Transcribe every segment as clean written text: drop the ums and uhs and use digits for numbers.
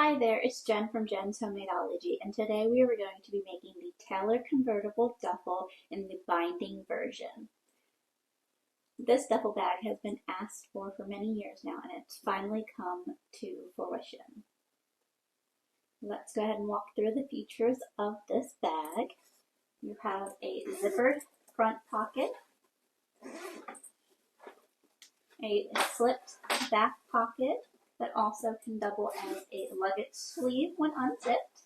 Hi there, it's Jen from Jen's Homemadeology, and today we are going to be making the Taylor Convertible duffel in the binding version. This duffel bag has been asked for many years now, and it's finally come to fruition. Let's go ahead and walk through the features of this bag. You have a zippered front pocket, a slipped back pocket that also can double as a luggage sleeve when unzipped.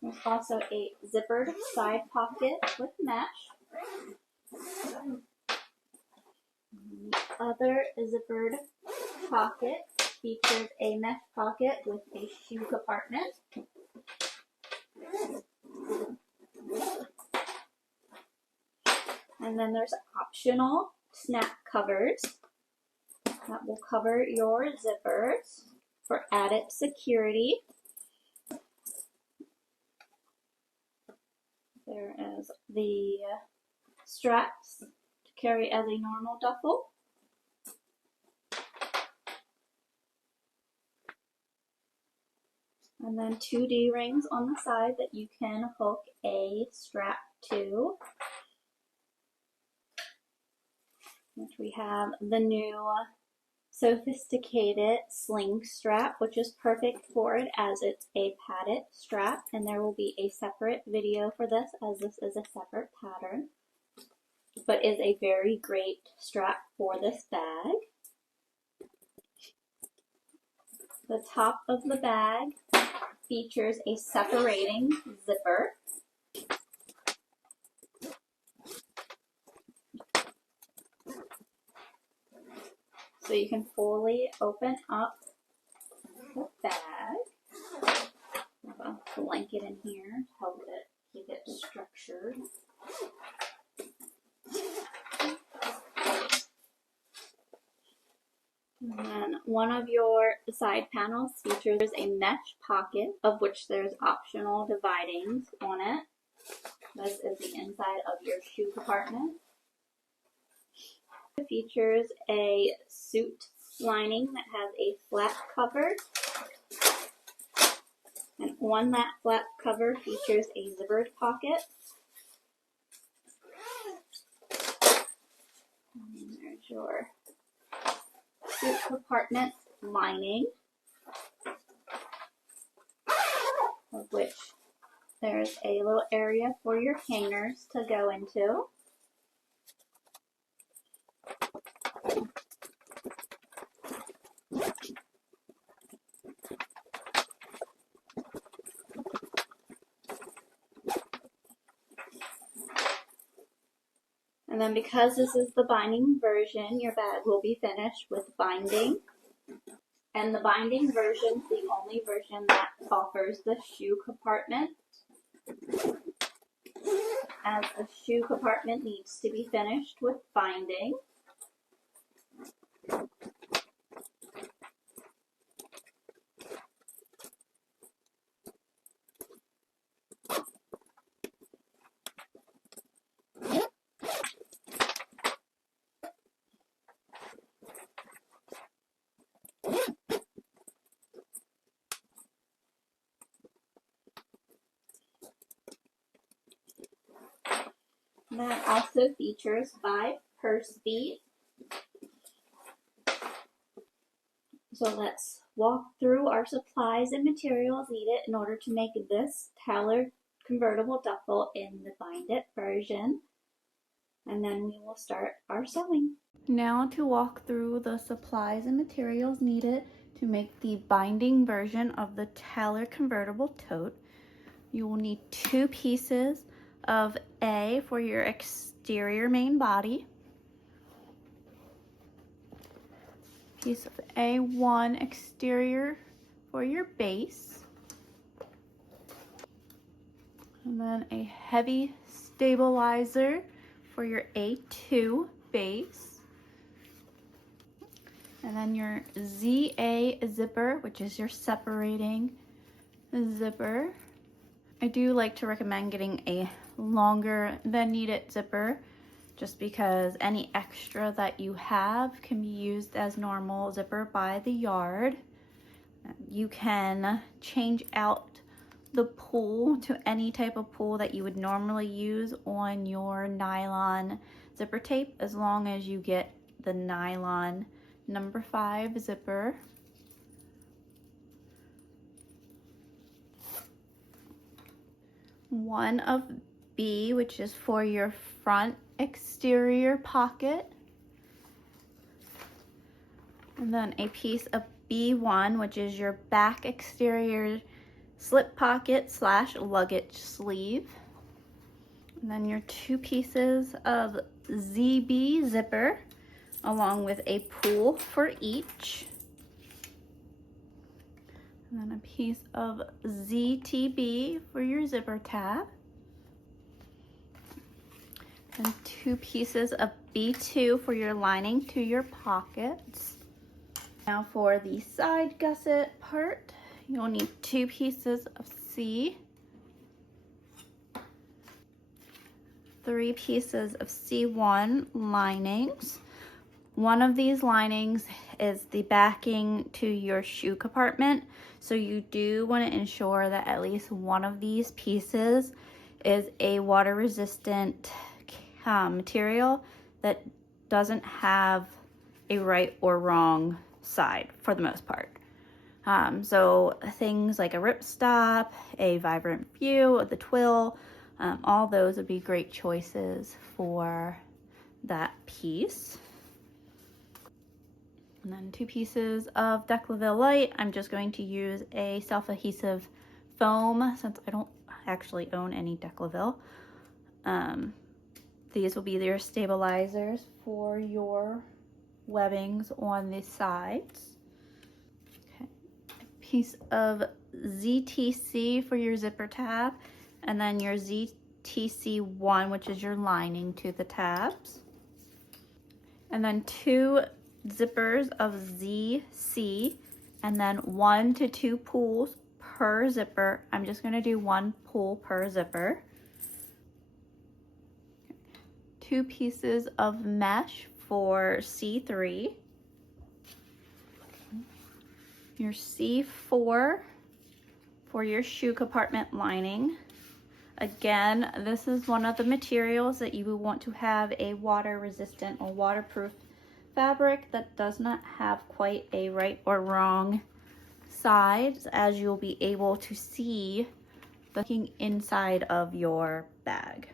There's also a zippered side pocket with mesh. The other zippered pocket features a mesh pocket with a shoe compartment. And then there's optional snap covers that will cover your zippers for added security. There is the straps to carry as a normal duffel. And then 2 D-rings on the side that you can hook a strap to. Which we have the new Sewfisticated sling strap, which is perfect for it as it's a padded strap, and there will be a separate video for this as this is a separate pattern, but is a very great strap for this bag. The top of the bag features a separating zipper. So you can fully open up the bag. I have a blanket in here to help it keep it structured. And then one of your side panels features a mesh pocket, of which there's optional dividings on it. This is the inside of your shoe compartment. It features a suit lining that has a flap cover, and on that flap cover features a zippered pocket. And there's your suit compartment lining, of which there's a little area for your hangers to go into. And then because this is the binding version, your bag will be finished with binding. And the binding version is the only version that offers the shoe compartment, as the shoe compartment needs to be finished with binding. That also features 5 purse feet. So let's walk through our supplies and materials needed in order to make this Taylor Convertible duffel in the binded version. And then we will start our sewing. Now to walk through the supplies and materials needed to make the binding version of the Taylor Convertible tote. You will need 2 pieces of A for your exterior main body, piece of A1 exterior for your base, and then a heavy stabilizer for your A2 base, and then your ZA zipper, which is your separating zipper. I do like to recommend getting a longer than needed zipper just because any extra that you have can be used as normal zipper by the yard. You can change out the pull to any type of pull that you would normally use on your nylon zipper tape, as long as you get the nylon number 5 zipper. One of B, which is for your front exterior pocket, and then a piece of B1, which is your back exterior slip pocket / luggage sleeve, and then your 2 pieces of ZB zipper along with a pull for each, and then a piece of ZTB for your zipper tab, and 2 pieces of B2 for your lining to your pockets. Now for the side gusset part, you'll need 2 pieces of C, 3 pieces of C1 linings. One of these linings is the backing to your shoe compartment, so you do want to ensure that at least one of these pieces is a water resistant material that doesn't have a right or wrong side for the most part. So things like a ripstop, a vibrant view, the twill, all those would be great choices for that piece. And then 2 pieces of Declaville Light. I'm just going to use a self-adhesive foam since I don't actually own any Declaville. These will be your stabilizers for your webbings on the sides. Okay. A piece of ZTC for your zipper tab, and then your ZTC1, which is your lining to the tabs. And then 2 zippers of ZC, and then 1 to 2 pulls per zipper. I'm just going to do 1 pull per zipper. 2 pieces of mesh for C3. Your C4 for your shoe compartment lining. Again, this is one of the materials that you will want to have a water resistant or waterproof fabric that does not have quite a right or wrong sides, as you'll be able to see looking inside of your bag.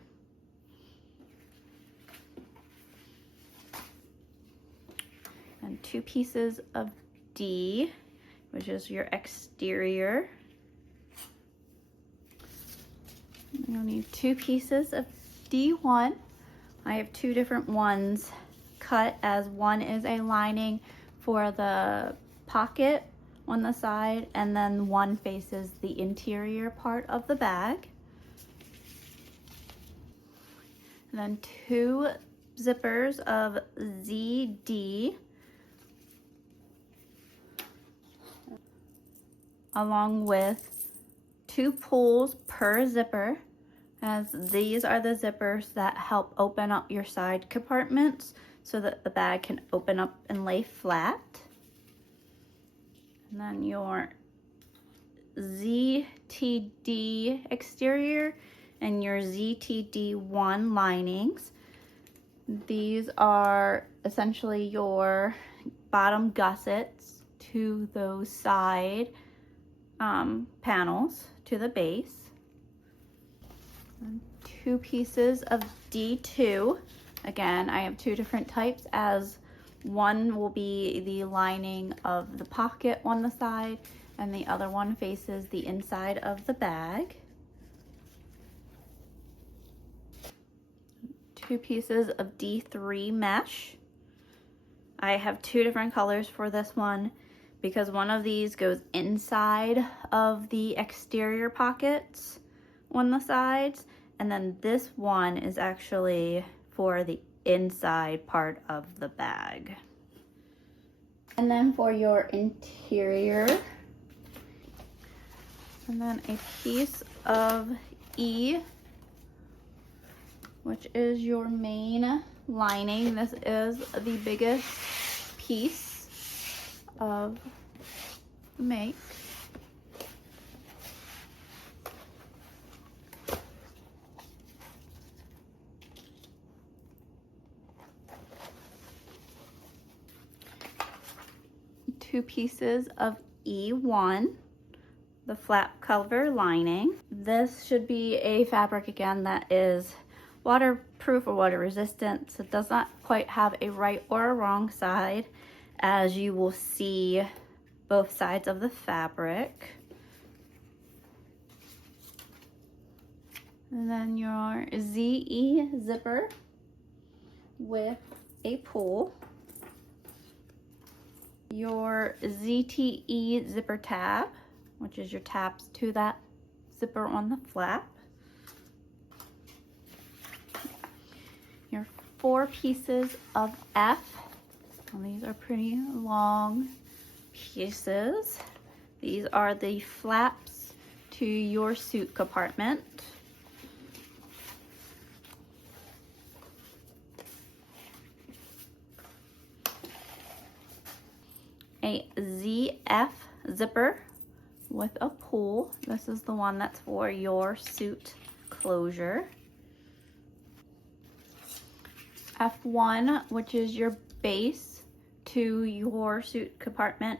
And 2 pieces of D, which is your exterior. You'll need 2 pieces of D1. I have 2 different ones cut, as one is a lining for the pocket on the side, and then one faces the interior part of the bag. And then 2 zippers of ZD, along with 2 pulls per zipper, as these are the zippers that help open up your side compartments so that the bag can open up and lay flat. And then your ZTD exterior and your ZTD1 linings. These are essentially your bottom gussets to those side panels to the base. And 2 pieces of D2. Again, I have 2 different types, as one will be the lining of the pocket on the side, and the other one faces the inside of the bag. 2 pieces of D3 mesh. I have 2 different colors for this one, because one of these goes inside of the exterior pockets on the sides, and then this one is actually for the inside part of the bag. And then for your interior, and then a piece of E, which is your main lining. This is the biggest piece of the make. Two pieces of E1, the flap cover lining. This should be a fabric again that is waterproof or water resistant, so it does not quite have a right or a wrong side, as you will see both sides of the fabric. And then your ZE zipper with a pull. Your ZTE zipper tab, which is your tabs to that zipper on the flap. Your 4 pieces of F. Well, these are pretty long pieces. These are the flaps to your suit compartment. A ZF zipper with a pull. This is the one that's for your suit closure. F1, which is your base to your suit compartment.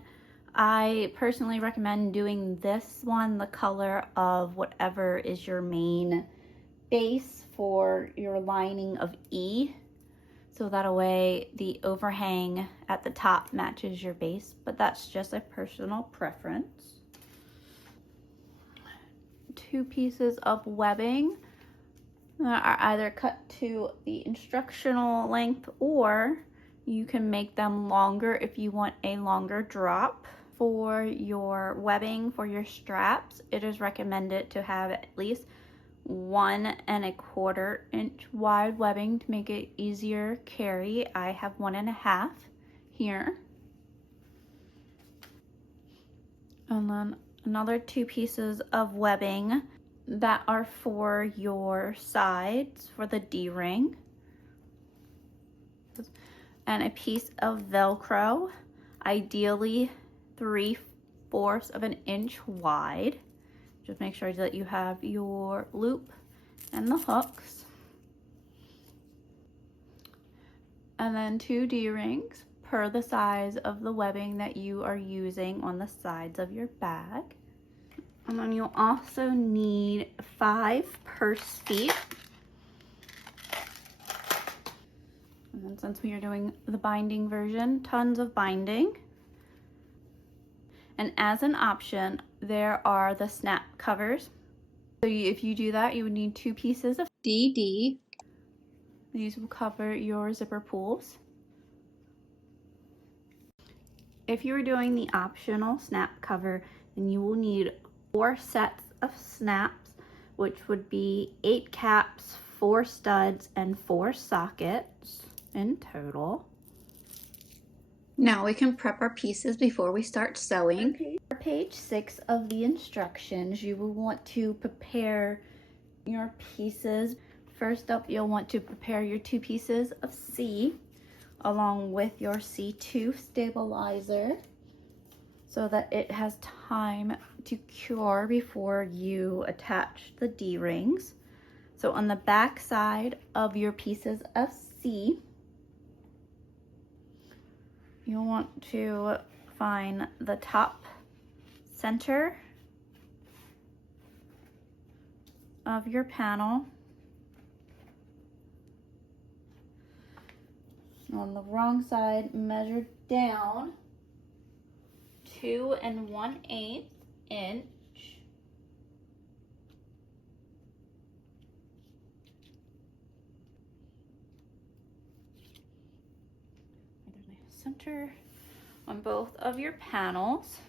I personally recommend doing this one the color of whatever is your main base for your lining of E. So that way the overhang at the top matches your base, but that's just a personal preference. 2 pieces of webbing that are either cut to the instructional length, or you can make them longer if you want a longer drop. For your webbing for your straps, it is recommended to have at least 1 1/4 inch wide webbing to make it easier carry. I have 1 1/2 here. And then another 2 pieces of webbing that are for your sides for the D-ring. And a piece of Velcro, ideally 3/4 of an inch wide. Just make sure that you have your loop and the hooks. And then 2 D-rings per the size of the webbing that you are using on the sides of your bag. And then you'll also need 5 purse feet. And then since we are doing the binding version, tons of binding. And as an option, there are the snap covers. So if you do that, you would need 2 pieces of DD. These will cover your zipper pulls. If you are doing the optional snap cover, then you will need 4 sets of snaps, which would be 8 caps, 4 studs, and 4 sockets in total. Now we can prep our pieces before we start sewing. Okay. For page 6 of the instructions, you will want to prepare your pieces. First up, you'll want to prepare your 2 pieces of C along with your C2 stabilizer so that it has time to cure before you attach the D-rings. So on the back side of your pieces of C, you'll want to find the top center of your panel. On the wrong side, measure down 2 1/8 inch. Center on both of your panels.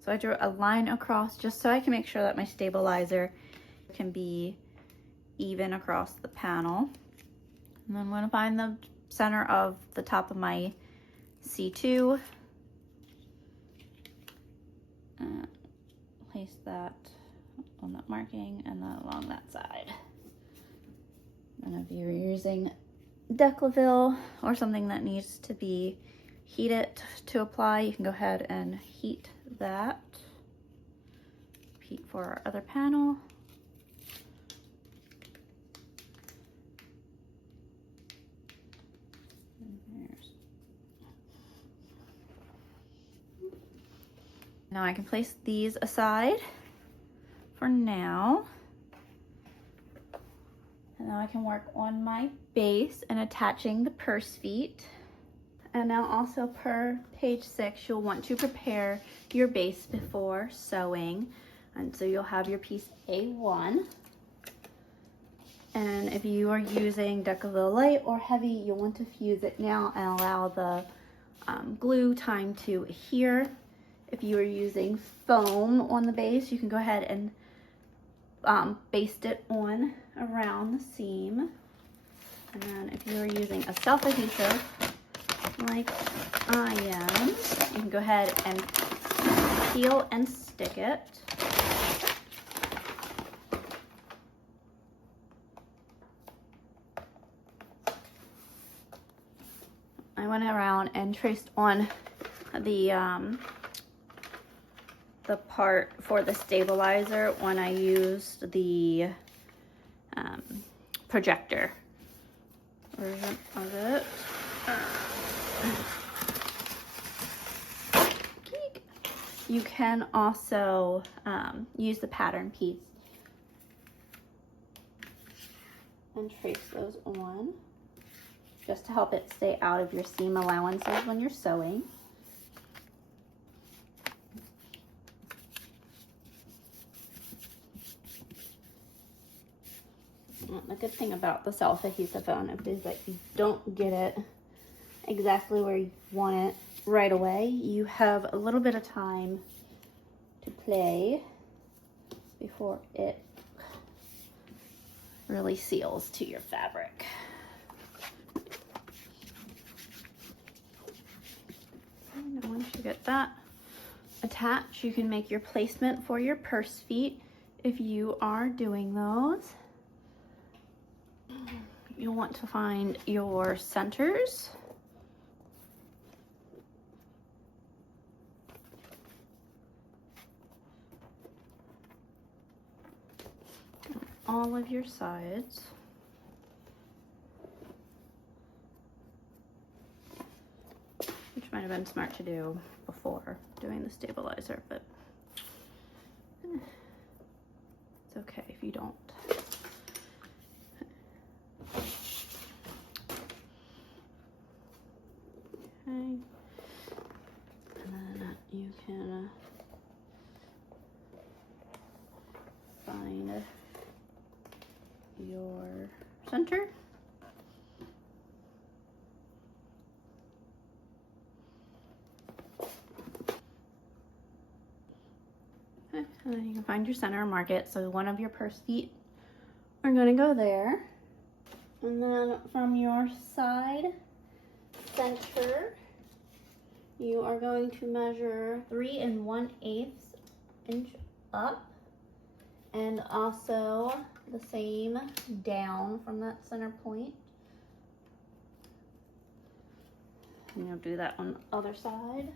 So I drew a line across just so I can make sure that my stabilizer can be even across the panel. And then I'm going to find the center of the top of my C2. Place that on that marking and then along that side. And if you're using Declaville or something that needs to be heated to apply, you can go ahead and heat that. Heat for our other panel. Now I can place these aside for now. And now I can work on my base and attaching the purse feet. And now also per page 6, you'll want to prepare your base before sewing. And so you'll have your piece A1. And if you are using Declaville light or heavy, you'll want to fuse it now and allow the glue time to adhere. If you are using foam on the base, you can go ahead and baste it on around the seam. And then if you are using a self-adhesive, like I am, you can go ahead and peel and stick it. I went around and traced on the part for the stabilizer when I used the projector version of it. You can also use the pattern piece and trace those on just to help it stay out of your seam allowances when you're sewing. The good thing about the self-adhesive foam is that you don't get it exactly where you want it right away. You have a little bit of time to play before it really seals to your fabric. And once you get that attached, you can make your placement for your purse feet if you are doing those. You'll want to find your centers. All of your sides. Which might have been smart to do before doing the stabilizer, but it's okay if you don't. Okay. And then you can find your center. Okay. And then you can find your center and mark it. So one of your purse feet are going to go there. And then from your side center, you are going to measure 3 1/8 inch up, and also the same down from that center point. And you'll do that on the other side.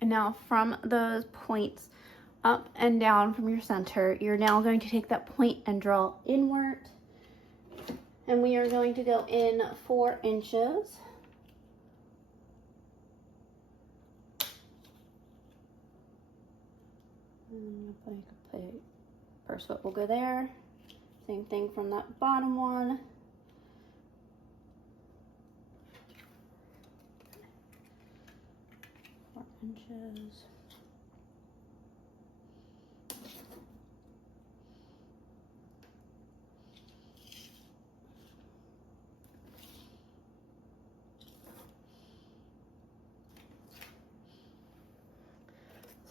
And now from those points up and down from your center, you're now going to take that point and draw inward. And we are going to go in 4 inches. And first foot will go there. Same thing from that bottom one. Inches.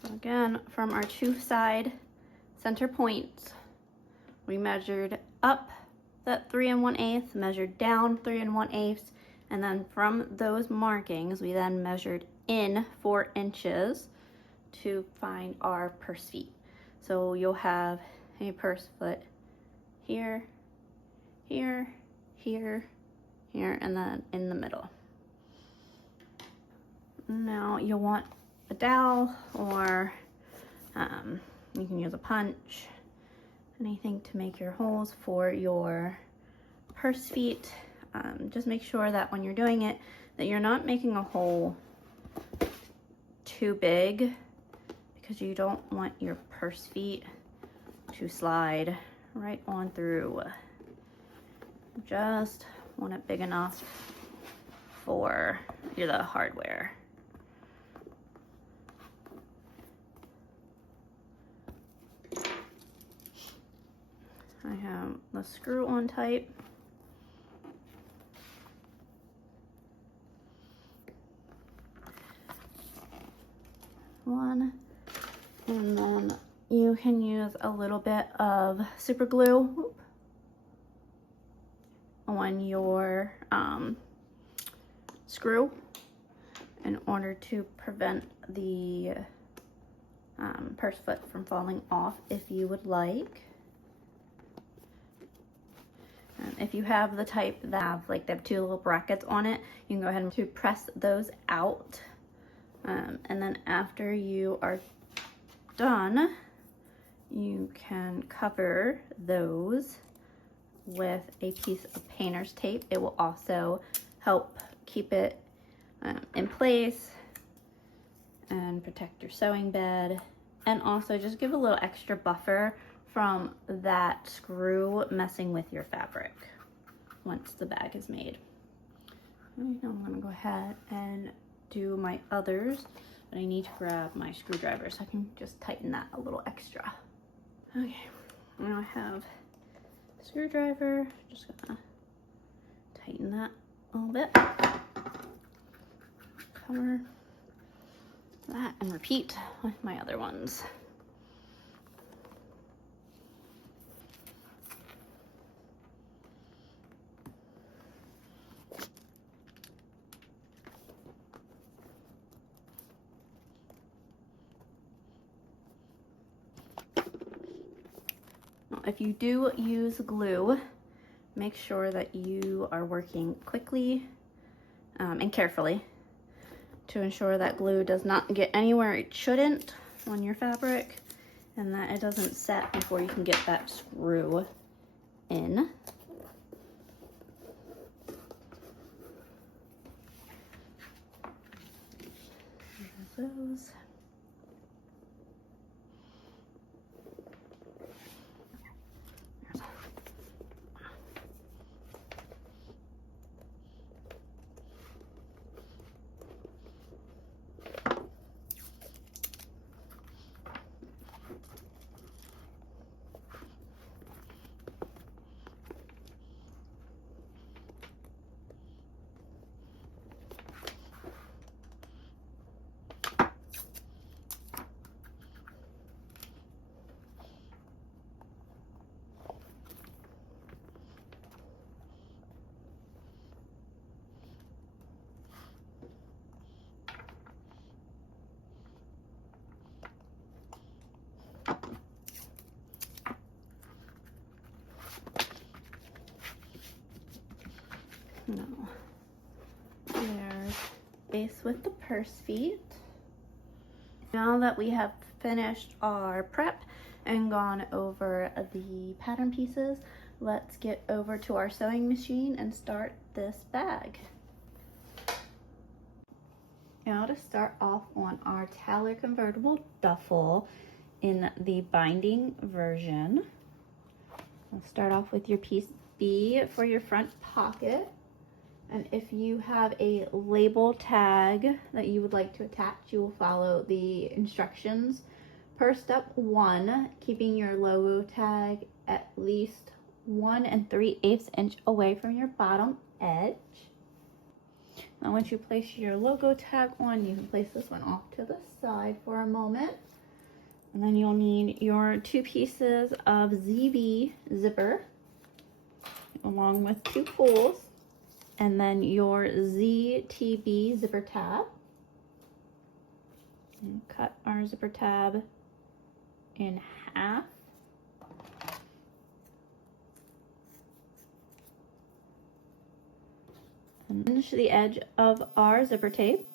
So again, from our 2 side center points, we measured up that 3 1/8, measured down 3 1/8, and then from those markings, we then measured in 4 inches to find our purse feet. So you'll have a purse foot here, here, here, here, and then in the middle. Now you'll want a dowel, or you can use a punch, anything to make your holes for your purse feet. Just make sure that when you're doing it, that you're not making a hole too big, because you don't want your purse feet to slide right on through. Just want it big enough for the hardware. I have the screw-on type. One, and then you can use a little bit of super glue on your screw in order to prevent the purse foot from falling off if you would like. If you have the type that have, like, they have 2 little brackets on it, you can go ahead and to press those out. And then after you are done, you can cover those with a piece of painter's tape. It will also help keep it in place and protect your sewing bed, and also just give a little extra buffer from that screw messing with your fabric once the bag is made. I'm gonna go ahead and do my others, but I need to grab my screwdriver so I can just tighten that a little extra. Okay, now I have a screwdriver. Just gonna tighten that a little bit. Cover that and repeat with my other ones. If you do use glue, make sure that you are working quickly and carefully to ensure that glue does not get anywhere it shouldn't on your fabric, and that it doesn't set before you can get that screw in. There's those. No. There's base with the purse feet. Now that we have finished our prep and gone over the pattern pieces, let's get over to our sewing machine and start this bag. Now to start off on our Taylor Convertible duffel in the binding version, let's start off with your piece B for your front pocket. And if you have a label tag that you would like to attach, you will follow the instructions per step 1, keeping your logo tag at least 1 3/8 inch away from your bottom edge. Now once you place your logo tag on, you can place this one off to the side for a moment. And then you'll need your 2 pieces of ZB zipper. along with 2 pulls, and then your ZTB zipper tab. And cut our zipper tab in half. And finish the edge of our zipper tape.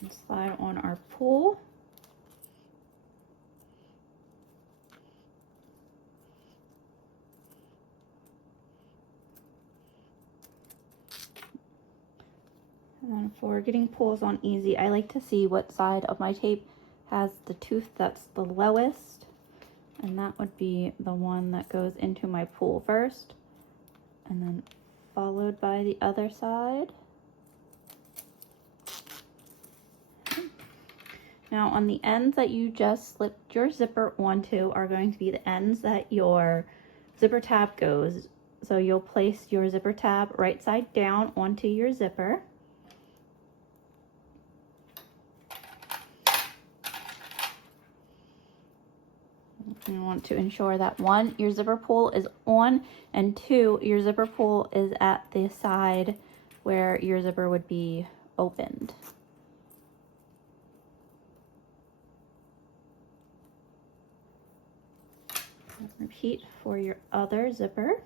And slide on our pull. And then for getting pulls on easy, I like to see what side of my tape has the tooth that's the lowest. And that would be the one that goes into my pull first. And then followed by the other side. Now on the ends that you just slipped your zipper onto are going to be the ends that your zipper tab goes. So you'll place your zipper tab right side down onto your zipper. You want to ensure that 1, your zipper pull is on, and 2, your zipper pull is at the side where your zipper would be opened. Repeat for your other zipper.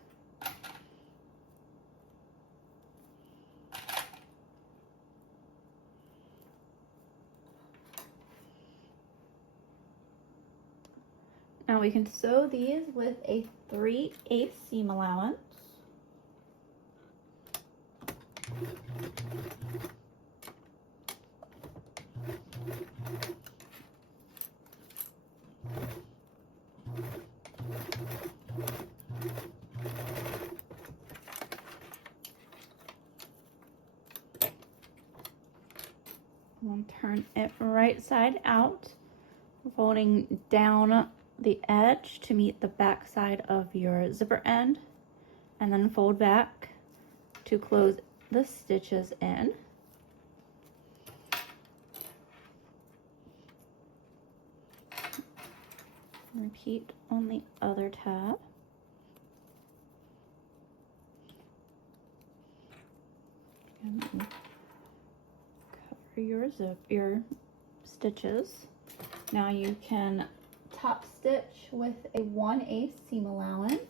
Now we can sew these with a 3/8 seam allowance. We'll turn it right side out, folding down the edge to meet the back side of your zipper end, and then fold back to close the stitches in. Repeat on the other tab. And then cover your stitches. Now you can top stitch with a 1/8 seam allowance.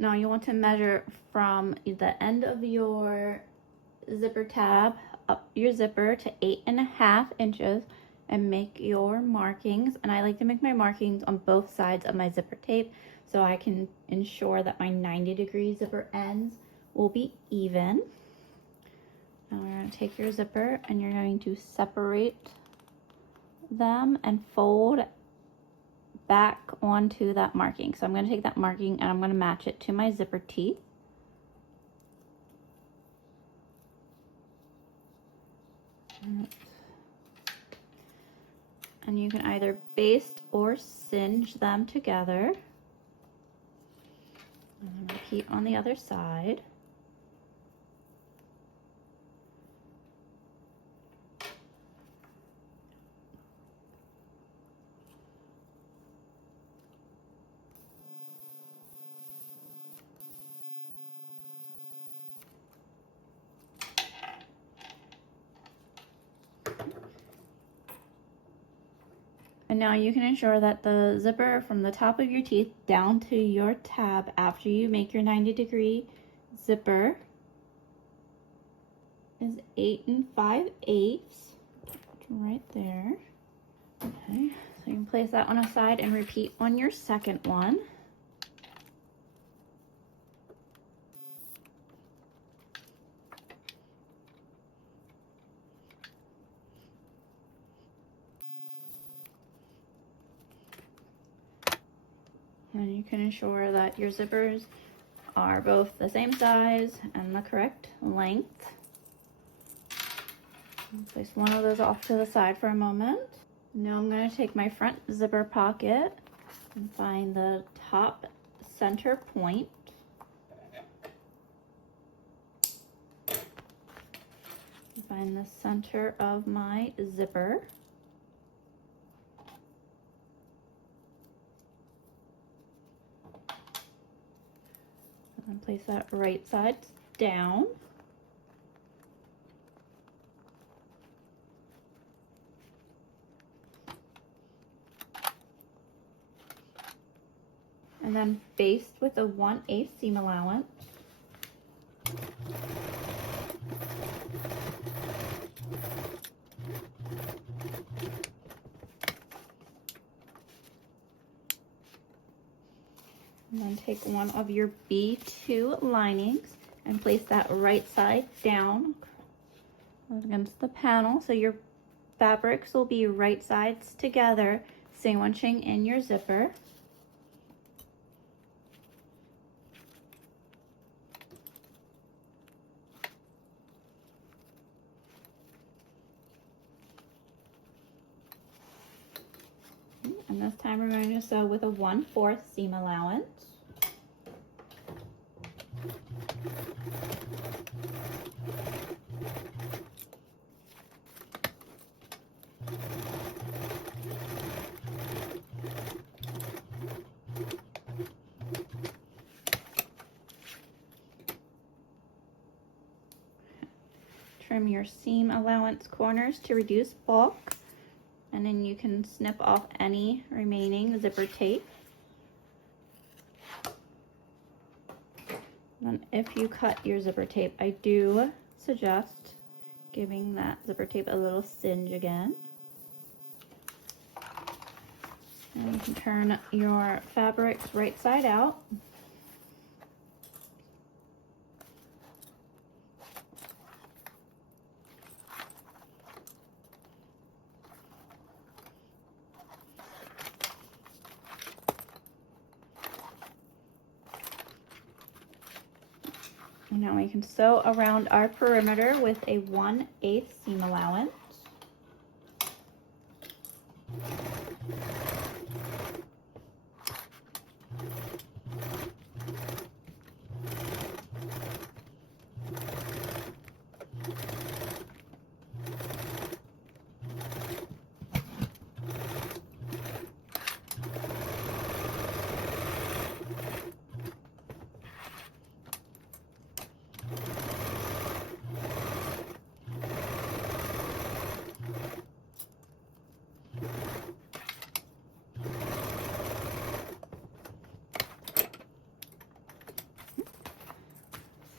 Now you want to measure from the end of your zipper tab up your zipper to 8.5 inches and make your markings. And I like to make my markings on both sides of my zipper tape so I can ensure that my 90-degree zipper ends will be even. Now we're going to take your zipper and you're going to separate them and fold back onto that marking. So I'm going to take that marking and I'm going to match it to my zipper teeth. And you can either baste or singe them together. And then repeat on the other side. And now you can ensure that the zipper from the top of your teeth down to your tab after you make your 90-degree zipper is 8 5/8 right there. Okay, so you can place that on a side and repeat on your second one. And you can ensure that your zippers are both the same size and the correct length. Place one of those off to the side for a moment. Now I'm going to take my front zipper pocket and find the top center point. Find the center of my zipper. And then place that right side down. And then baste with a 1/8 seam allowance. And then take one of your B2 linings and place that right side down against the panel, so your fabrics will be right sides together, sandwiching in your zipper. And this time we're going to sew with a 1/4 seam allowance. Trim your seam allowance corners to reduce bulk, and then you can snip off any remaining zipper tape. Then if you cut your zipper tape, I do suggest giving that zipper tape a little singe again. And you can turn your fabrics right side out. And now we can sew around our perimeter with a 1/8 seam allowance.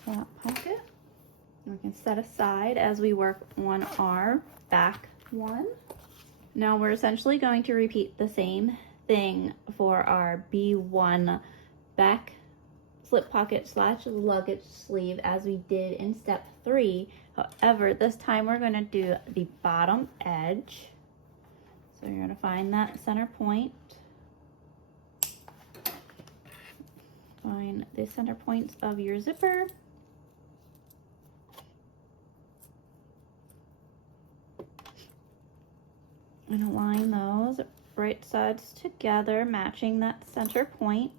That pocket we can set aside as we work on our back one. Now we're essentially going to repeat the same thing for our B1 back slip pocket / luggage sleeve as we did in step 3. However, this time we're going to do the bottom edge. So you're going to find that center point. Find the center points of your zipper. And align those right sides together, matching that center point.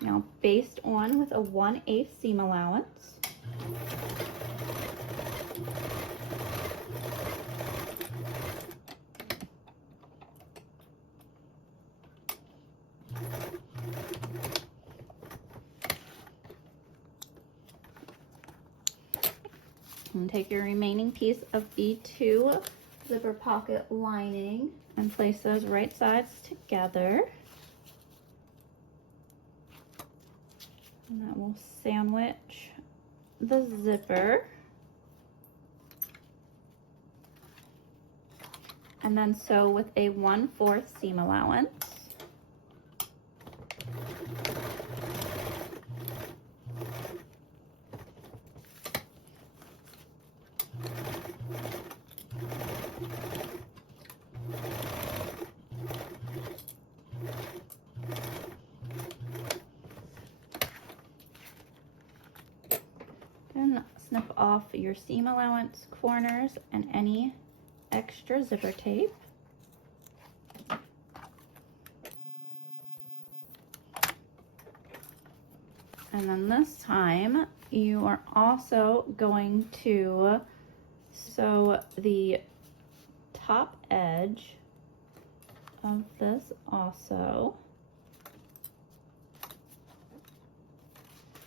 Now baste on with a 1/8 seam allowance. And take your remaining piece of B2 zipper pocket lining and place those right sides together. And that will sandwich the zipper. And then sew with a 1/4 seam allowance. off your seam allowance corners and any extra zipper tape. And then this time, you are also going to sew the top edge of this also.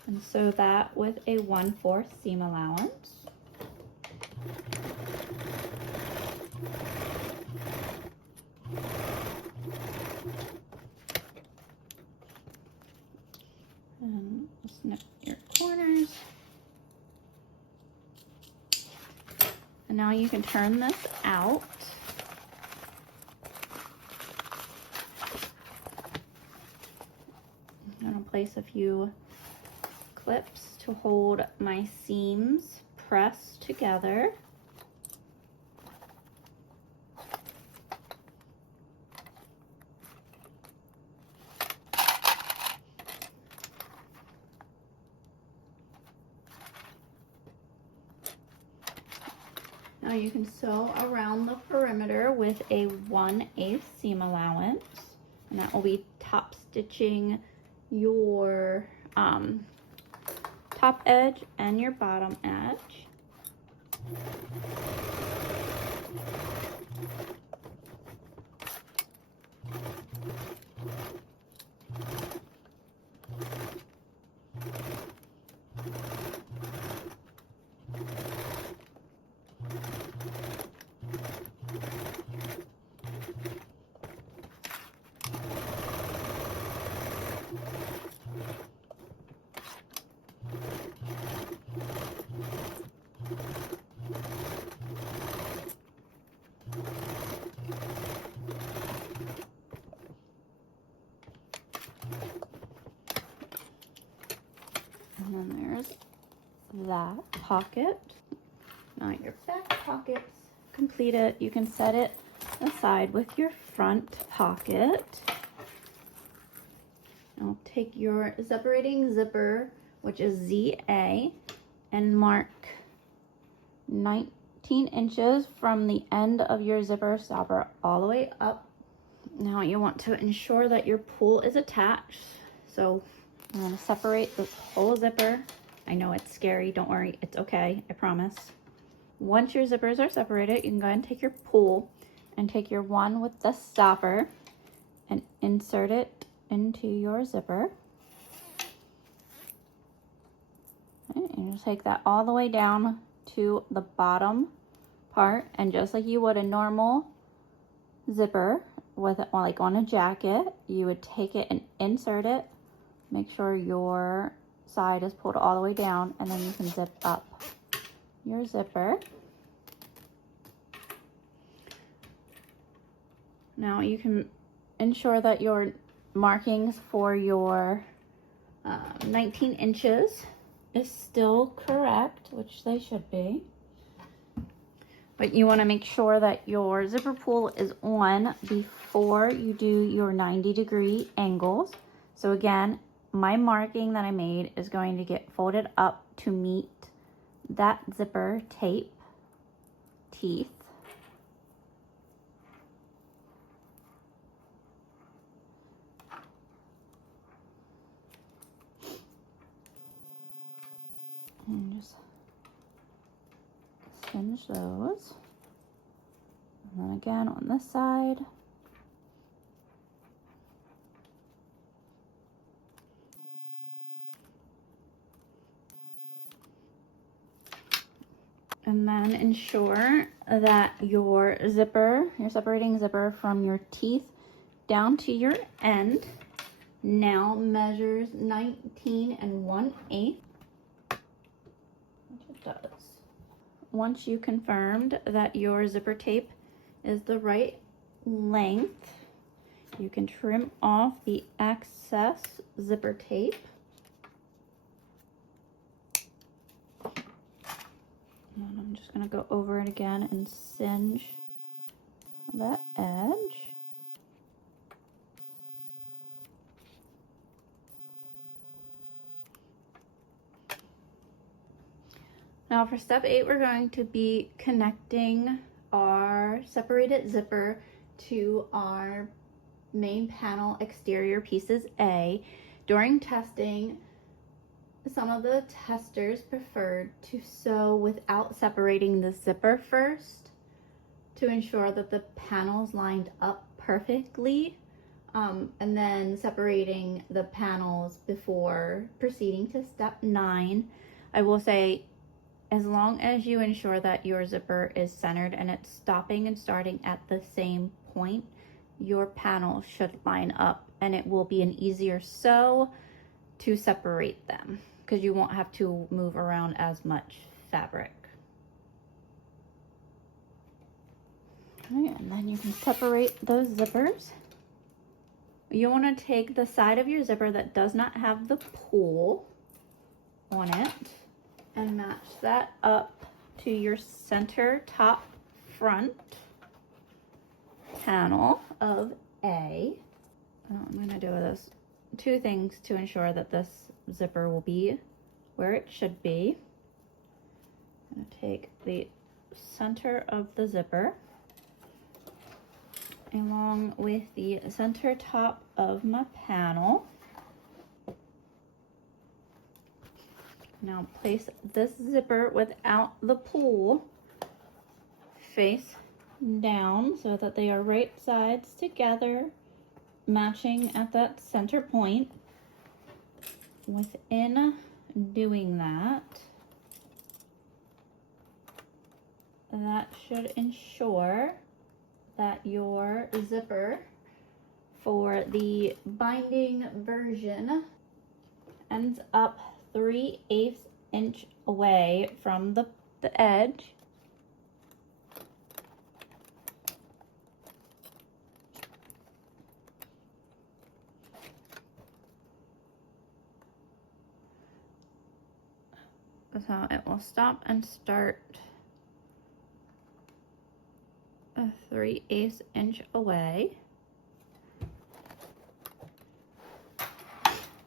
And sew that with a 1/4 seam allowance. And snip your corners. And now you can turn this out. I'm going to place a few clips to hold my seams pressed together. Now you can sew around the perimeter with a 1/8 seam allowance, and that will be top stitching your top edge and your bottom edge. And then there's that pocket. Now your back pocket's completed. You can set it aside with your front pocket. Now take your separating zipper, which is ZA, and mark 19 inches from the end of your zipper stopper all the way up. Now you want to ensure that your pull is attached. So I'm going to separate this whole zipper. I know it's scary, don't worry, it's okay, I promise. Once your zippers are separated, you can go ahead and take your pull and take your one with the stopper and insert it into your zipper. Okay, and just take that all the way down to the bottom part, and just like you would a normal zipper with it, like on a jacket, you would take it and insert it. Make sure your side is pulled all the way down, and then you can zip up your zipper. Now you can ensure that your markings for your 19 inches is still correct, which they should be. But you want to make sure that your zipper pull is on before you do your 90-degree angles. So again, my marking that I made is going to get folded up to meet that zipper tape teeth. And just singe those. And then again on this side. And then ensure that your zipper, your separating zipper from your teeth down to your end now measures 19 1/8, which it does. Once you confirmed that your zipper tape is the right length, you can trim off the excess zipper tape. And I'm just going to go over it again and singe that edge. Now for step 8, we're going to be connecting our separated zipper to our main panel exterior pieces A. During testing, some of the testers preferred to sew without separating the zipper first to ensure that the panels lined up perfectly, and then separating the panels before proceeding to step 9. I will say, as long as you ensure that your zipper is centered and it's stopping and starting at the same point, your panels should line up, and it will be an easier sew to separate them because you won't have to move around as much fabric. Okay, and then you can separate those zippers. You want to take the side of your zipper that does not have the pull on it and match that up to your center top front panel of A. I'm going to do this 2 things to ensure that this zipper will be where it should be. I'm going to take the center of the zipper along with the center top of my panel. Now place this zipper without the pull face down so that they are right sides together, matching at that center point. Within doing that, that should ensure that your zipper for the binding version ends up 3/8 inch away from the edge. So it will stop and start 3/8 inch away.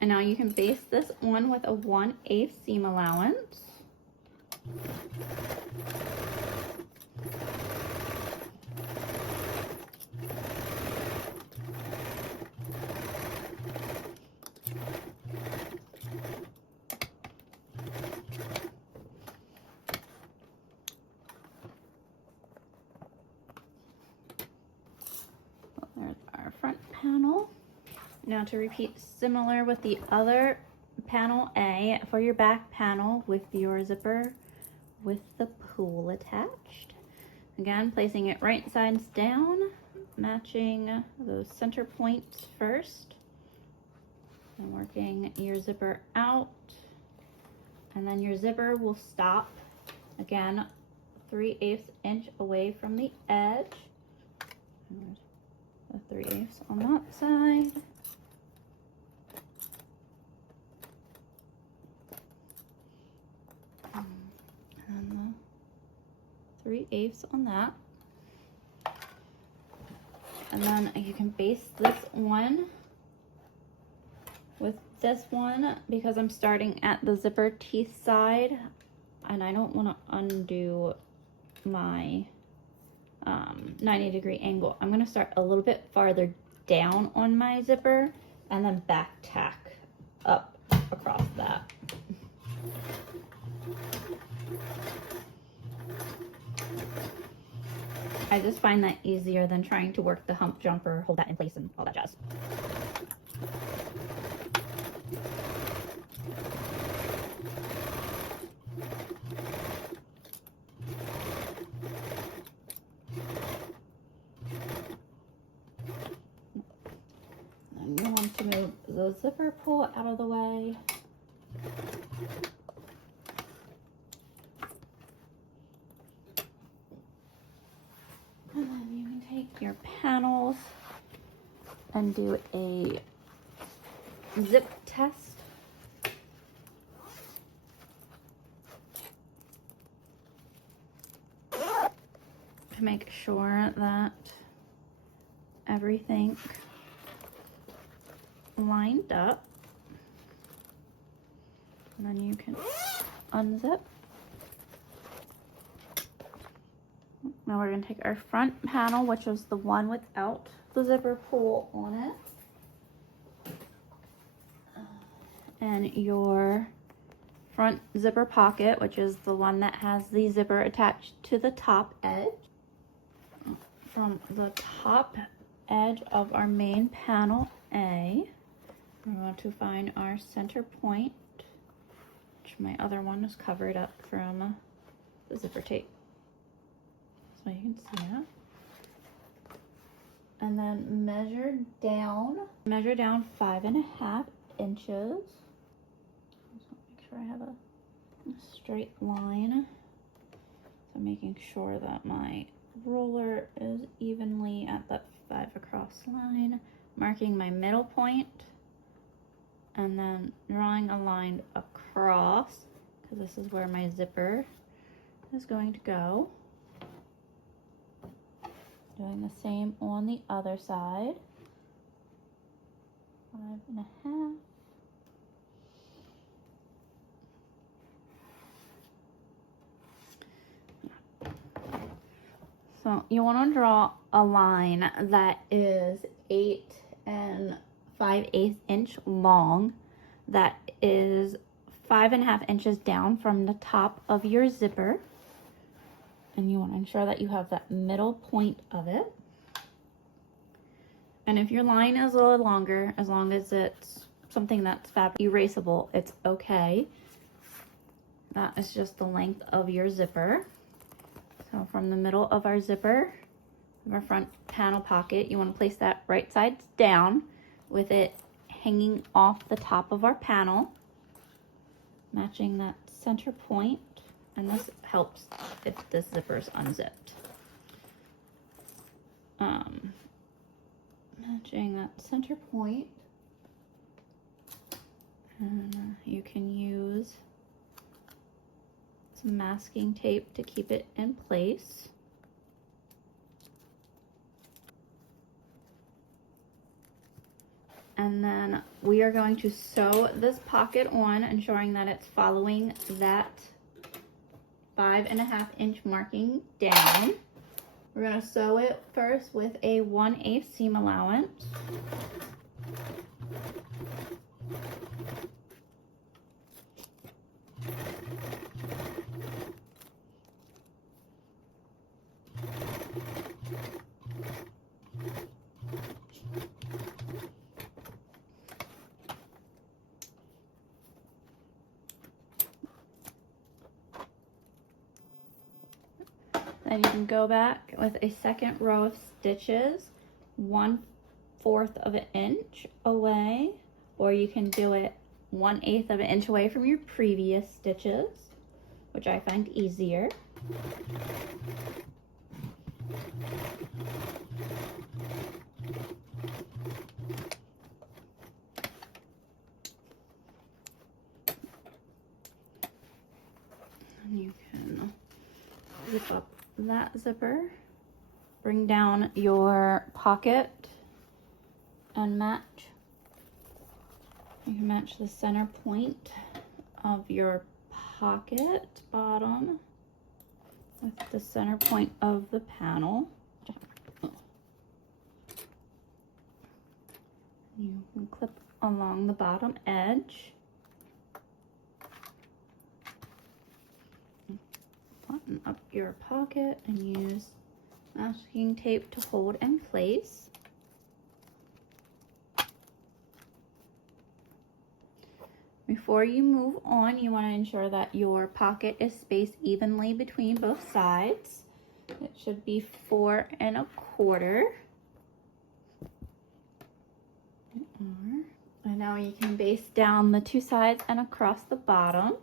And now you can base this on with a 1/8 seam allowance. There's our front panel. Now to repeat similar with the other panel A for your back panel with your zipper with the pull attached. Again, placing it right sides down, matching those center points first, and working your zipper out, and then your zipper will stop again 3/8 inch away from the edge. The 3/8 on that side. And the 3/8 on that. And then you can base this one with this one because I'm starting at the zipper teeth side and I don't want to undo my 90-degree angle. I'm going to start a little bit farther down on my zipper and then back tack up across that. I just find that easier than trying to work the hump jumper, hold that in place and all that jazz. And you want to move the zipper pull out of the way. And then you can take your panels and do a zip test. To make sure that everything lined up. And then you can unzip Now we're going to take our front panel, which is the one without the zipper pull on it, and your front zipper pocket, which is the one that has the zipper attached to the top edge. From the top edge of our main panel A, we want to find our center point, which my other one is covered up from the zipper tape, so you can see it. And then measure down 5.5 inches. Just make sure I have a straight line. So making sure that my roller is evenly at that 5 across line, marking my middle point, and then drawing a line across, because this is where my zipper is going to go. Doing the same on the other side. 5.5. So you want to draw a line that is 8 5/8 inch long, that is 5.5 inches down from the top of your zipper. And you want to ensure that you have that middle point of it. And if your line is a little longer, as long as it's something that's fabric erasable, it's okay. That is just the length of your zipper. So from the middle of our zipper, of our front panel pocket, you want to place that right side down with it hanging off the top of our panel, matching that center point. And this helps if this zipper is unzipped. Matching that center point. And you can use some masking tape to keep it in place. And then we are going to sew this pocket on, ensuring that it's following that 5.5 inch marking down. We're going to sew it first with a 1/8 seam allowance. Then you can go back with a second row of stitches 1/4 of an inch away, or you can do it 1/8 of an inch away from your previous stitches, which I find easier. And you can zip up that zipper, bring down your pocket, and match. You can match the center point of your pocket bottom with the center point of the panel. You can clip along the bottom edge. Button up your pocket and use masking tape to hold in place. Before you move on, you want to ensure that your pocket is spaced evenly between both sides. It should be 4 1/4. And now you can baste down the two sides and across the bottom.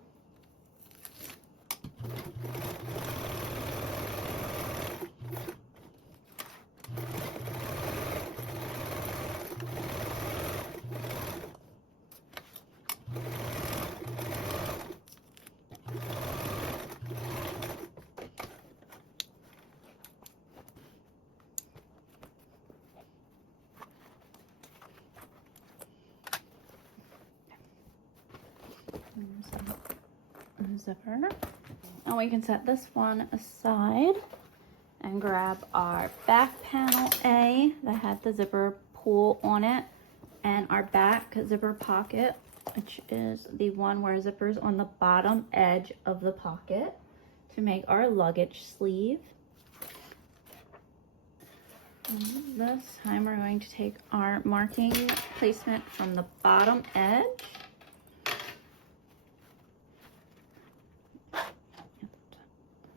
Zipper. Now we can set this one aside and then grab our back panel A that had the zipper pull on it, and our back zipper pocket, which is the one where zipper's on the bottom edge of the pocket, to make our luggage sleeve. And this time we're going to take our marking placement from the bottom edge.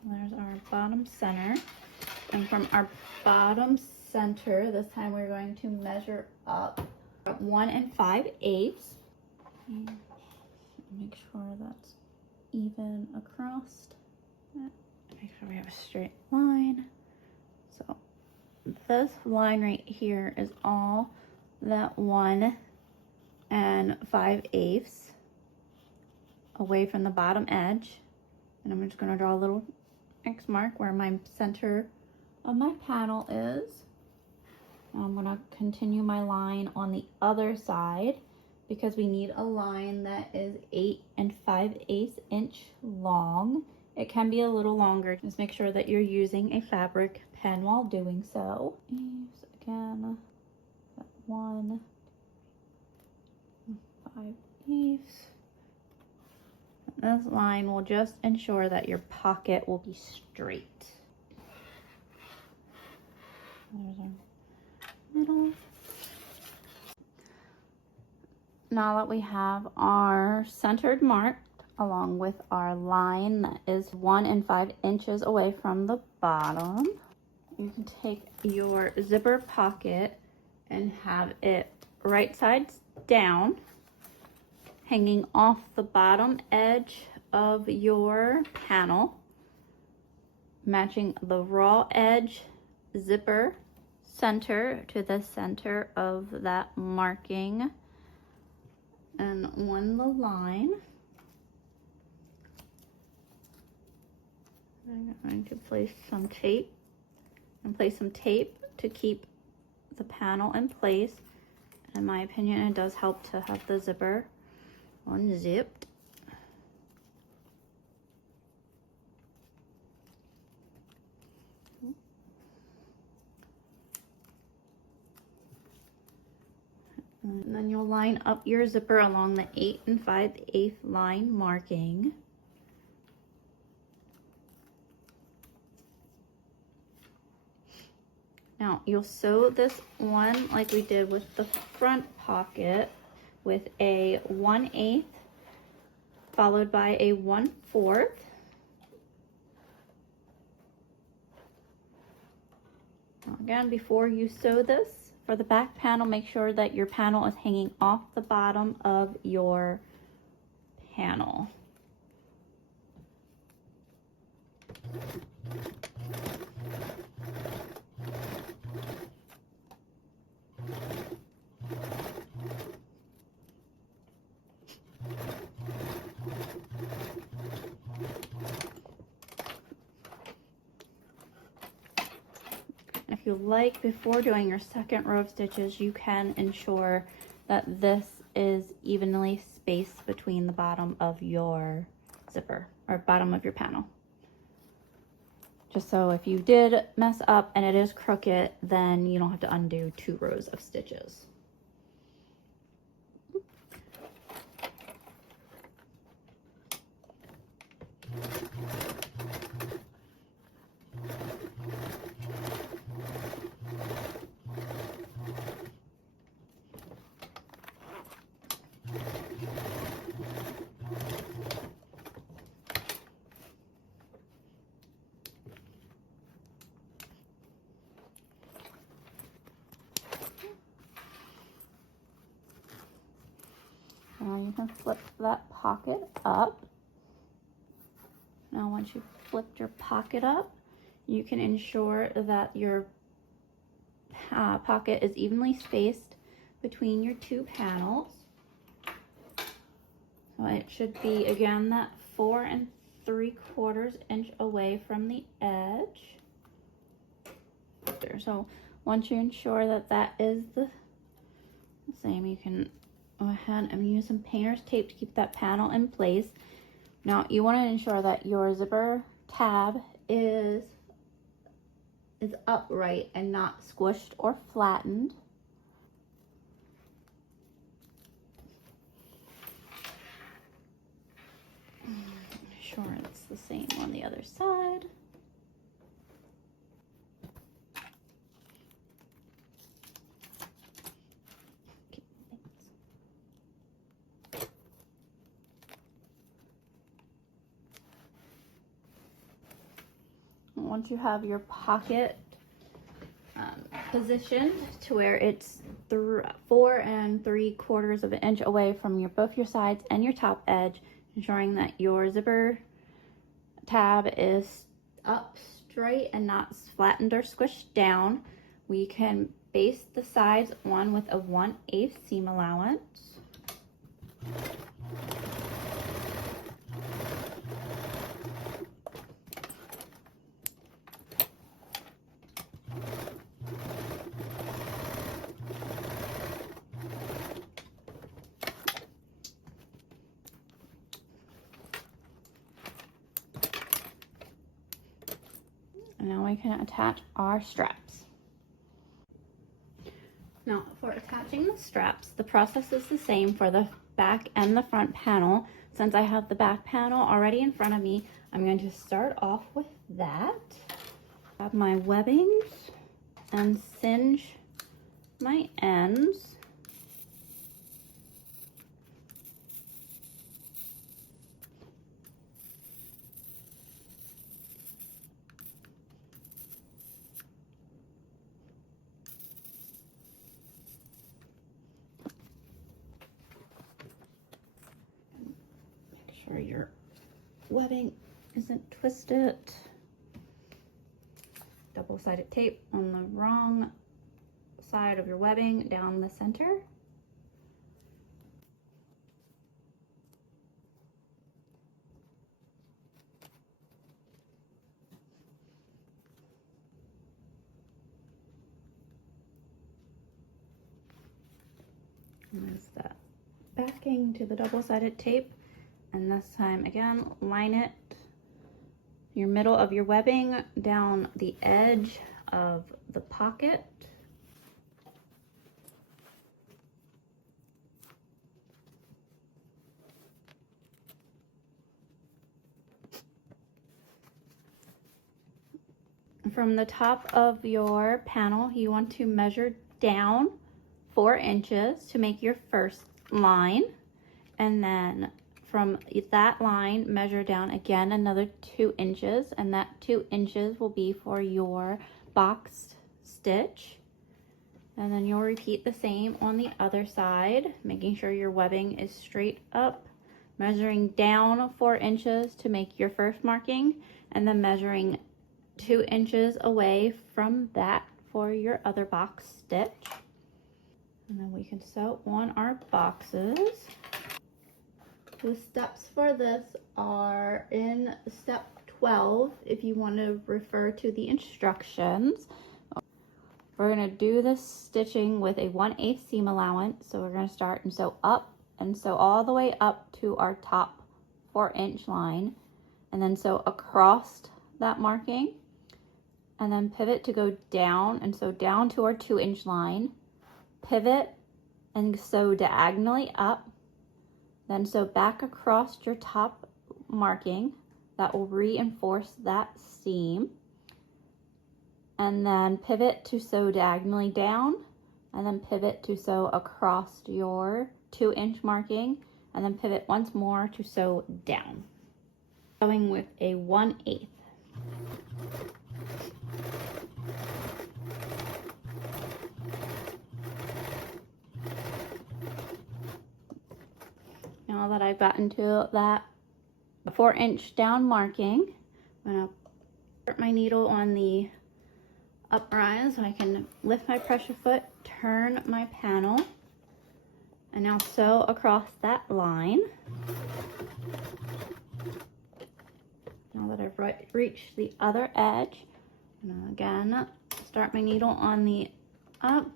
There's our bottom center. And from our bottom center, this time we're going to measure up 1 5/8. Make sure that's even across. Make sure we have a straight line. So this line right here is all that 1 5/8 away from the bottom edge. And I'm just going to draw a little X mark where my center of my panel is. I'm going to continue my line on the other side because we need a line that is 8 5/8 inch long. It can be a little longer. Just make sure that you're using a fabric pen while doing so. Again, 1 5/8. This line will just ensure that your pocket will be straight. There's our middle. Now that we have our centered mark along with our line that is 1 5 inches away from the bottom, you can take your zipper pocket and have it right sides down, hanging off the bottom edge of your panel, matching the raw edge zipper center to the center of that marking, and on the line. I'm going to place some tape to keep the panel in place. In my opinion, it does help to have the zipper unzipped. And then you'll line up your zipper along the 8 5/8 line marking. Now you'll sew this one like we did with the front pocket with a 1/8 followed by a 1/4. Again, before you sew this, for the back panel, make sure that your panel is hanging off the bottom of your panel. If you like, before doing your second row of stitches, you can ensure that this is evenly spaced between the bottom of your zipper or bottom of your panel. Just so if you did mess up and it is crooked, then you don't have to undo 2 rows of stitches. Now you can flip that pocket up. Now once you've flipped your pocket up, you can ensure that your pocket is evenly spaced between your 2 panels. So it should be, again, that 4 3/4 inch away from the edge. There. So once you ensure that that is the same, you can go ahead and use some painter's tape to keep that panel in place. Now you want to ensure that your zipper tab is is upright and not squished or flattened. Make sure it's the same on the other side. Once you have your pocket positioned to where it's 4 3/4 of an inch away from both your sides and your top edge, ensuring that your zipper tab is up straight and not flattened or squished down, we can base the sides on with a 1/8 seam allowance. And now we can attach our straps. Now for attaching the straps, the process is the same for the back and the front panel. Since I have the back panel already in front of me, I'm going to start off with that. Grab my webbings and singe my ends. Make sure your webbing isn't twisted. Double-sided tape on the wrong side of your webbing down the center. And there's that backing to the double-sided tape, and this time again line it your middle of your webbing down the edge of the pocket. From the top of your panel, you want to measure down 4 inches to make your first line, and then from that line measure down again another 2 inches, and that 2 inches will be for your boxed stitch. And then you'll repeat the same on the other side, making sure your webbing is straight up, measuring down 4 inches to make your first marking, and then measuring 2 inches away from that for your other box stitch. And then we can sew on our boxes. The steps for this are in step 12 if you want to refer to the instructions. We're going to do this stitching with a 1/8 seam allowance. So we're going to start and sew up and sew all the way up to our top 4-inch line, and then sew across that marking, and then pivot to go down and sew down to our 2-inch line, pivot and sew diagonally up, then sew back across your top marking. That will reinforce that seam, and then pivot to sew diagonally down, and then pivot to sew across your 2-inch marking, and then pivot once more to sew down. Sewing with a 1/8. Now that I've gotten to that 4-inch down marking, I'm going to put my needle on the uprise so I can lift my pressure foot, turn my panel, and now sew across that line. Now that I've reached the other edge, and again, start my needle on the up,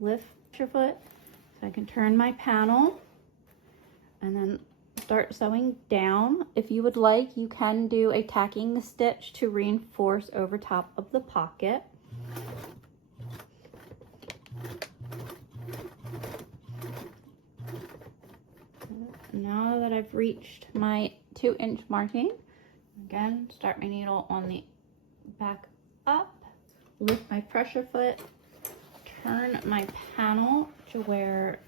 lift your foot so I can turn my panel, and then start sewing down. If you would like, you can do a tacking stitch to reinforce over top of the pocket. Now that I've reached my 2-inch marking, again, start my needle on the back up, lift my pressure foot, turn my panel to where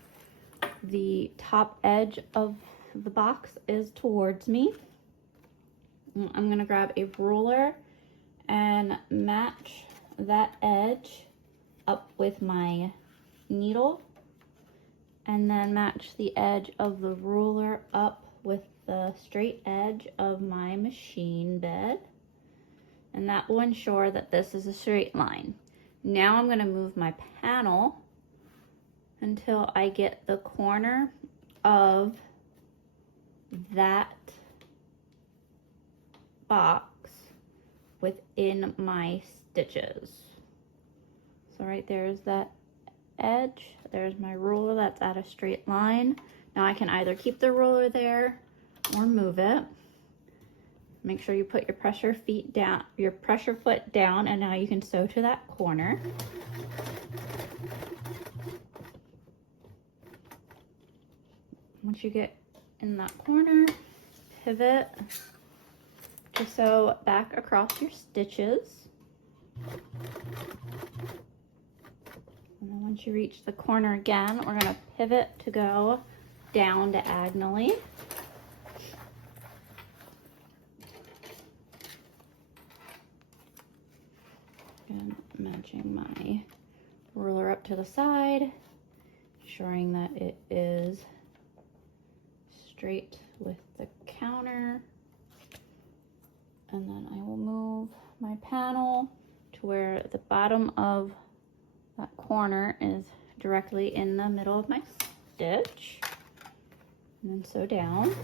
the top edge of the box is towards me. I'm going to grab a ruler and match that edge up with my needle, and then match the edge of the ruler up with the straight edge of my machine bed, and that will ensure that this is a straight line. Now I'm going to move my panel until I get the corner of that box within my stitches. So right there is that edge. There's my ruler that's at a straight line. Now I can either keep the ruler there or move it. Make sure you put your pressure foot down, and now you can sew to that corner. Once you get in that corner, pivot to sew back across your stitches. And then once you reach the corner again, we're going to pivot to go down diagonally. And matching my ruler up to the side, ensuring that it is straight with the counter. And then I will move my panel to where the bottom of that corner is directly in the middle of my stitch, and then sew down.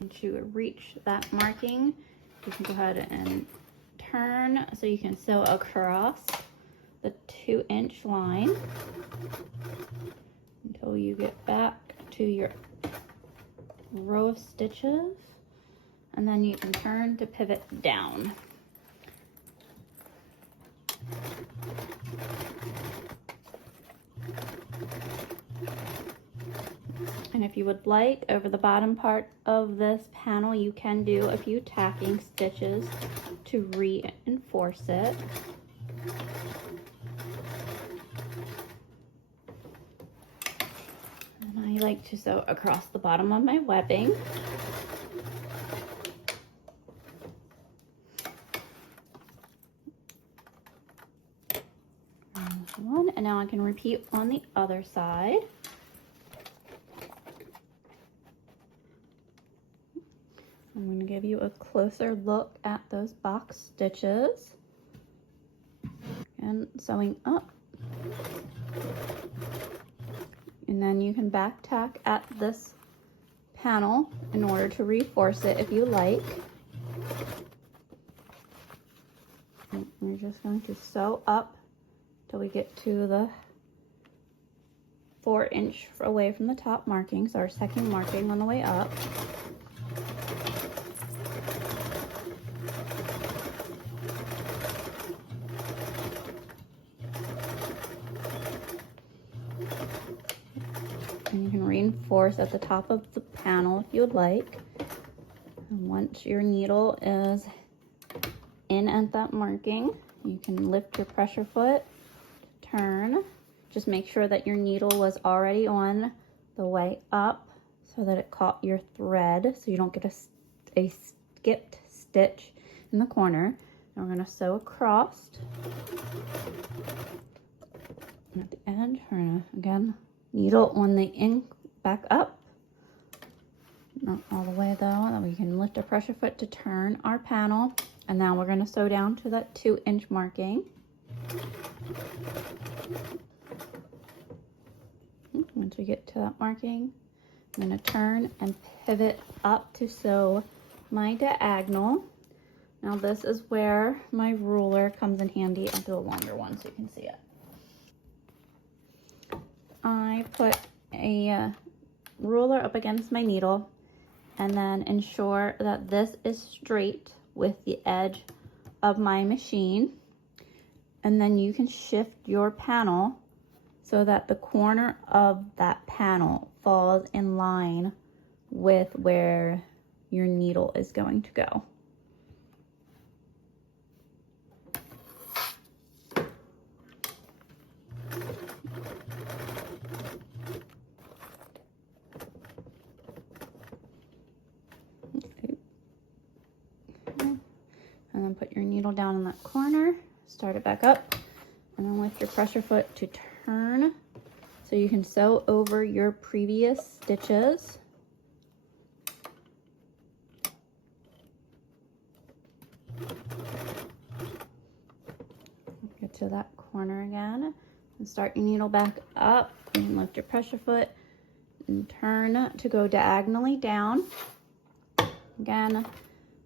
Once you reach that marking, you can go ahead and turn so you can sew across the 2-inch line until you get back to your row of stitches, and then you can turn to pivot down. And if you would like, over the bottom part of this panel, you can do a few tacking stitches to reinforce it. And I like to sew across the bottom of my webbing. And now I can repeat on the other side. I'm going to give you a closer look at those box stitches. And sewing up. And then you can back tack at this panel in order to reinforce it if you like. And we're just going to sew up till we get to the 4-inch away from the top marking, so our second marking on the way up. And you can reinforce at the top of the panel if you would like. And once your needle is in at that marking, you can lift your pressure foot, turn. Just make sure that your needle was already on the way up so that it caught your thread, so you don't get a skipped stitch in the corner. And we're going to sew across. And at the end, we're going to, again, needle on the in, back up. Not all the way though, and then we can lift our pressure foot to turn our panel. And now we're going to sew down to that 2-inch marking. Once we get to that marking, I'm going to turn and pivot up to sew my diagonal. Now this is where my ruler comes in handy. I'll do a longer one so you can see it. I put a ruler up against my needle and then ensure that this is straight with the edge of my machine. And then you can shift your panel so that the corner of that panel falls in line with where your needle is going to go. Okay. And then put your needle down in that corner, start it back up, and then lift your pressure foot to turn so you can sew over your previous stitches. Get to that corner again and start your needle back up and lift your pressure foot and turn to go diagonally down. Again, I'm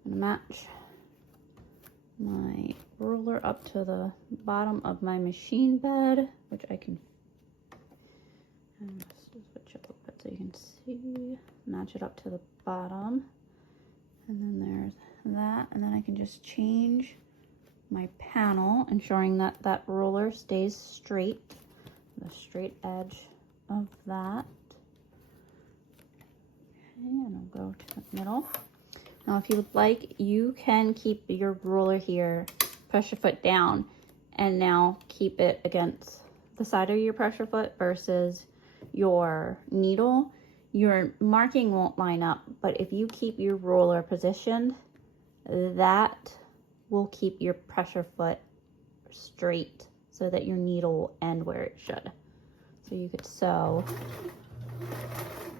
gonna match my ruler up to the bottom of my machine bed, which I can switch it a little bit so you can see, match it up to the bottom, and then there's that, and then I can just change my panel, ensuring that that ruler stays straight, the straight edge of that. Okay, and I'll go to the middle. Now, if you would like, you can keep your ruler here, pressure foot down, and now keep it against the side of your pressure foot versus your needle. Your marking won't line up, but if you keep your ruler positioned, that will keep your pressure foot straight so that your needle will end where it should. So you could sew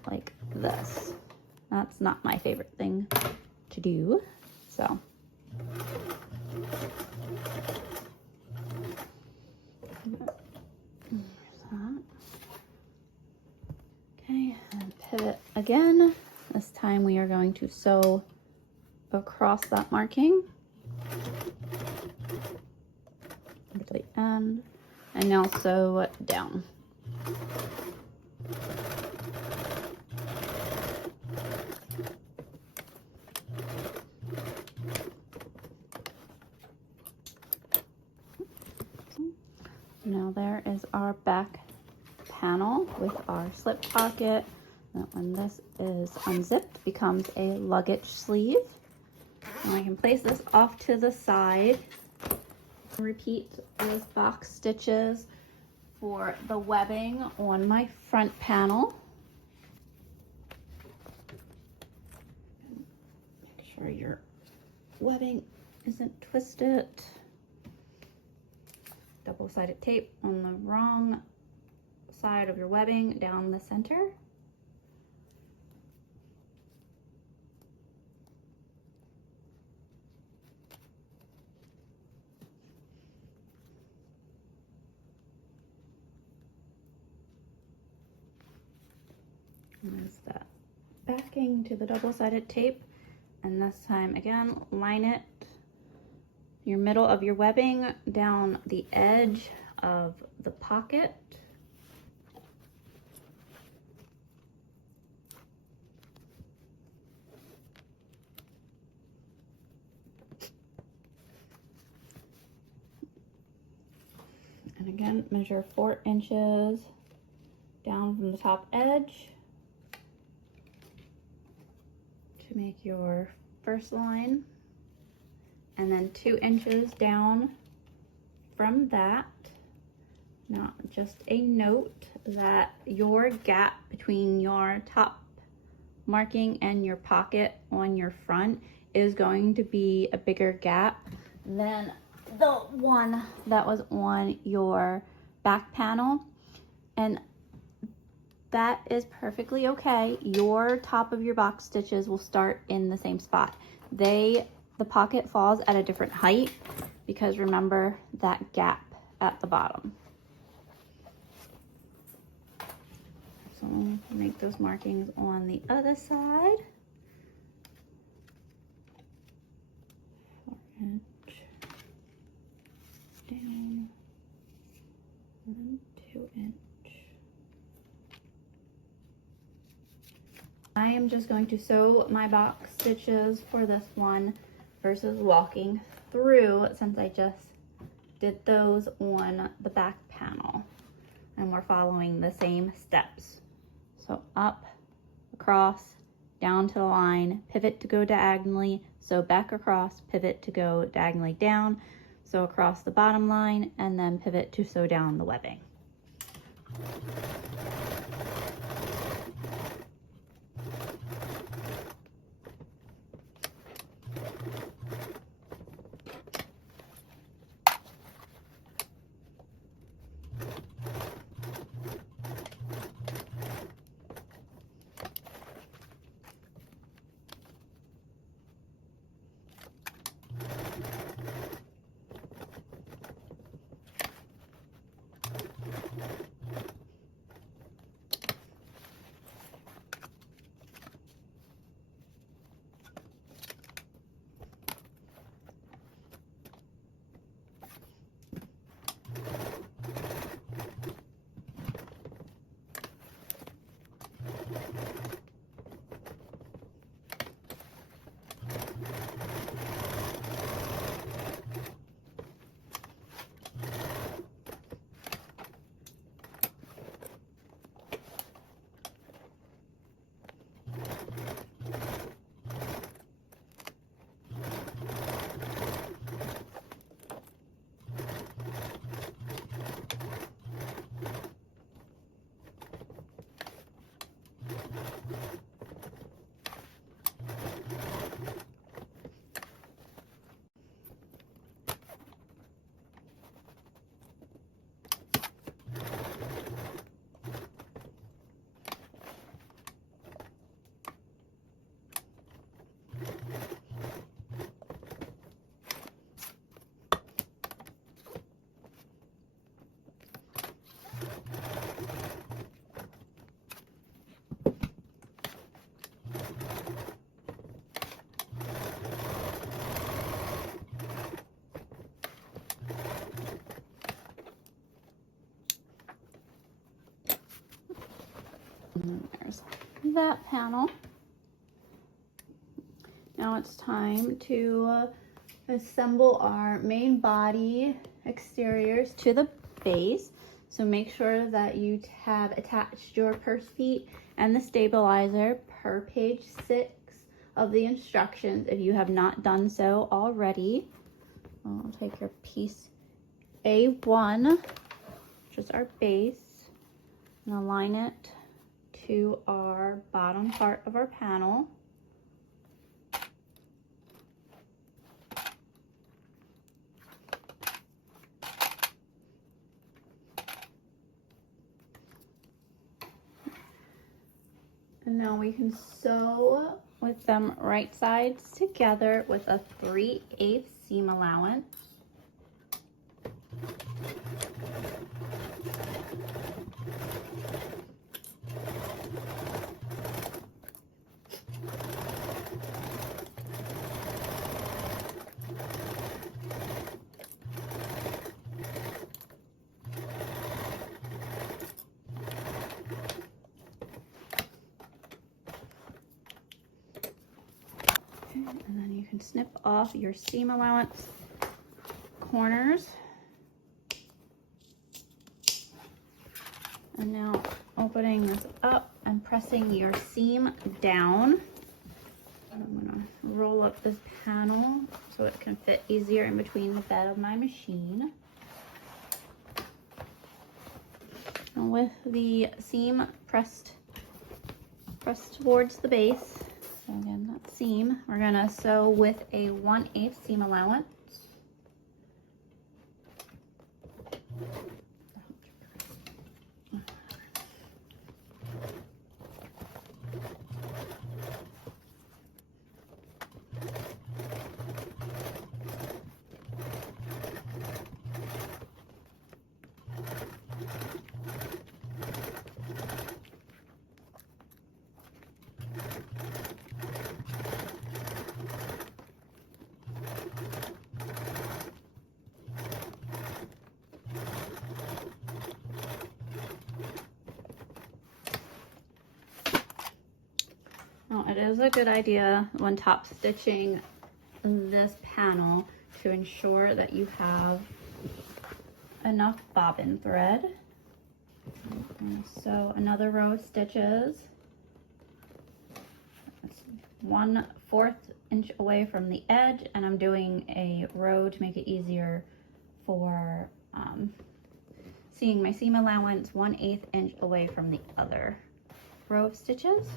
like this. That's not my favorite thing to do, so okay, and pivot again. This time we are going to sew across that marking to the end, and now sew down. Now there is our back panel with our slip pocket. And when this is unzipped, becomes a luggage sleeve. And I can place this off to the side. Repeat those box stitches for the webbing on my front panel. Make sure your webbing isn't twisted. Double-sided tape on the wrong side of your webbing down the center. And there's that backing to the double-sided tape, and this time again line it your middle of your webbing down the edge of the pocket. And again, measure 4 inches down from the top edge to make your first line, and then 2 inches down from that. Now, just a note that your gap between your top marking and your pocket on your front is going to be a bigger gap than the one that was on your back panel, and that is perfectly okay. Your top of your box stitches will start in the same spot. The pocket falls at a different height because remember that gap at the bottom. So make those markings on the other side. 4 inch down and 2 inch am just going to sew my box stitches for this one versus walking through, since I just did those on the back panel and we're following the same steps. So up, across, down to the line, pivot to go diagonally, sew back across, pivot to go diagonally down, sew across the bottom line, and then pivot to sew down the webbing. And there's that panel. Now it's time to assemble our main body exteriors to the base. So make sure that you have attached your purse feet and the stabilizer per page 6 of the instructions if you have not done so already. I'll take your piece A1, which is our base, and align it to our bottom part of our panel. And now we can sew with them right sides together with a 3/8 seam allowance. And then you can snip off your seam allowance corners. And now opening this up and pressing your seam down. I'm gonna roll up this panel so it can fit easier in between the bed of my machine. And with the seam pressed towards the base, so again, that seam, we're gonna sew with a 1/8 seam allowance. Now it is a good idea when top stitching this panel to ensure that you have enough bobbin thread. So another row of stitches. It's 1/4 inch away from the edge, and I'm doing a row to make it easier for seeing my seam allowance, 1/8 inch away from the other row of stitches.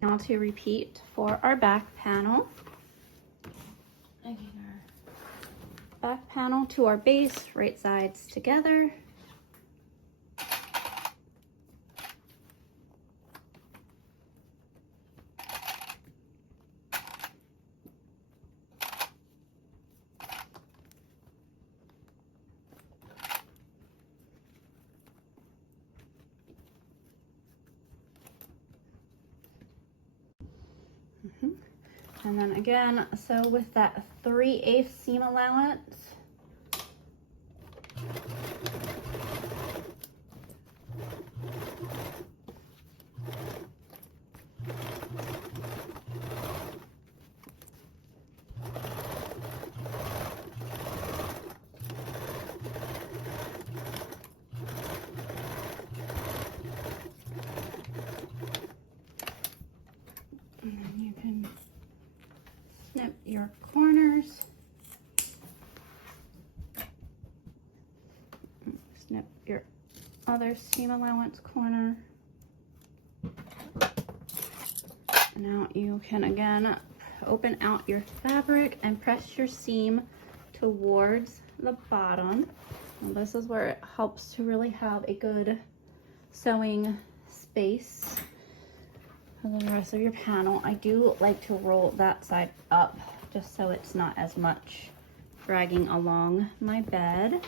Now to repeat for our back panel. Back panel to our base, right sides together. And then again, so with that 3/8 seam allowance, and then you can snip your corners, snip your other seam allowance corner. Now you can again open out your fabric and press your seam towards the bottom. And this is where it helps to really have a good sewing space for the rest of your panel. I do like to roll that side up just so it's not as much dragging along my bed.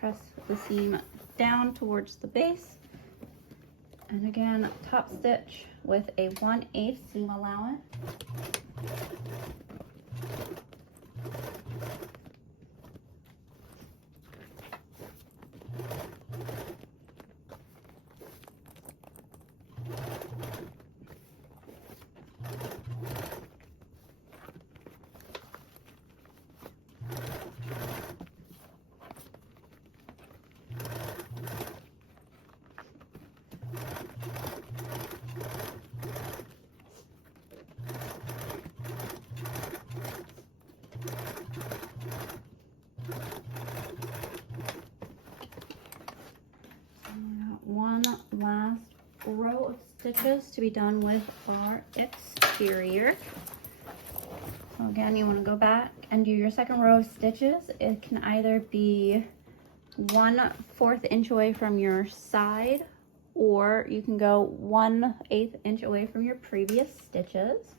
Press the seam down towards the base, and again top stitch with a 1/8 seam allowance. One last row of stitches to be done with our exterior. So again, you want to go back and do your second row of stitches. It can either be 1/4 inch away from your side, or you can go 1/8 inch away from your previous stitches.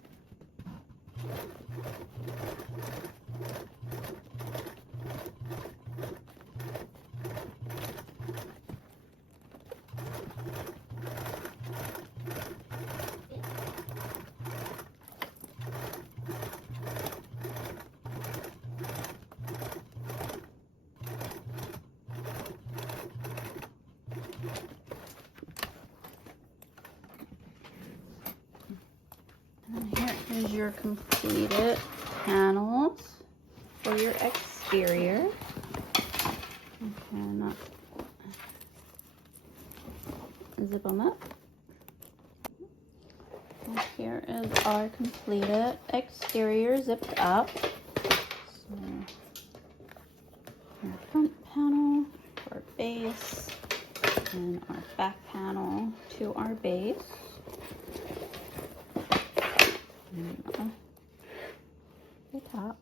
And here is your completed panels for your exterior. And zip them up. And here is our completed exterior zipped up. So our front panel for our base, and our back panel to our base. And the top.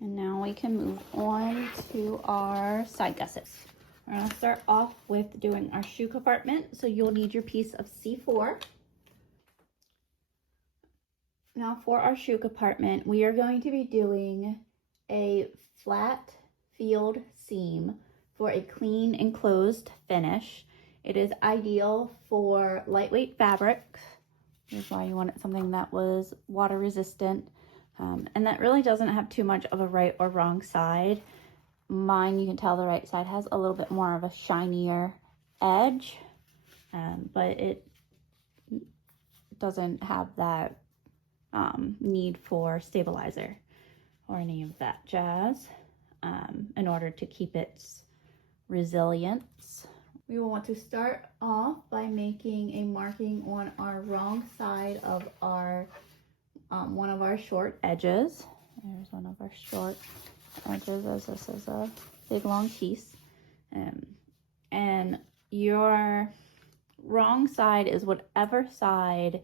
And now we can move on to our side gussets. We're going to start off with doing our shoe compartment. So you'll need your piece of C4. Now for our shoe compartment, we are going to be doing a flat field seam for a clean enclosed finish. It is ideal for lightweight fabrics. Here's why you wanted something that was water resistant, and that really doesn't have too much of a right or wrong side. Mine, you can tell the right side has a little bit more of a shinier edge, but it doesn't have that need for stabilizer or any of that jazz in order to keep its resilience. We will want to start off by making a marking on our wrong side of our one of our short edges. There's one of our short edges, as this is a big long piece. And your wrong side is whatever side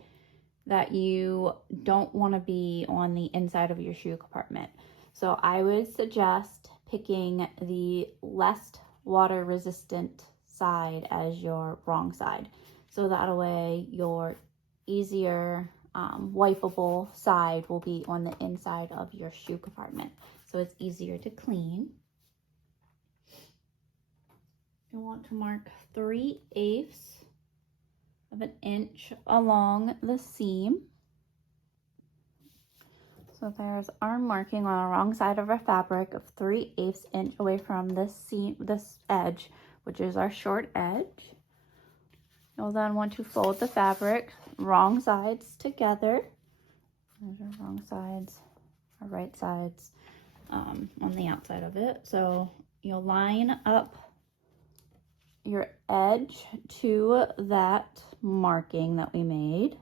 that you don't want to be on the inside of your shoe compartment. So I would suggest picking the less water resistant side as your wrong side. So that way your easier wipeable side will be on the inside of your shoe compartment. So it's easier to clean. You want to mark 3/8 of an inch along the seam. So there's our marking on the wrong side of our fabric of 3/8 inch away from this seam, this edge, which is our short edge. You'll then want to fold the fabric wrong sides together. There's our wrong sides, our right sides on the outside of it. So you'll line up your edge to that marking that we made.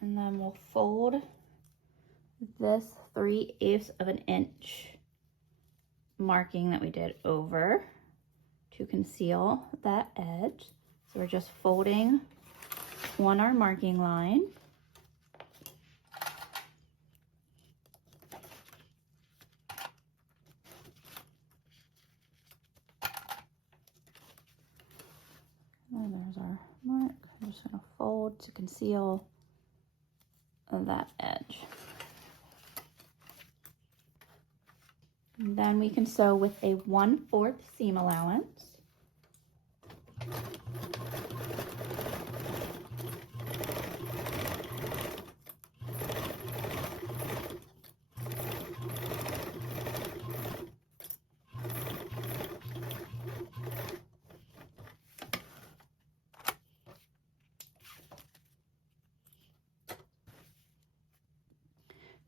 And then we'll fold this 3/8 of an inch marking that we did over to conceal that edge. So we're just folding on our marking line. And there's our mark. I'm just going to fold to conceal that edge. And then we can sew with a 1/4 seam allowance.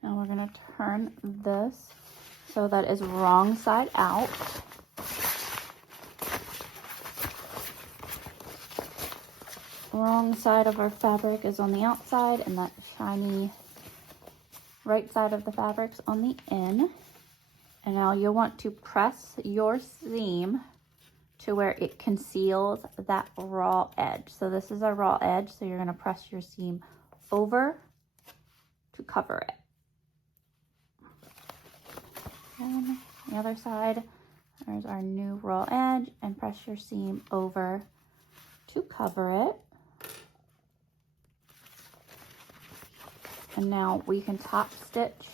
Now we're going to turn this so that is wrong side out. Wrong side of our fabric is on the outside, and that shiny right side of the fabric's on the in. And now you'll want to press your seam to where it conceals that raw edge. So this is our raw edge, so you're going to press your seam over to cover it. And the other side, there's our new raw edge, and press your seam over to cover it. And now we can top stitch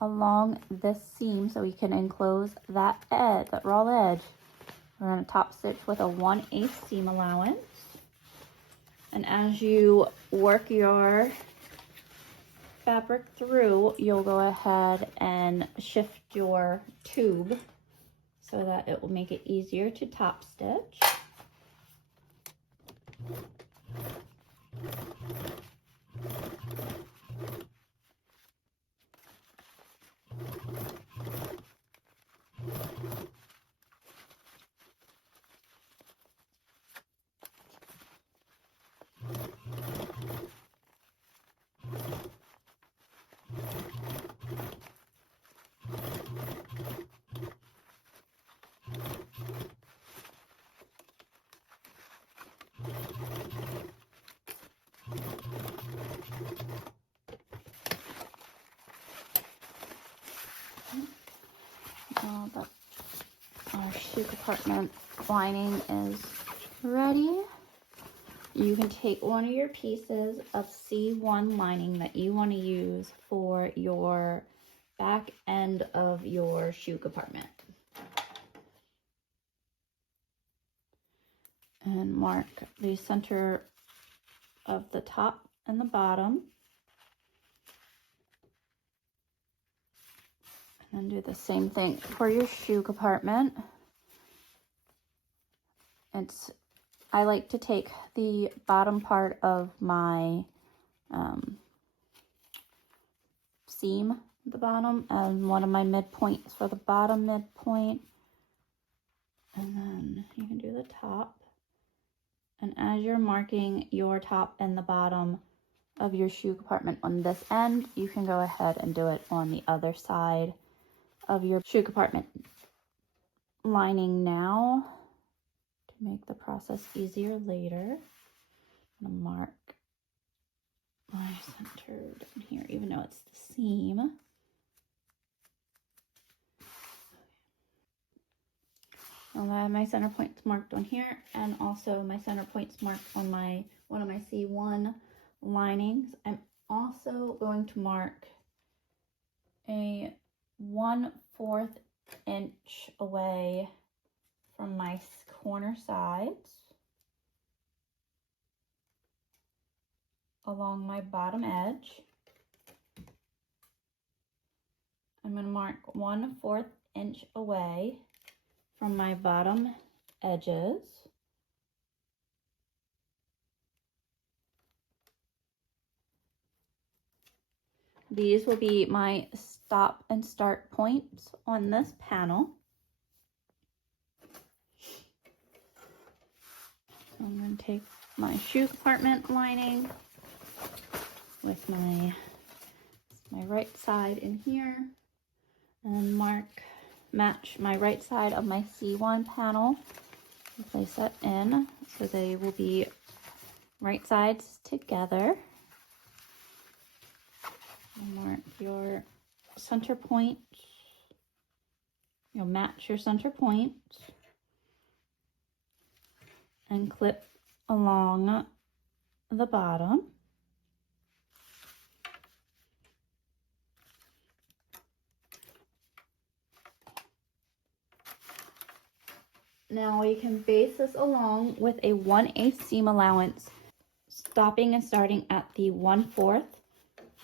along this seam so we can enclose that edge, that raw edge. We're going to top stitch with a 1/8 seam allowance. And as you work your fabric through, you'll go ahead and shift your tube so that it will make it easier to top stitch. But our shoe compartment lining is ready. you can take one of your pieces of C1 lining that you want to use for your back end of your shoe compartment. And mark the center of the top and the bottom. And do the same thing for your shoe compartment. I like to take the bottom part of my seam at the bottom and one of my midpoints for the bottom midpoint. And then you can do the top. And as you're marking your top and the bottom of your shoe compartment on this end, you can go ahead and do it on the other side of your shoe compartment lining now to make the process easier later. I'm gonna mark my center down here, even though it's the seam. I'll have my center points marked on here, and also my center points marked on one of my C1 linings. I'm also going to mark a 1/4 inch away from my corner sides along my bottom edge. I'm going to mark 1/4 inch away from my bottom edges. These will be my stop and start points on this panel. So I'm going to take my shoe compartment lining with my right side in here and match my right side of my C1 panel and place that in so they will be right sides together. And mark your center point. You'll match your center point and clip along the bottom. Now we can base this along with a 1/8 seam allowance, stopping and starting at the 1/4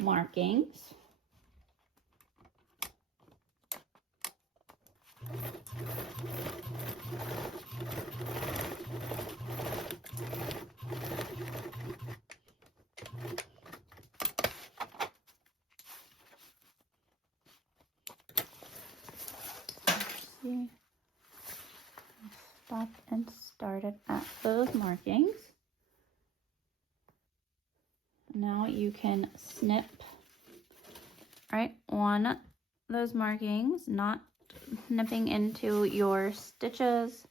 markings. See, stop and started at those markings. Now you can snip right on those markings, not nipping into your stitches,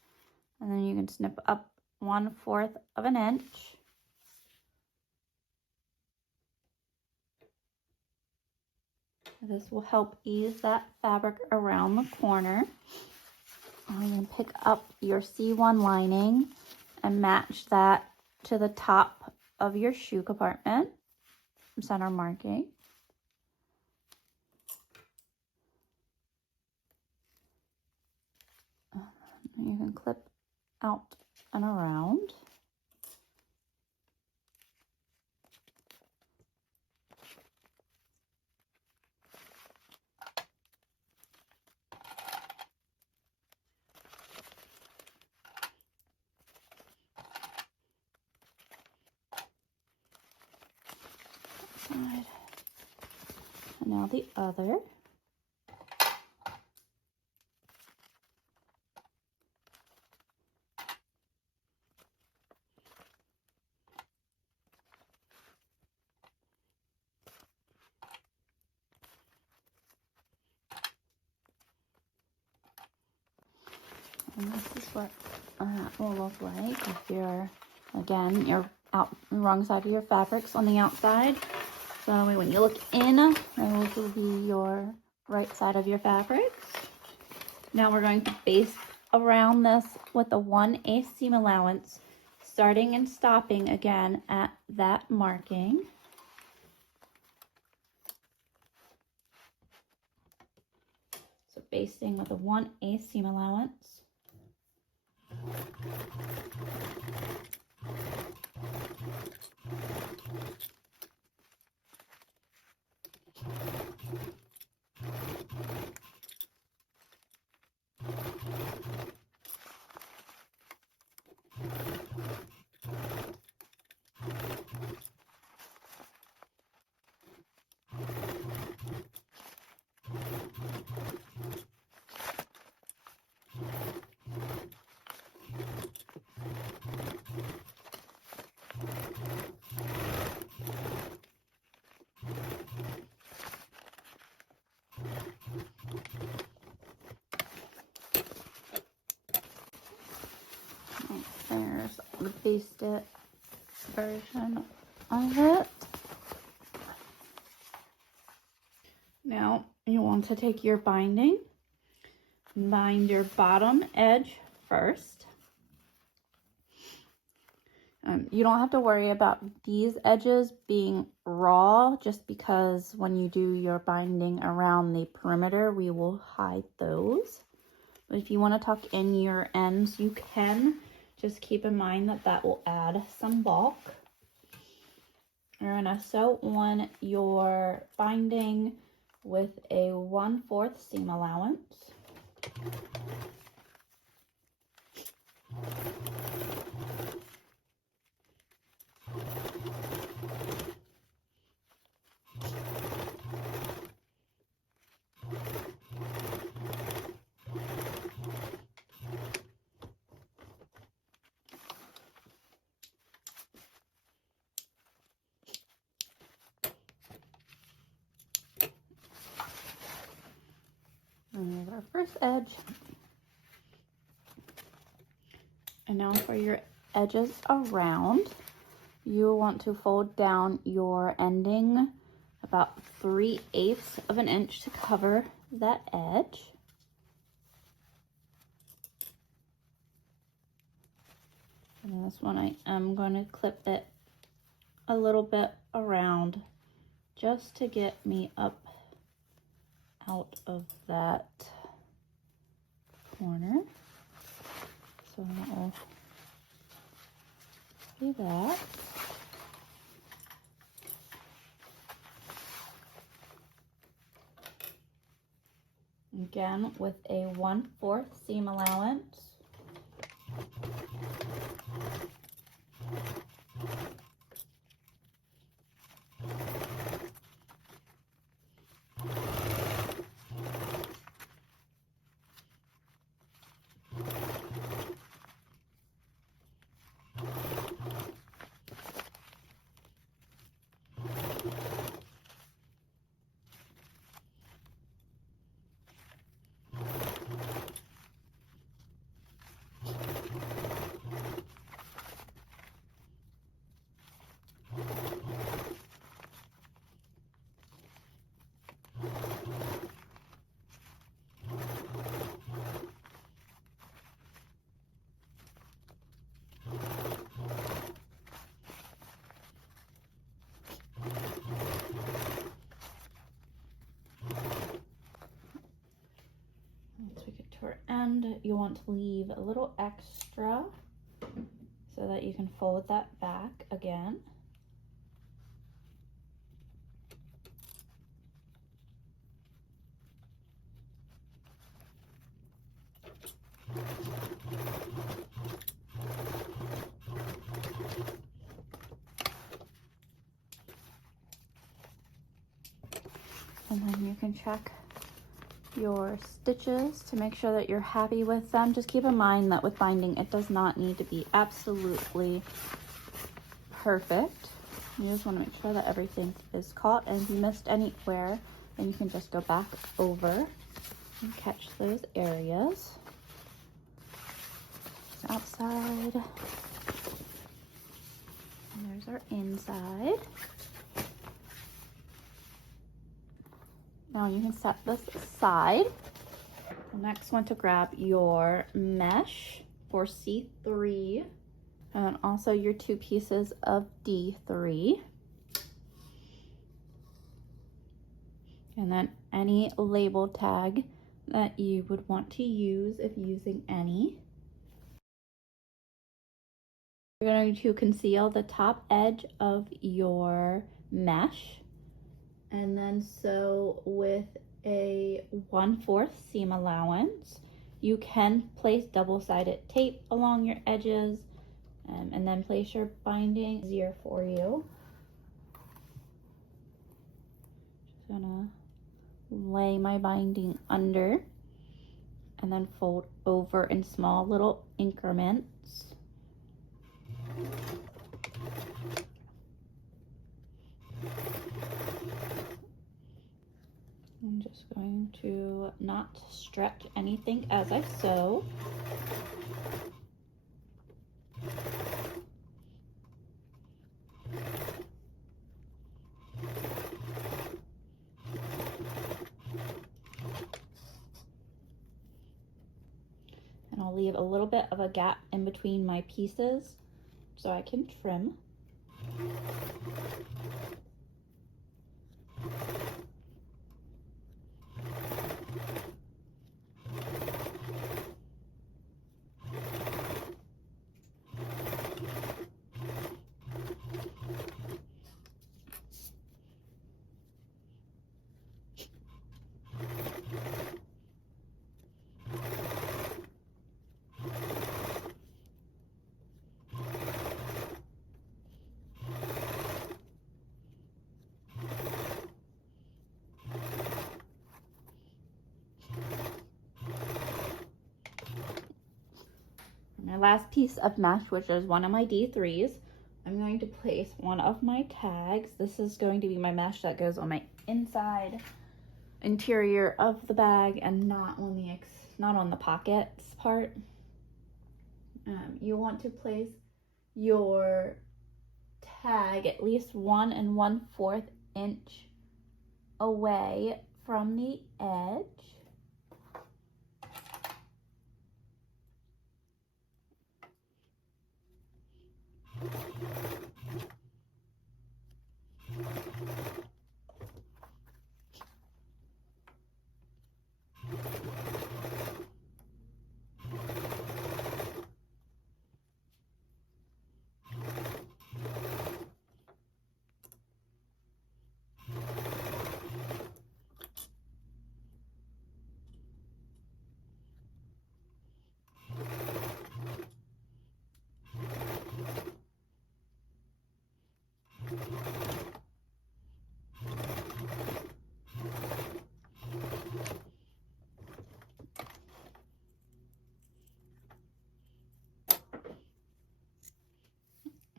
and then you can snip up 1/4 of an inch. This will help ease that fabric around the corner. And then pick up your C1 lining and match that to the top of your shoe compartment, center marking. You can clip out and around. Side. And now the other. And this is what that will look like if you're out the wrong side of your fabrics on the outside. So when you look in, it will be your right side of your fabrics. Now we're going to base around this with a 1/8 seam allowance, starting and stopping again at that marking. So basting with a 1/8 seam allowance. There's the basted version of it. Now you want to take your binding, bind your bottom edge first. You don't have to worry about these edges being raw, just because when you do your binding around the perimeter, we will hide those. But if you want to tuck in your ends, you can. Just keep in mind that that will add some bulk. You're gonna sew on your binding with a 1/4 seam allowance. And there's our first edge. And now for your edges around, you want to fold down your ending about 3/8 of an inch to cover that edge. And this one I am going to clip it a little bit around just to get me up out of that corner. So that will be that. Again with a 1/4 seam allowance. Once we get to our end, you want to leave a little extra so that you can fold that back again. And then you can check your stitches to make sure that you're happy with them. Just keep in mind that with binding, it does not need to be absolutely perfect. You just want to make sure that everything is caught, and if you missed anywhere, then you can just go back over and catch those areas. Outside, and there's our inside. Now you can set this aside. The next one to grab your mesh for C3. And then also your 2 pieces of D3. And then any label tag that you would want to use if using any. You're going to conceal the top edge of your mesh and then sew with a 1/4 seam allowance. You can place double-sided tape along your edges and then place your binding easier for you. Just gonna lay my binding under and then fold over in small little increments. I'm just going to not stretch anything as I sew. And I'll leave a little bit of a gap in between my pieces so I can trim. My last piece of mesh, which is one of my D3s, I'm going to place one of my tags. This is going to be my mesh that goes on my inside interior of the bag and not on the pockets part. You want to place your tag at least 1 1/4 inch away from the edge.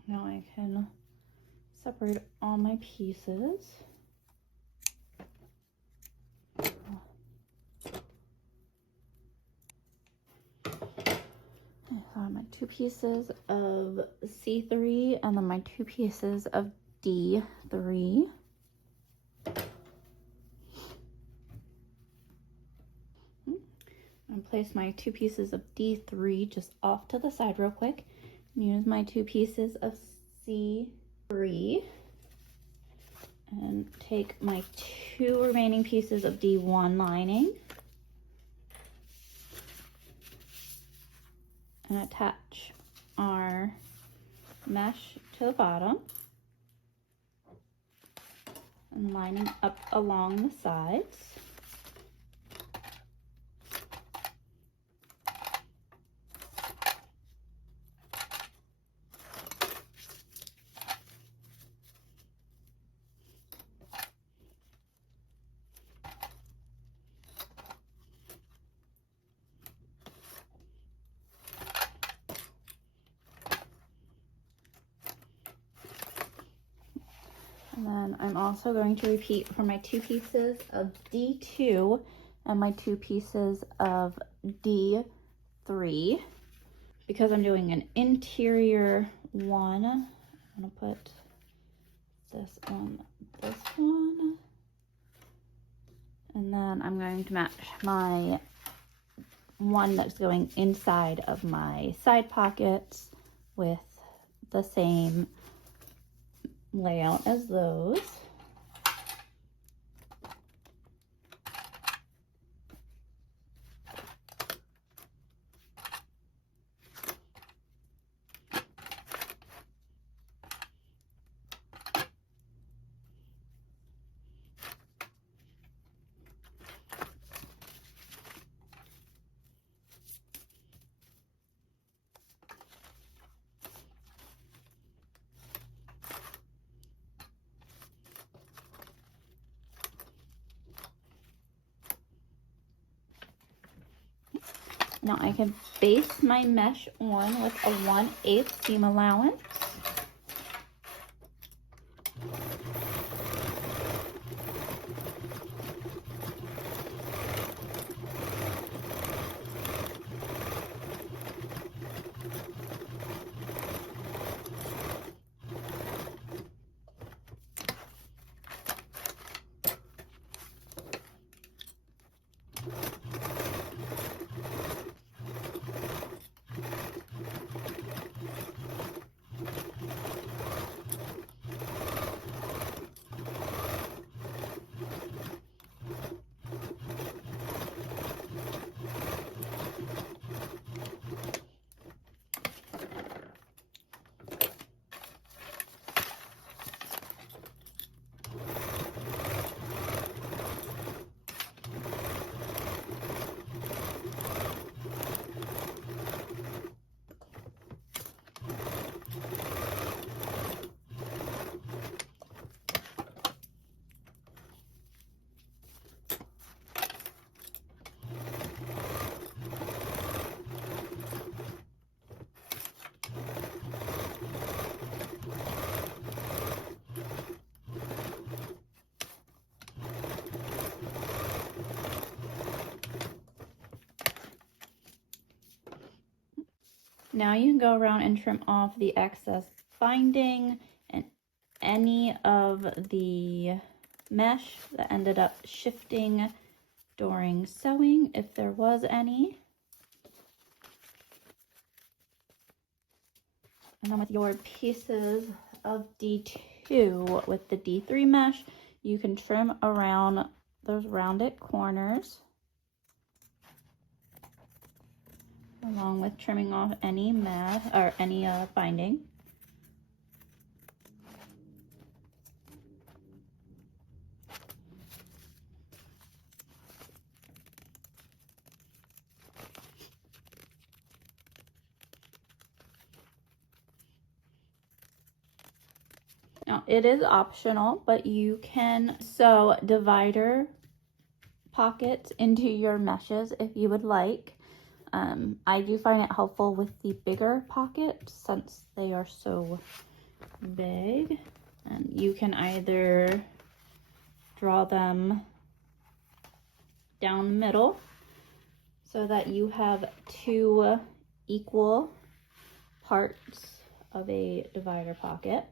Now I can separate all my pieces. I have my 2 pieces of C3 and then my 2 pieces of D3. And place my 2 pieces of D3 just off to the side real quick. And use my 2 pieces of C3 and take my 2 remaining pieces of D1 lining and attach our mesh to the bottom and lining up along the sides. And then I'm also going to repeat for my 2 pieces of D2 and my 2 pieces of D3. Because I'm doing an interior one, I'm going to put this on this one. And then I'm going to match my one that's going inside of my side pockets with the same layout as those. Now I can base my mesh on with a 1/8 seam allowance. Now you can go around and trim off the excess binding and any of the mesh that ended up shifting during sewing, if there was any. And then with your pieces of D2 with the D3 mesh, you can trim around those rounded corners, along with trimming off any mesh or any binding. Now it is optional, but you can sew divider pockets into your meshes if you would like. I do find it helpful with the bigger pockets since they are so big, and you can either draw them down the middle so that you have two equal parts of a divider pocket,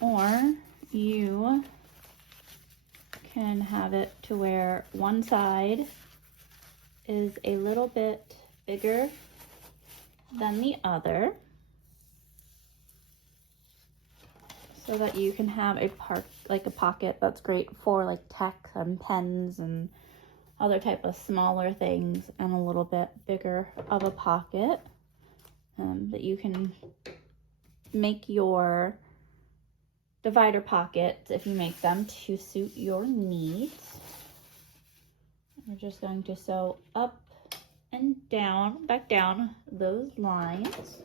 or you can have it to where one side is a little bit bigger than the other, so that you can have a pocket that's great for like text and pens and other type of smaller things, and a little bit bigger of a pocket that you can make your divider pockets, if you make them, to suit your needs. We're just going to sew up and down, back down those lines.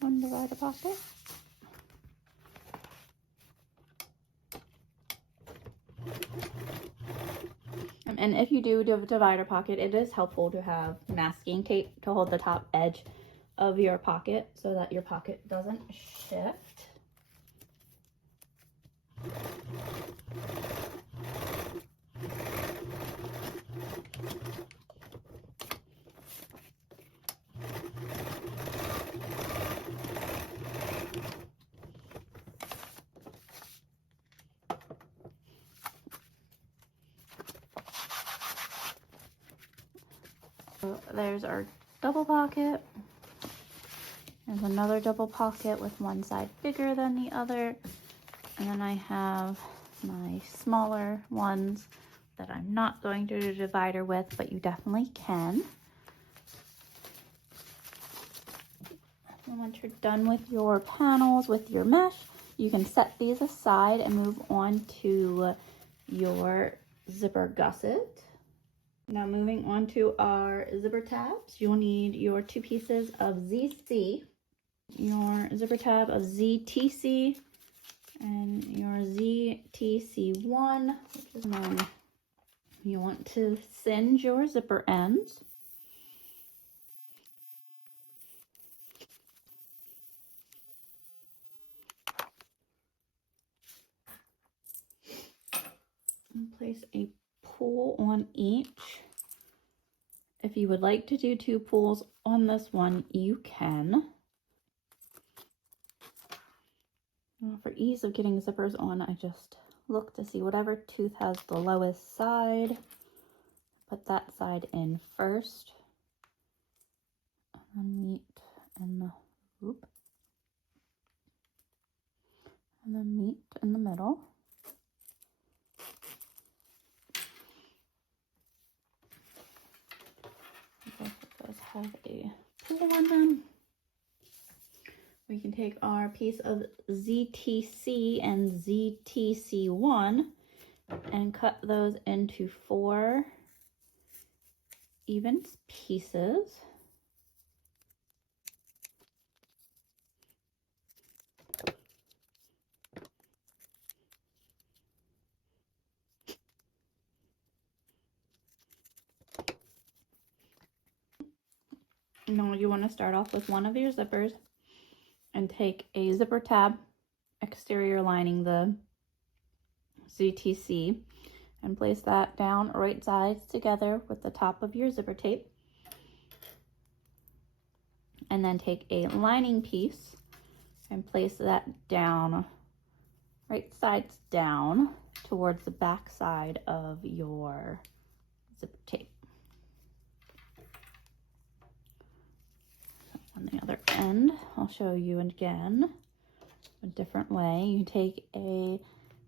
One divider pocket. And if you do a divider pocket, it is helpful to have masking tape to hold the top edge of your pocket so that your pocket doesn't shift. So there's our double pocket. There's another double pocket with one side bigger than the other. And then I have my smaller ones that I'm not going to do a divider with, but you definitely can. And once you're done with your panels, with your mesh, you can set these aside and move on to your zipper gusset. Now moving on to our zipper tabs, you'll need your 2 pieces of ZC, your zipper tab of ZTC, and your ZTC1, which is known. You want to singe your zipper ends. And place a pull on each. If you would like to do 2 pulls on this one, you can. For ease of getting zippers on, I just look to see whatever tooth has the lowest side. Put that side in first. And then meet in the loop. And then meet in the middle. Both of those have a pull on them. We can take our piece of ZTC and ZTC1 and cut those into 4 even pieces. Now you want to start off with one of your zippers and take a zipper tab, exterior lining the ZTC, and place that down right sides together with the top of your zipper tape. And then take a lining piece and place that down, right sides down towards the back side of your zipper tape. On the other end, I'll show you again a different way. You take a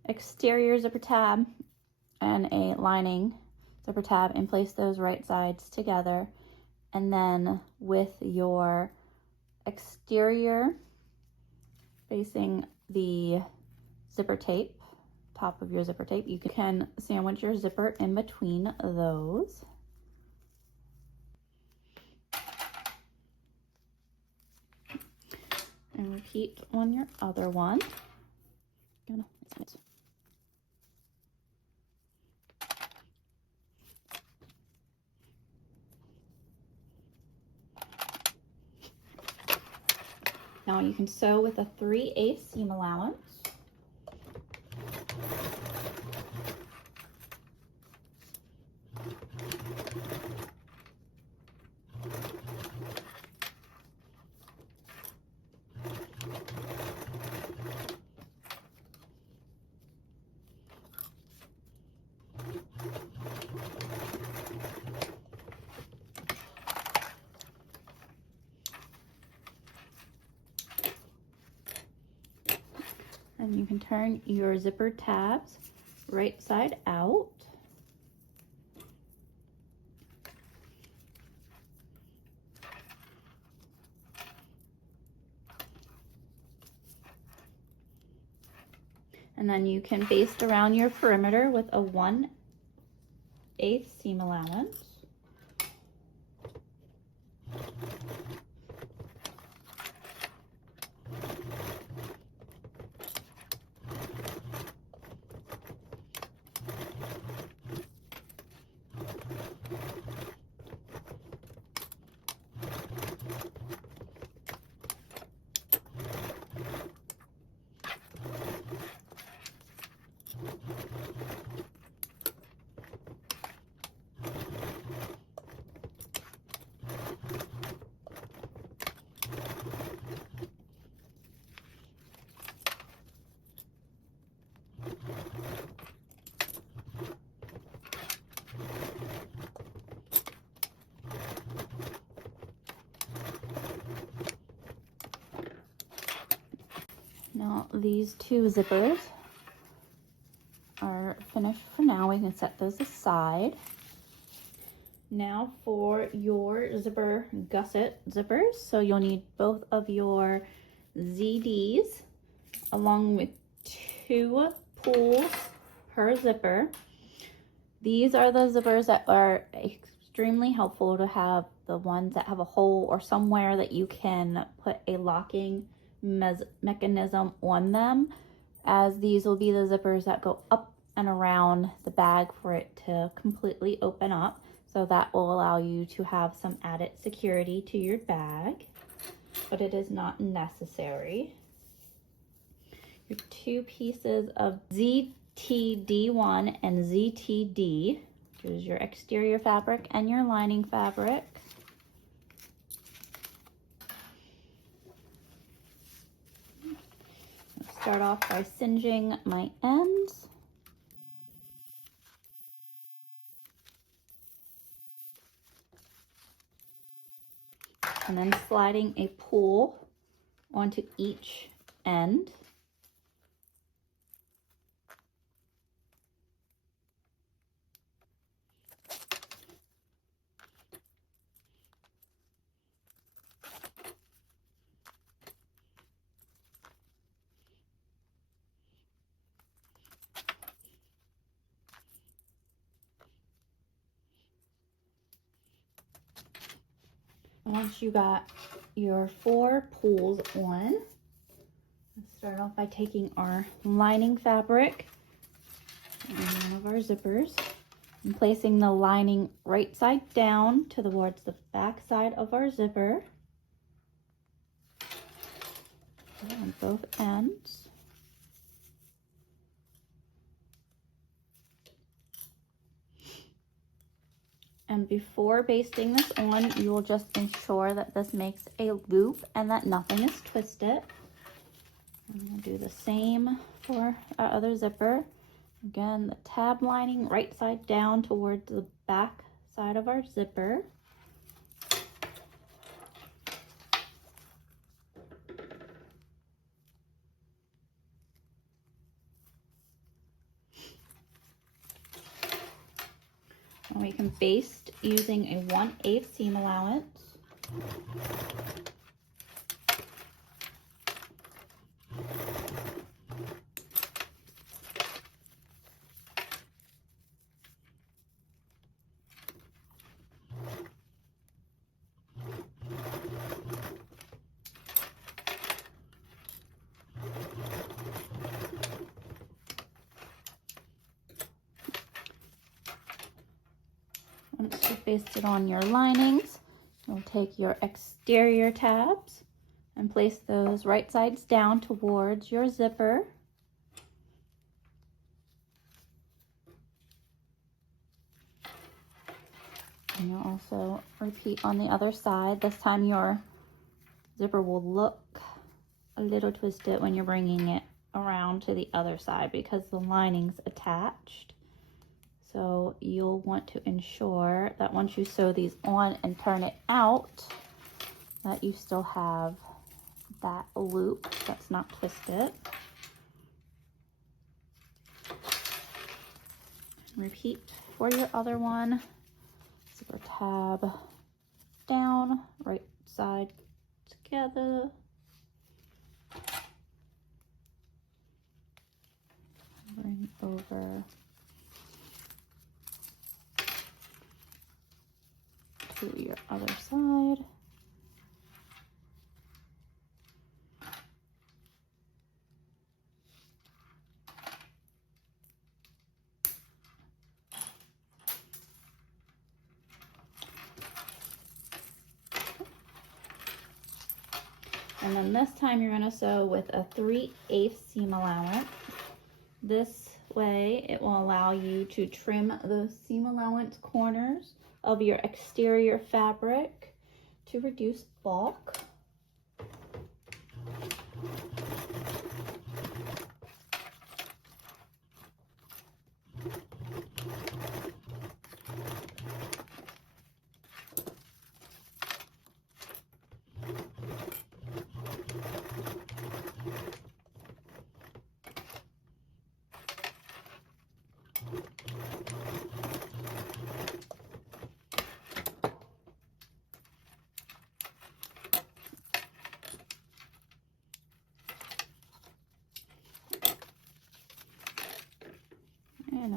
exterior zipper tab and a lining zipper tab and place those right sides together, and then with your exterior facing the zipper tape, top of your zipper tape, you can sandwich your zipper in between those. And repeat on your other one. Now you can sew with a 3/8 seam allowance. And you can turn your zipper tabs right side out. And then you can baste around your perimeter with a 1/8 seam allowance. these two zippers are finished for now. We can set those aside. Now for your zipper gusset zippers. So you'll need both of your ZDs along with 2 pulls per zipper. These are the zippers that are extremely helpful to have, the ones that have a hole or somewhere that you can put a locking mechanism on them, as these will be the zippers that go up and around the bag for it to completely open up. So that will allow you to have some added security to your bag, but it is not necessary. Your 2 pieces of ZTD1 and ZTD, which is your exterior fabric and your lining fabric. I'll start off by singeing my ends. And then sliding a pull onto each end. Once you got your 4 pulls on, let's start off by taking our lining fabric and one of our zippers and placing the lining right side down towards the back side of our zipper on both ends. And before basting this on, you will just ensure that this makes a loop and that nothing is twisted. I'm going to do the same for our other zipper. Again, the tab lining right side down towards the back side of our zipper. And we can baste using a 1/8 seam allowance. Once you've basted on your linings, you'll take your exterior tabs and place those right sides down towards your zipper. And you'll also repeat on the other side. This time your zipper will look a little twisted when you're bringing it around to the other side because the lining's attached. So you'll want to ensure that once you sew these on and turn it out, that you still have that loop that's not twisted. Repeat for your other one. Zipper tab down, right side together. Bring over to your other side. And then this time you're going to sew with a 3/8 seam allowance. This way it will allow you to trim those seam allowance corners of your exterior fabric to reduce bulk.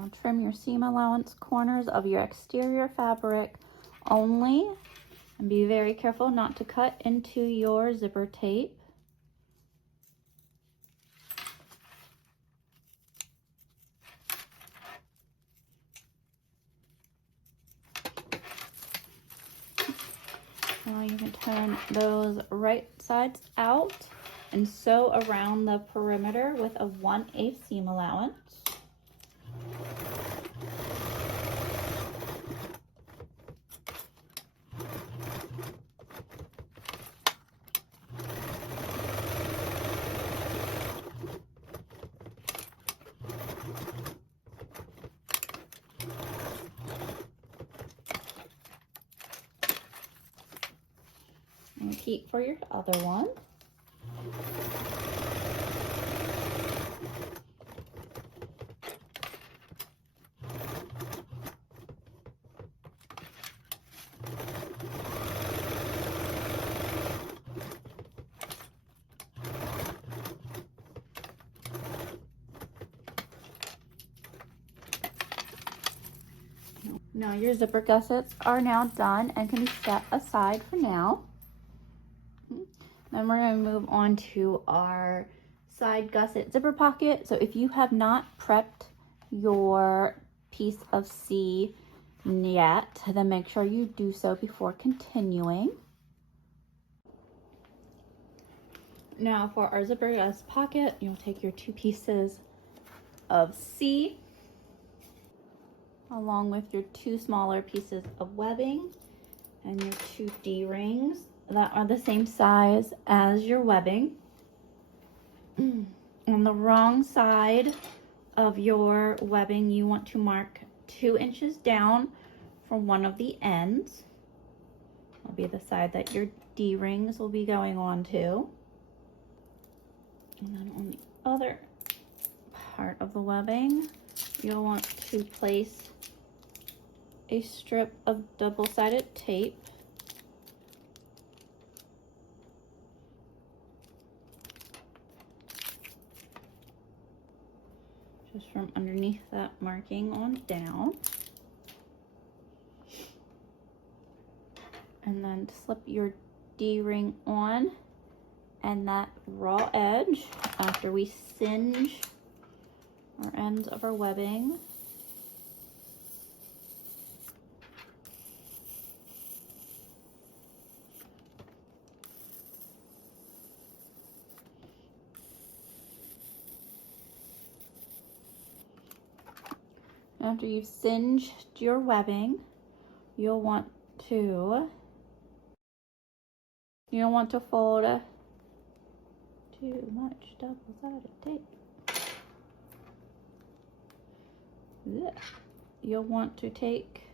Now trim your seam allowance corners of your exterior fabric only, and be very careful not to cut into your zipper tape. Now you can turn those right sides out and sew around the perimeter with a 1/8 seam allowance. And repeat for your other one. Now your zipper gussets are now done and can be set aside for now. Then we're going to move on to our side gusset zipper pocket. So if you have not prepped your piece of C yet, then make sure you do so before continuing. Now for our zipper gusset pocket, you'll take your 2 pieces of C along with your 2 smaller pieces of webbing and your 2 D-rings that are the same size as your webbing. On the wrong side of your webbing, you want to mark 2 inches down from one of the ends. That'll be the side that your D-rings will be going on to. And then on the other part of the webbing, you'll want to place a strip of double-sided tape just from underneath that marking on down, and then slip your D-ring on and that raw edge after we singe our ends of our webbing. After you've singed your webbing, you'll want to fold too much double-sided tape. Yeah. You'll want to take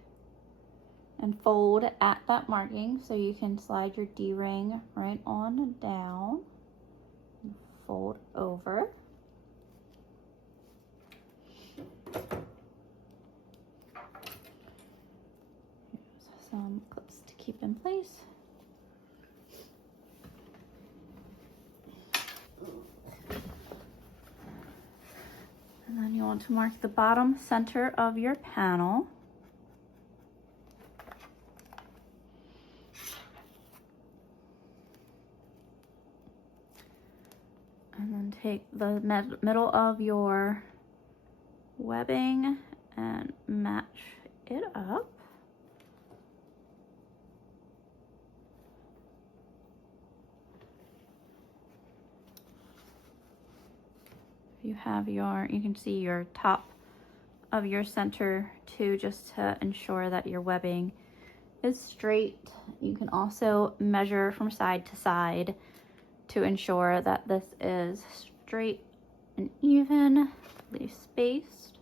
and fold at that marking so you can slide your D-ring right on and down and fold over. Some clips to keep in place. And then you want to mark the bottom center of your panel. And then take the middle of your webbing and match it up. You have you can see your top of your center too, just to ensure that your webbing is straight. You can also measure from side to side to ensure that this is straight and evenly spaced.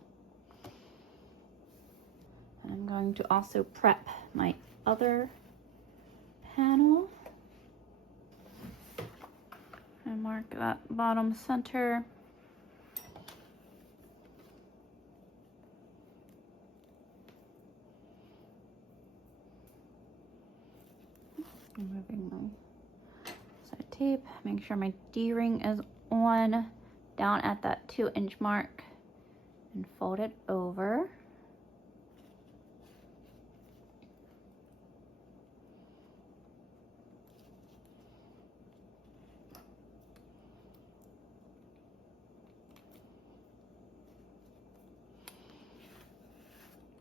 And I'm going to also prep my other panel and mark that bottom center. Removing my side tape, make sure my D-ring is on down at that 2-inch mark, and fold it over.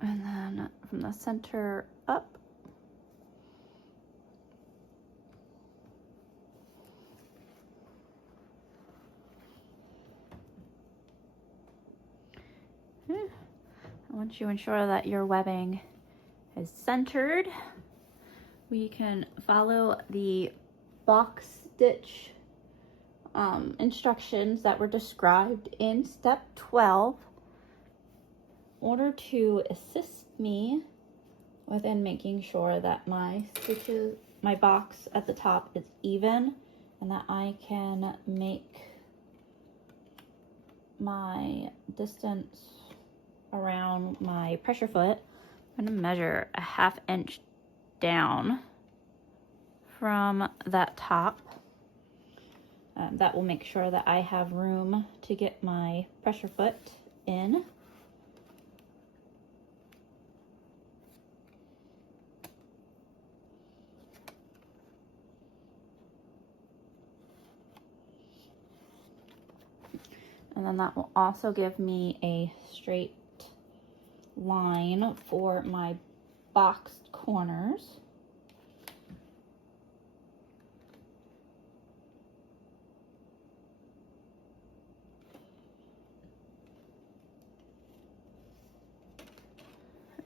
And then from the center up. Once you ensure that your webbing is centered, we can follow the box stitch instructions that were described in step 12 in order to assist me within making sure that my stitches, my box at the top is even and that I can make my distance around my pressure foot. I'm going to measure a 1/2 inch down from that top. That will make sure that I have room to get my pressure foot in. And then that will also give me a straight line for my boxed corners.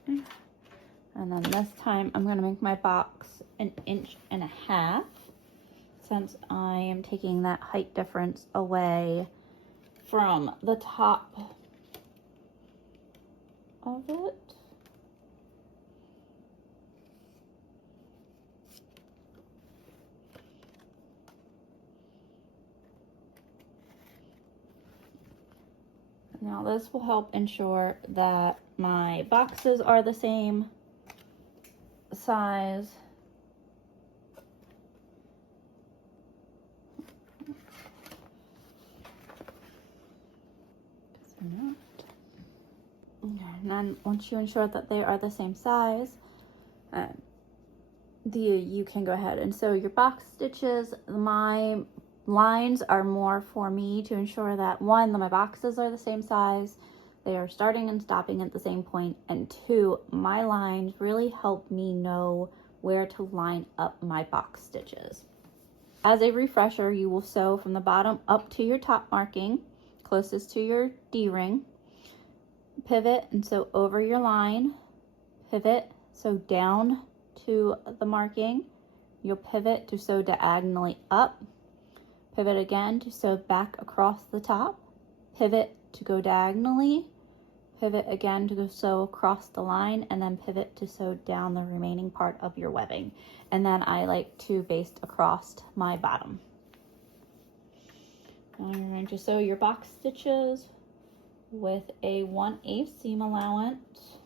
And then this time I'm going to make my box 1.5 inches since I am taking that height difference away from the top of it. Now this will help ensure that my boxes are the same size. And then once you ensure that they are the same size, you can go ahead and sew your box stitches. My lines are more for me to ensure that one, that my boxes are the same size, they are starting and stopping at the same point, and two, my lines really help me know where to line up my box stitches. As a refresher, you will sew from the bottom up to your top marking closest to your D-ring, pivot and sew over your line, pivot, sew down to the marking, you'll pivot to sew diagonally up, pivot again to sew back across the top, pivot to go diagonally, pivot again to go sew across the line, and then pivot to sew down the remaining part of your webbing. And then I like to baste across my bottom. Now you're going to sew your box stitches with a 1/8 seam allowance,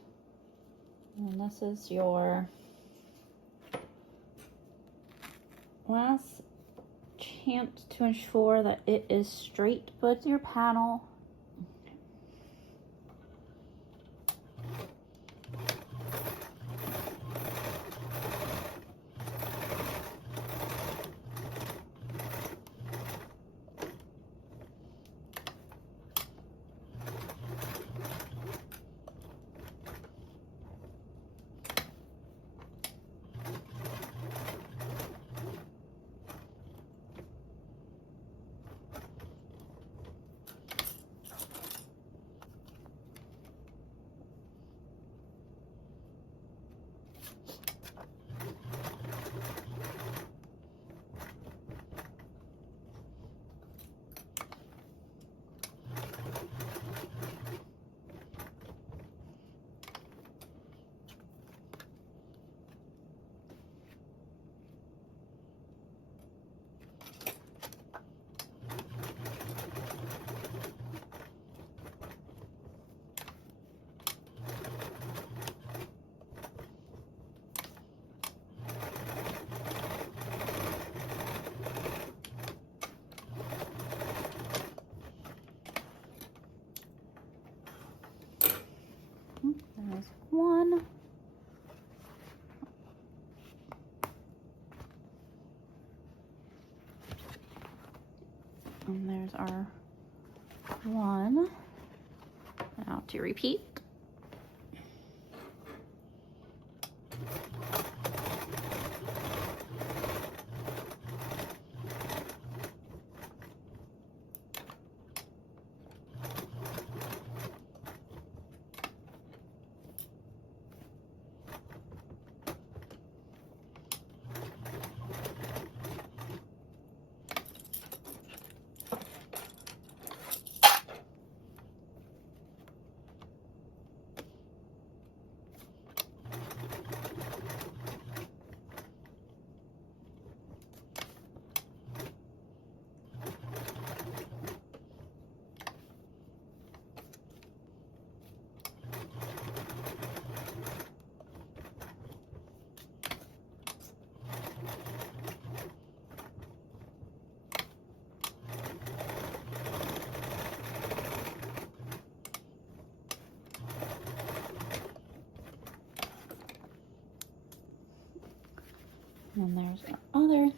and this is your last chance to ensure that it is straight with your panel. And there's our one. Now to repeat. And then there's our other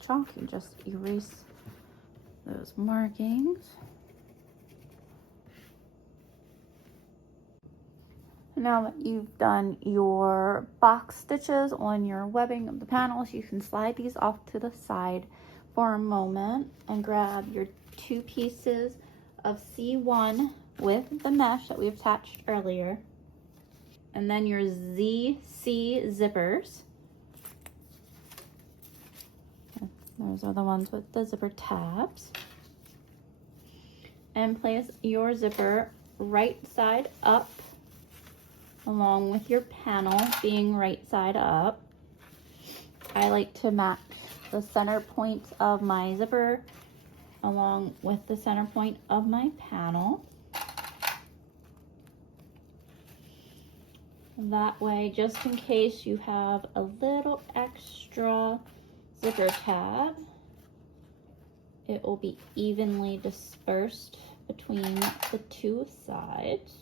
chalk. You just erase those markings. Now that you've done your box stitches on your webbing of the panels, you can slide these off to the side for a moment and grab your 2 pieces of C1 with the mesh that we attached earlier, and then your ZC zippers. Those are the ones with the zipper tabs. And place your zipper right side up along with your panel being right side up. I like to match the center point of my zipper along with the center point of my panel. That way, just in case you have a little extra zipper tab, it will be evenly dispersed between the 2 sides.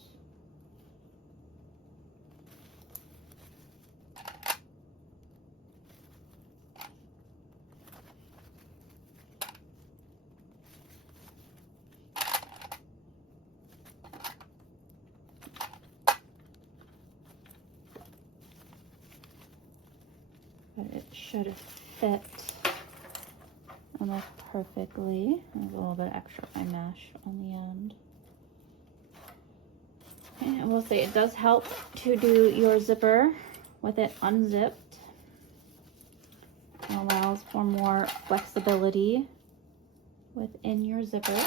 But it should fit almost perfectly. There's a little bit extra eye mesh on the end. And I will say it does help to do your zipper with it unzipped. It allows for more flexibility within your zipper.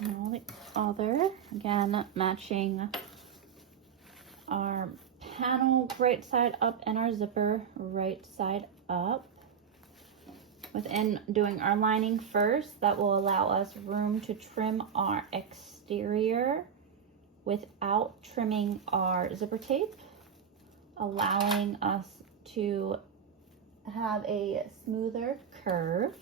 Now the other, again, matching our panel right side up and our zipper right side up. Within doing our lining first, that will allow us room to trim our exterior without trimming our zipper tape, allowing us to have a smoother curve.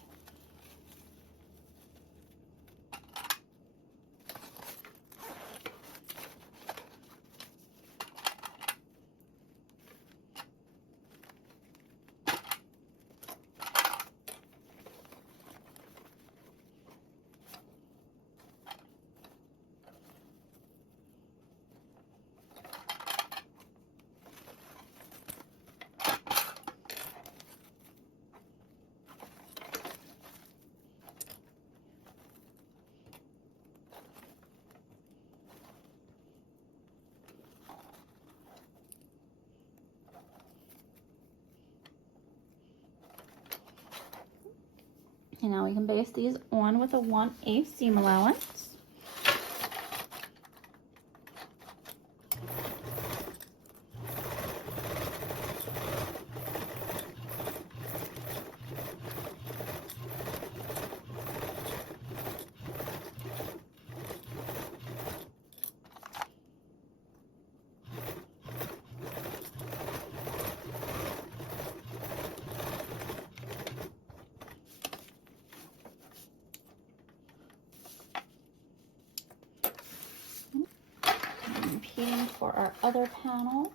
And now we can base these on with a 1/8 seam allowance. for our other panel.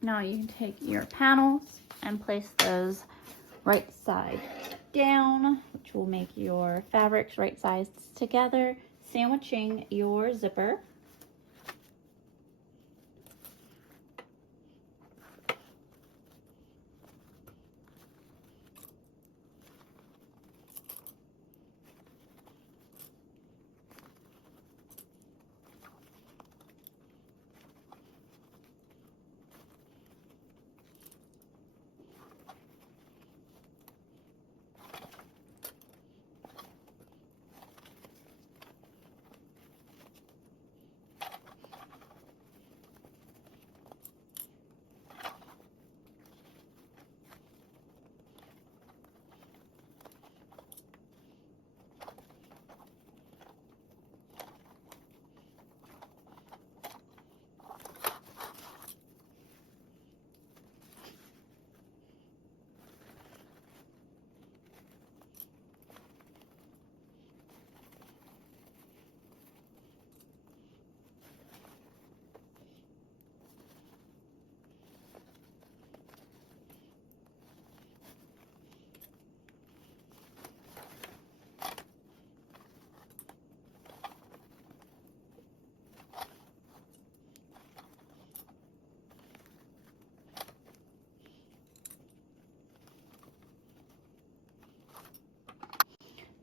Now you can take your panels and place those right side down, which will make your fabrics right sized together, sandwiching your zipper.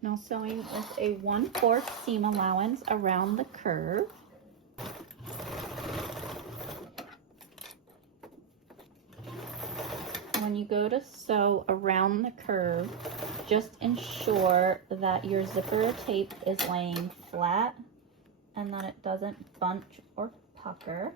Now sewing with a 1/4 seam allowance around the curve. When you go to sew around the curve, just ensure that your zipper tape is laying flat and that it doesn't bunch or pucker.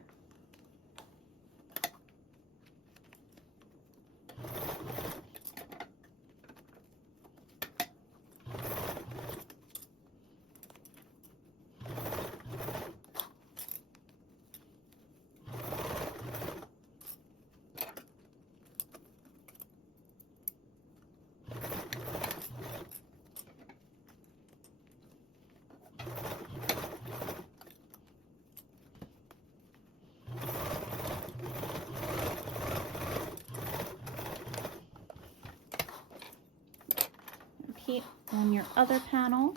Repeat on your other panel.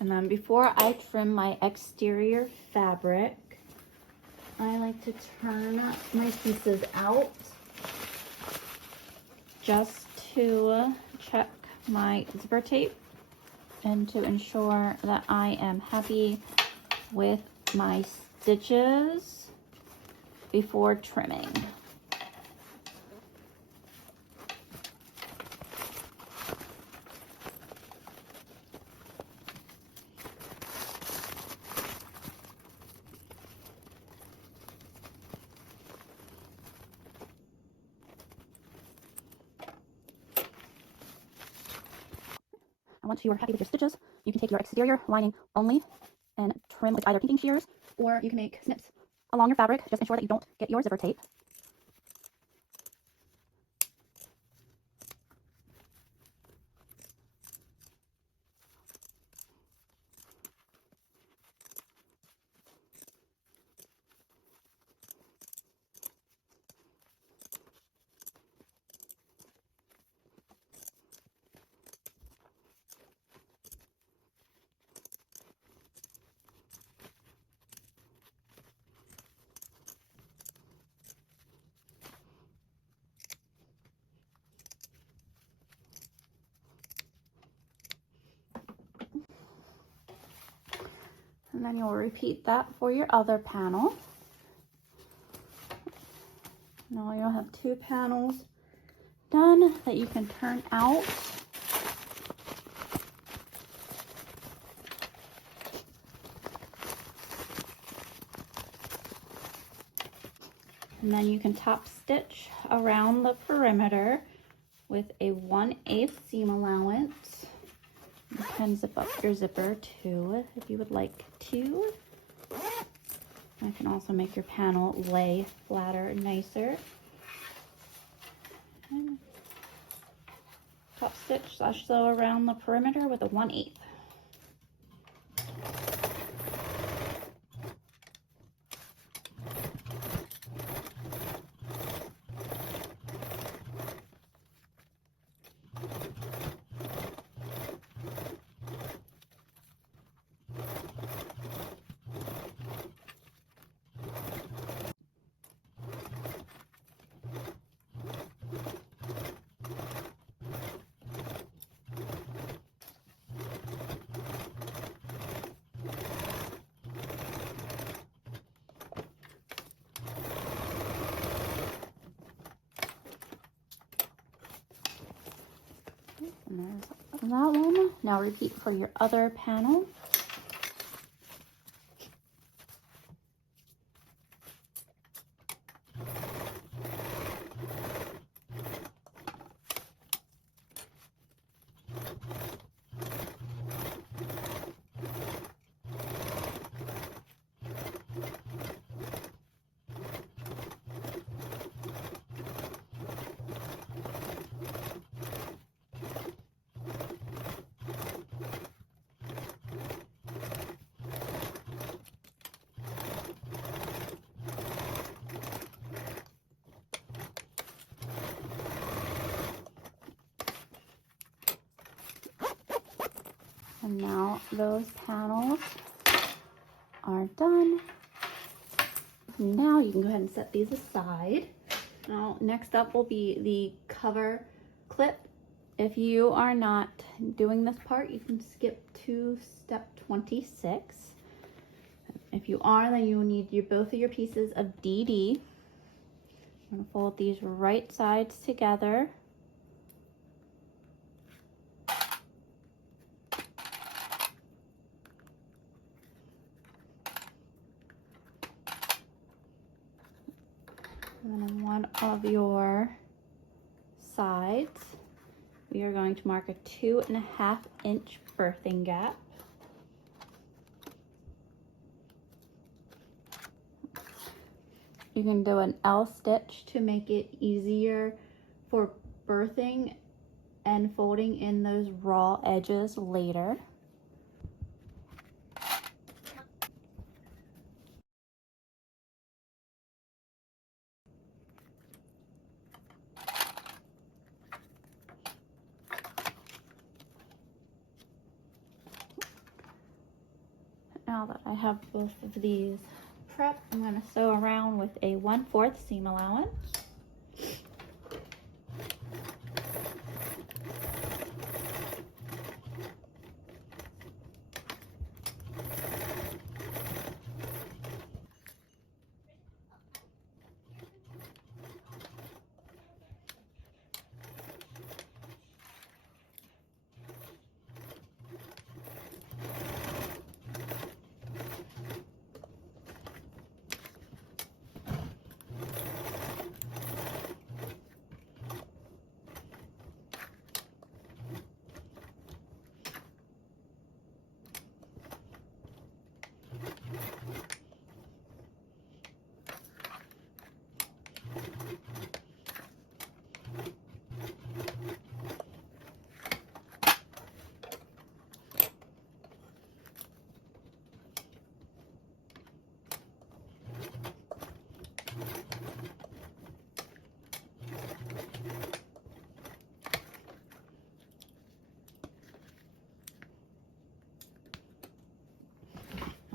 And then before I trim my exterior fabric, I like to turn my pieces out just to check my zipper tape and to ensure that I am happy with my stitches before trimming. once you are happy with your stitches, you can take your exterior lining only and trim with either pinking shears, or you can make snips along your fabric. Just ensure that you don't get your zipper tape. And then you'll repeat that for your other panel. Now you'll have 2 panels done that you can turn out. And then you can top stitch around the perimeter with a 1/8 seam allowance. You can zip up your zipper too if you would like to. I can also make your panel lay flatter and nicer. And top stitch / sew around the perimeter with a 1/8. And there's that one. Now repeat for your other panel. And now those panels are done. Now you can go ahead and set these aside. Now next up will be the cover clip. If you are not doing this part, you can skip to step 26. If you are, then you will need both of your pieces of DD. I'm going to fold these right sides together. And then on one of your sides, we are going to mark a 2.5 inch birthing gap. You can do an L stitch to make it easier for birthing and folding in those raw edges later. Now that I have both of these prepped, I'm going to sew around with a 1/4 seam allowance.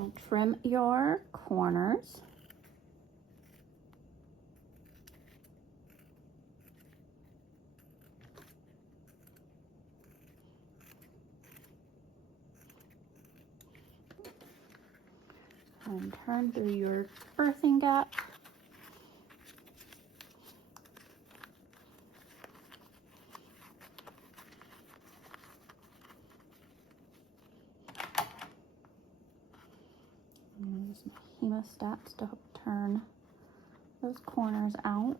Now trim your corners. And turn through your earthing gap. Use my hemostats to help turn those corners out.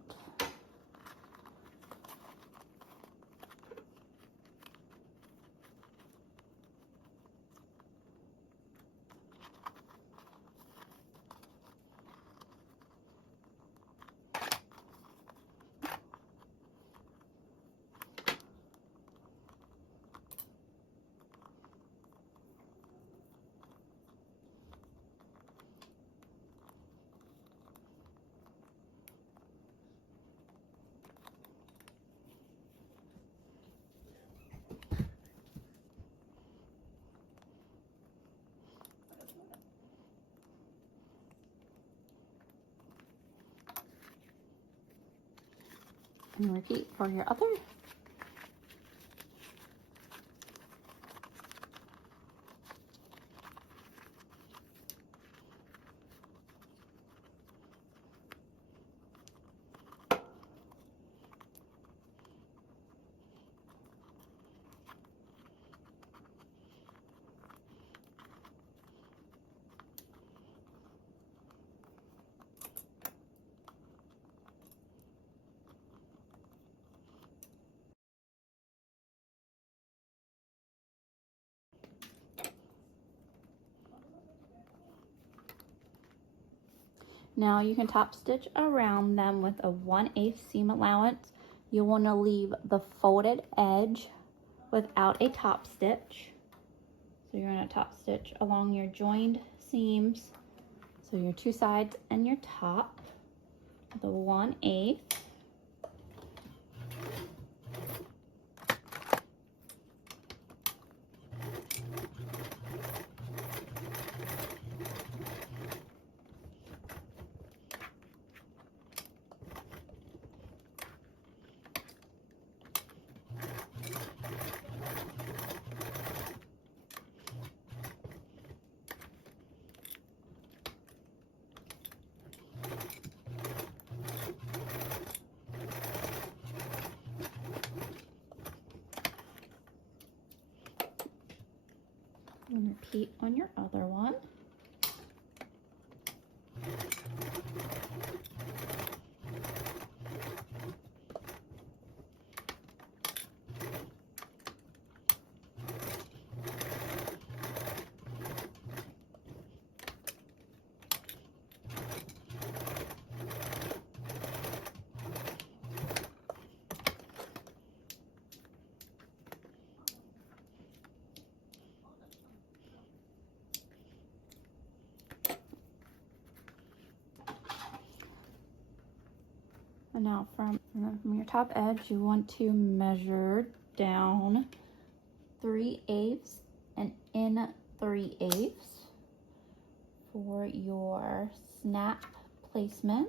And repeat for your other. Now you can top stitch around them with a 1/8 seam allowance. You'll want to leave the folded edge without a top stitch. So you're going to top stitch along your joined seams. So your two sides and your top, the 1/8. And repeat on your other one. And now from your top edge, you want to measure down 3/8 and in 3/8 for your snap placement.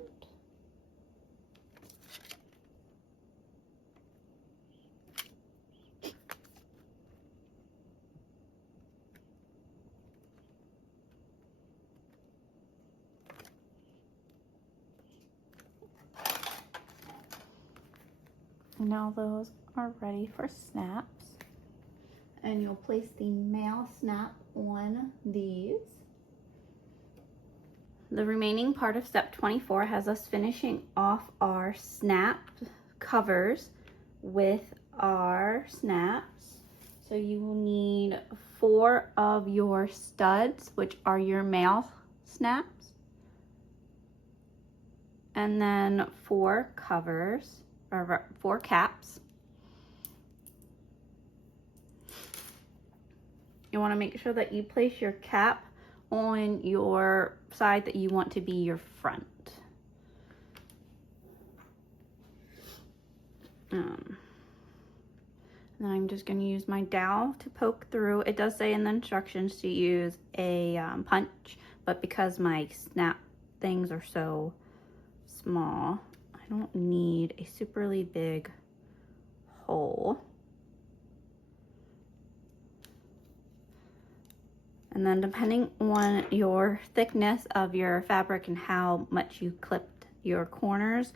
Now those are ready for snaps, and you'll place the male snap on these. The remaining part of step 24 has us finishing off our snap covers with our snaps. So you will need 4 of your studs, which are your male snaps, and then 4 covers, or 4 caps. You want to make sure that you place your cap on your side that you want to be your front. And then I'm just going to use my dowel to poke through. It does say in the instructions to use a punch, but because my snap things are so small, I don't need a superly big hole. And then depending on your thickness of your fabric and how much you clipped your corners,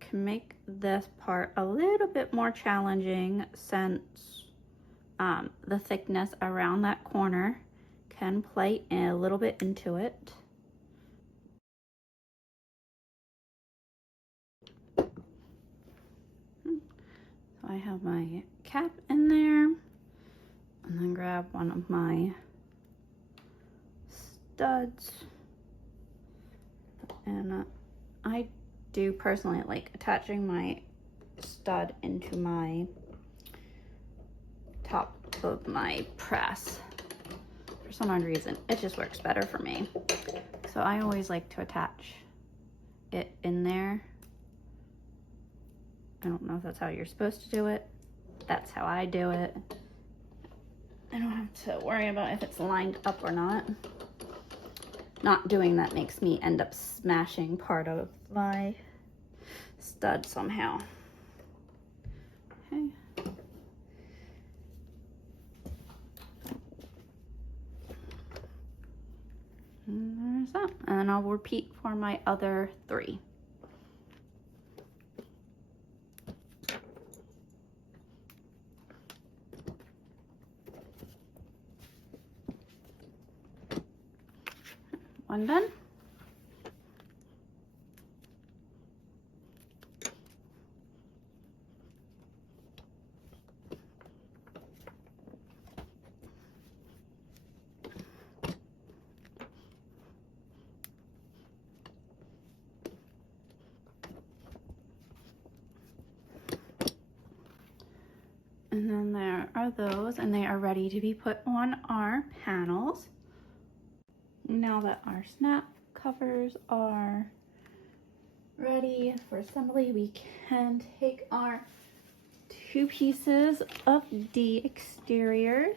can make this part a little bit more challenging, since the thickness around that corner can play a little bit into it. So I have my cap in there, and then grab one of my studs, and I do personally like attaching my stud into my top of my press. For some odd reason, it just works better for me. So I always like to attach it in there. I don't know if that's how you're supposed to do it. That's how I do it. I don't have to worry about if it's lined up or not. Not doing that makes me end up smashing part of my stud somehow. Okay. And there's that. And I'll repeat for my other 3. One done. And then there are those, and they are ready to be put on our panels. Now that our snap covers are ready for assembly, we can take our 2 pieces of the exteriors,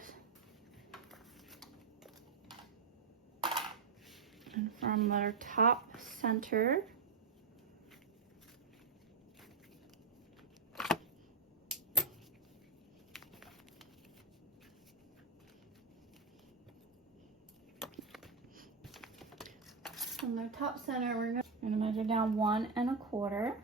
and from their top center, we're going to measure down 1 1/4.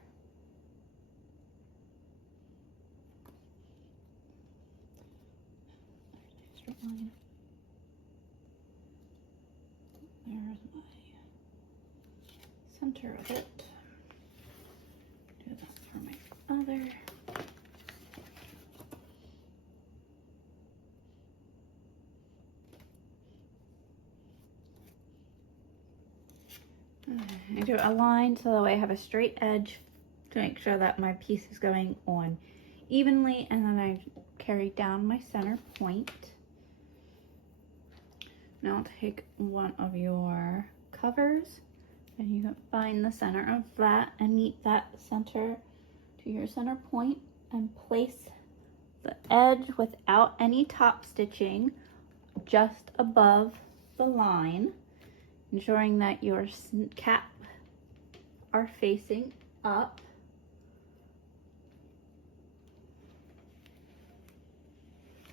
There's my center of it. Do that for my other. I do a line so that way I have a straight edge to make sure that my piece is going on evenly, and then I carry down my center point. Now take one of your covers, and you can find the center of that and meet that center to your center point, and place the edge without any top stitching just above the line, ensuring that your cap are facing up.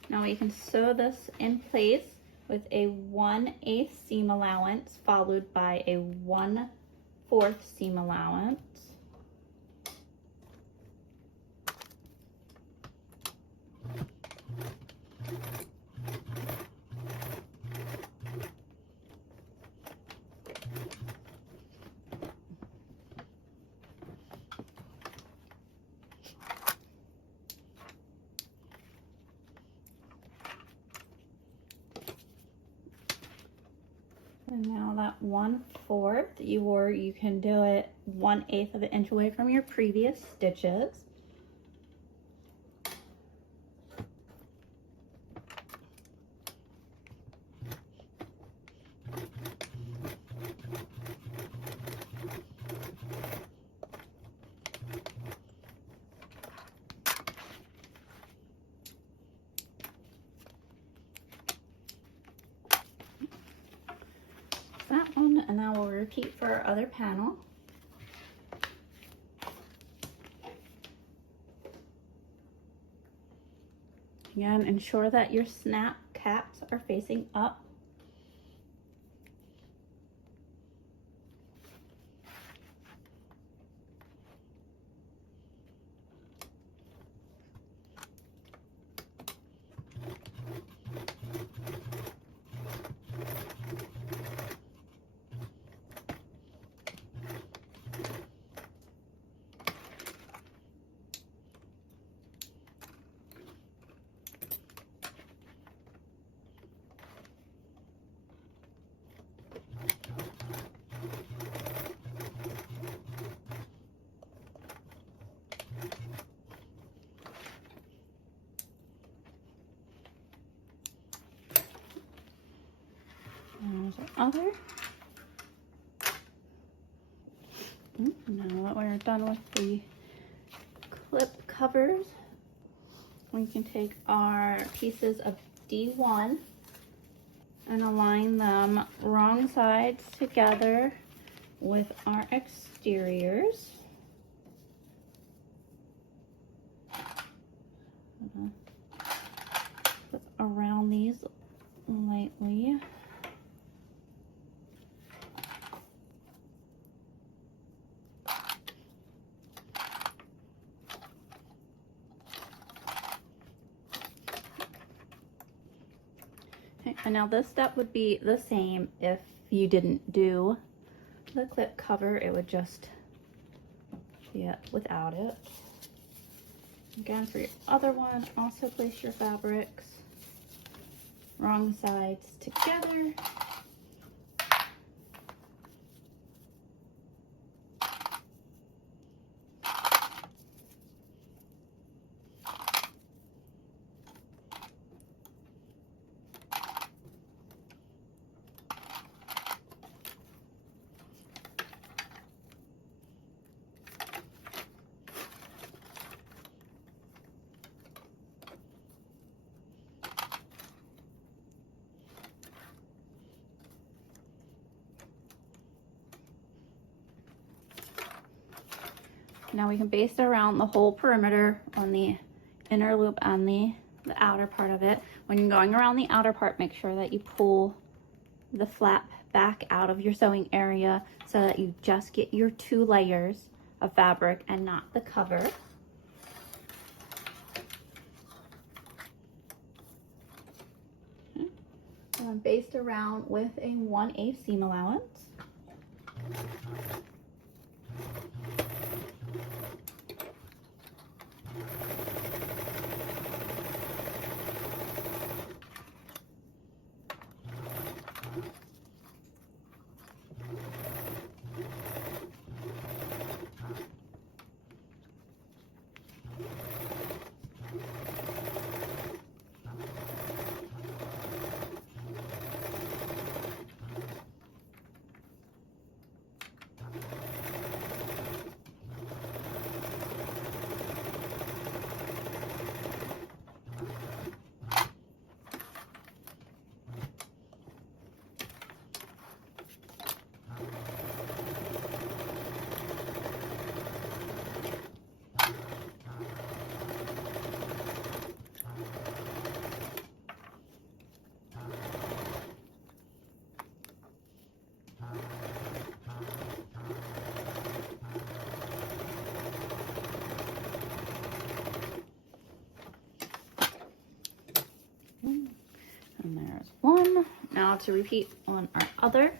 Now we can sew this in place with a 1/8 seam allowance followed by a 1/4 seam allowance. And now that 1/4 you can do it 1/8 of an inch away from your previous stitches. one, and now we'll repeat for our other panel. Again, ensure that your snap caps are facing up. There's our other. Now that we're done with the clip covers, we can take our pieces of D1 and align them wrong sides together with our exteriors. Put around these lightly. Okay, and now this step would be the same if you didn't do the clip cover. It would just be it without it. Again, for your other one, also place your fabrics wrong sides together. Now we can baste around the whole perimeter on the inner loop and the outer part of it. When you're going around the outer part, make sure that you pull the flap back out of your sewing area so that you just get your 2 layers of fabric and not the cover. Okay. And then baste around with a 1/8 seam allowance. And there's one. Now to repeat on our other.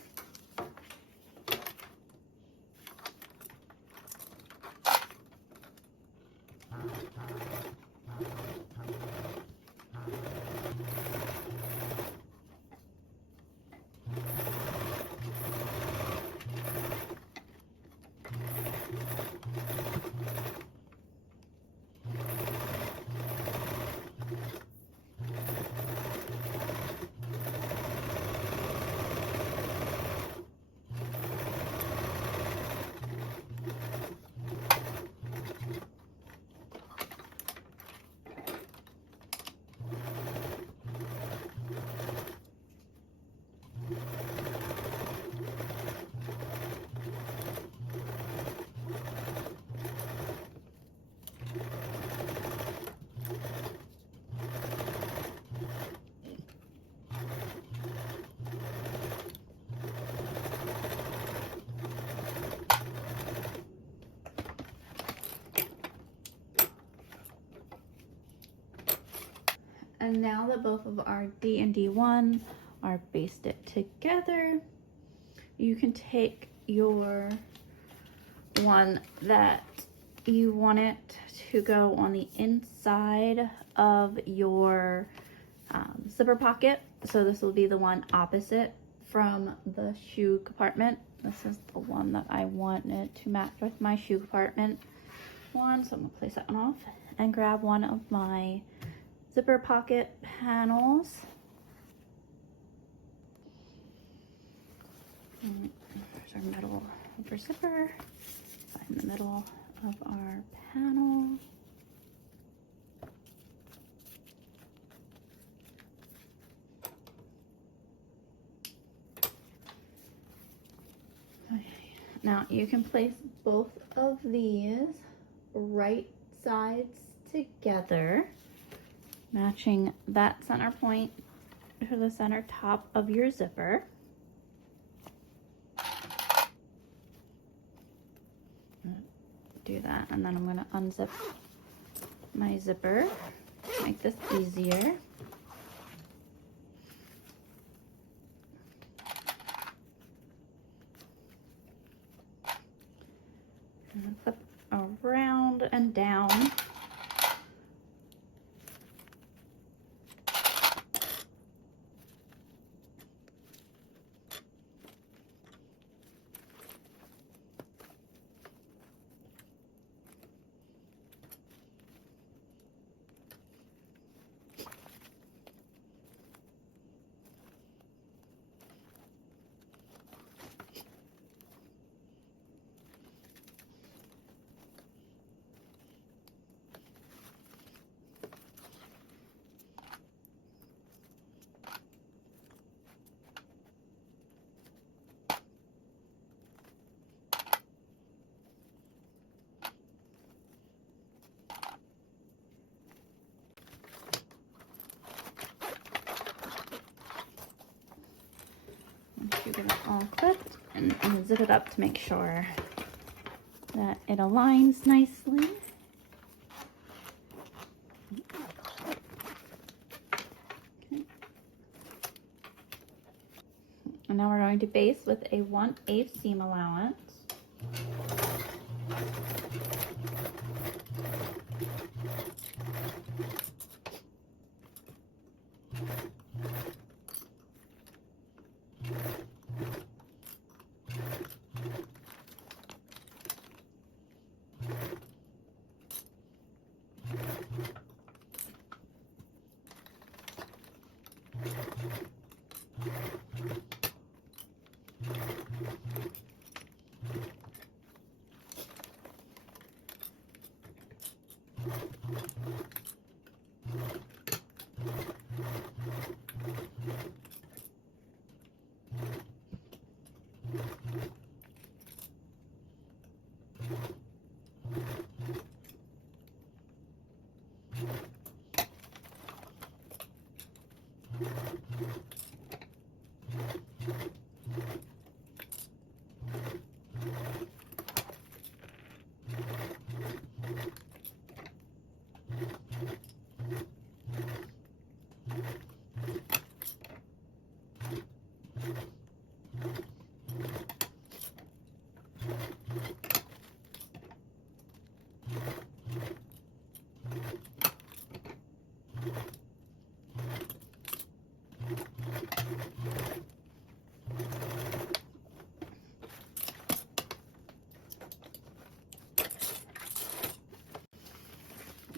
And now that both of our D and D1 are basted together, you can take your one that you want it to go on the inside of your zipper pocket. So this will be the one opposite from the shoe compartment. This is the one that I wanted to match with my shoe compartment one. So I'm gonna place that one off and grab one of my zipper pocket panels. And there's our middle of our zipper. Find the middle of our panel. Okay. Now you can place both of these right sides together, matching that center point to the center top of your zipper. Do that, and then I'm going to unzip my zipper to make this easier. And flip around and down. You get it all clipped and zip it up to make sure that it aligns nicely. Okay. And now we're going to base with a 1/8 seam allowance.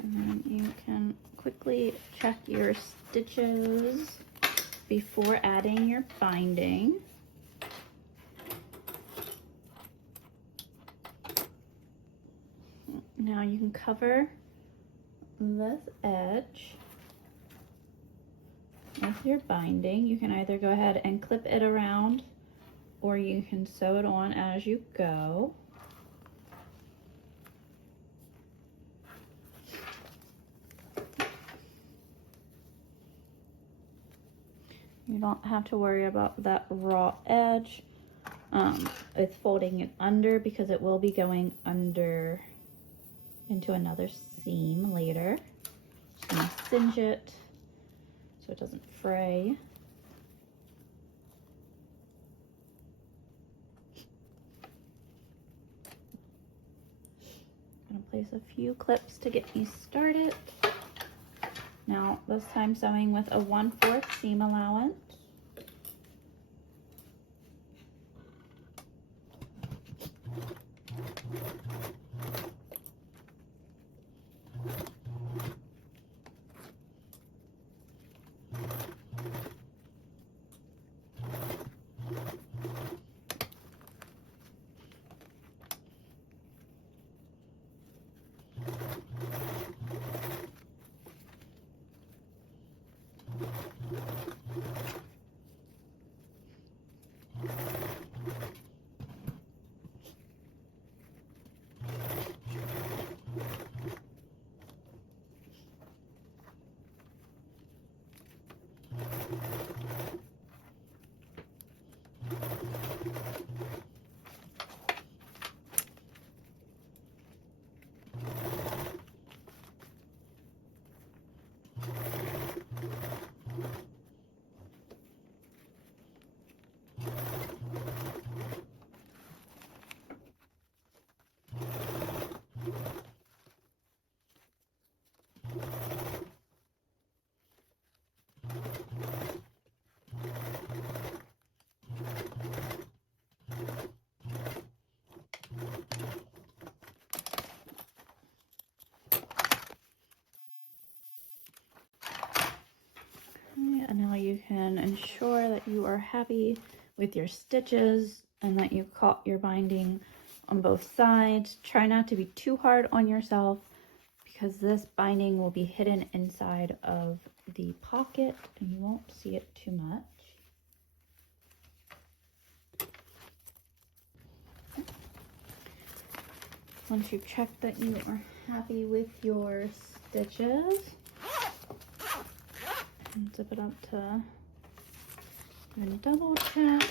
And then you can quickly check your stitches before adding your binding. Now you can cover this edge with your binding. You can either go ahead and clip it around, or you can sew it on as you go. You don't have to worry about that raw edge. It's folding it under because it will be going under into another seam later. Just gonna singe it so it doesn't fray. I'm gonna place a few clips to get me started. Now, this time sewing with a 1/4 seam allowance. And now you can ensure that you are happy with your stitches and that you caught your binding on both sides. Try not to be too hard on yourself because this binding will be hidden inside of the pocket and you won't see it too much. Once you've checked that you are happy with your stitches, and zip it up to and double check.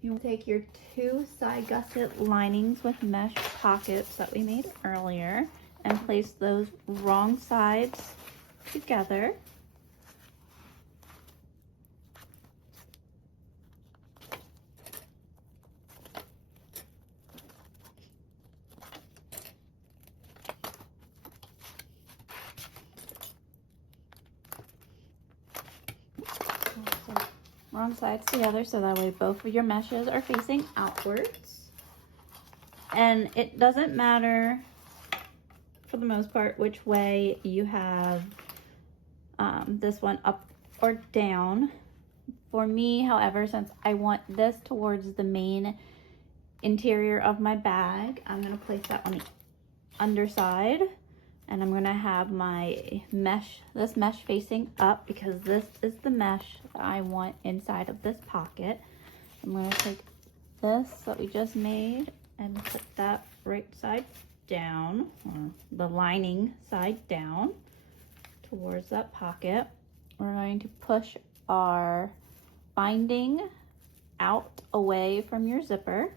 You'll take your 2 side gusset linings with mesh pockets that we made earlier and place those wrong sides together. Wrong sides together so that way both of your meshes are facing outwards. And it doesn't matter for the most part which way you have this one, up or down. For me, however, since I want this towards the main interior of my bag, I'm going to place that on the underside. And I'm gonna have my mesh, this mesh facing up because this is the mesh that I want inside of this pocket. I'm gonna take this that we just made and put that right side down, or the lining side down towards that pocket. We're going to push our binding out away from your zipper.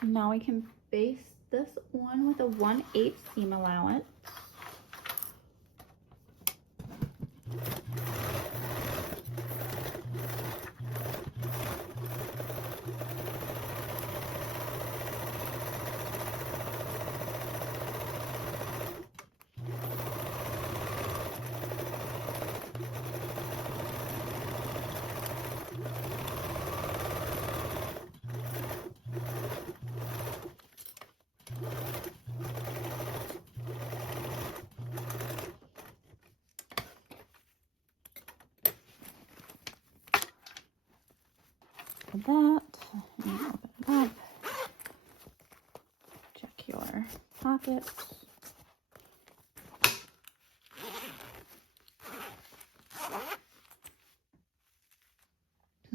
Now we can base this one with a 1/8 seam allowance. for that. And open it up. Check your pockets.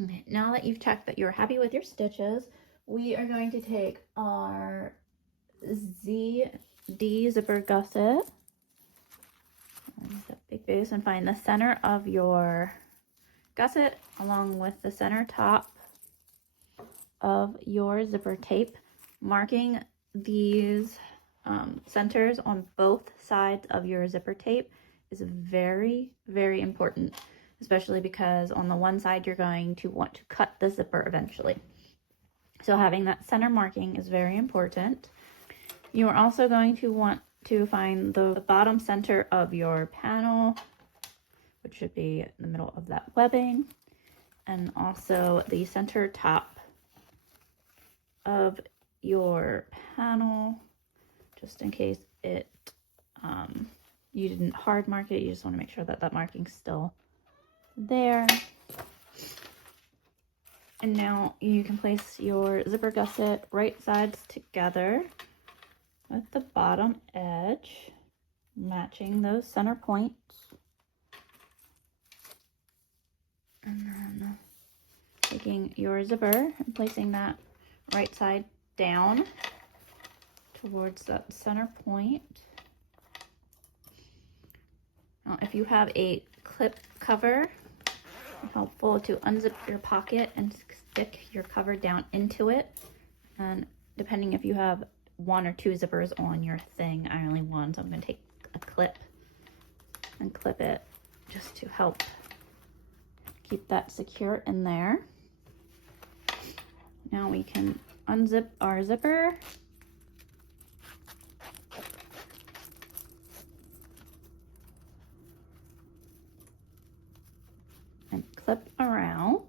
Okay, now that you've checked that you're happy with your stitches, we are going to take our ZD zipper gusset, the big base, and find the center of your gusset along with the center top of your zipper tape, marking these centers on both sides of your zipper tape is very, very important, especially because on the one side you're going to want to cut the zipper eventually. So having that center marking is very important. You are also going to want to find the bottom center of your panel, which should be in the middle of that webbing, and also the center top of your panel, just in case it you didn't hard mark it. You just want to make sure that that marking's still there. And now you can place your zipper gusset right sides together with the bottom edge matching those center points. And then taking your zipper and placing that right side down towards that center point. Now, if you have a clip cover, it's helpful to unzip your pocket and stick your cover down into it. And depending if you have 1 or 2 zippers on your thing, I only one, so I'm going to take a clip and clip it just to help keep that secure in there. Now we can unzip our zipper. And clip around.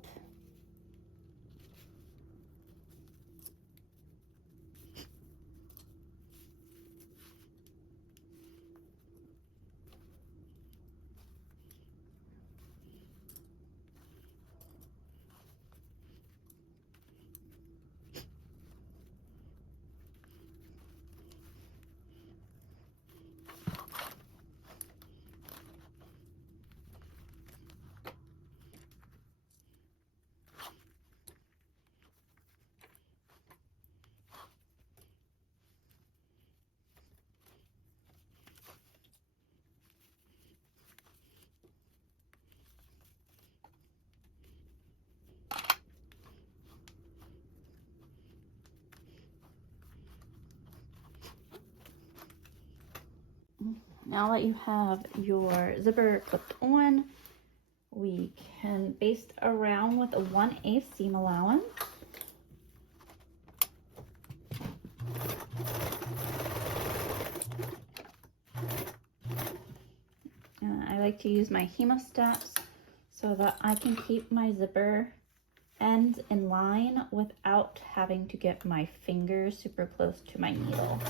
Now that you have your zipper clipped on, we can baste around with a 1/8 seam allowance. I like to use my hemostats so that I can keep my zipper ends in line without having to get my fingers super close to my needle.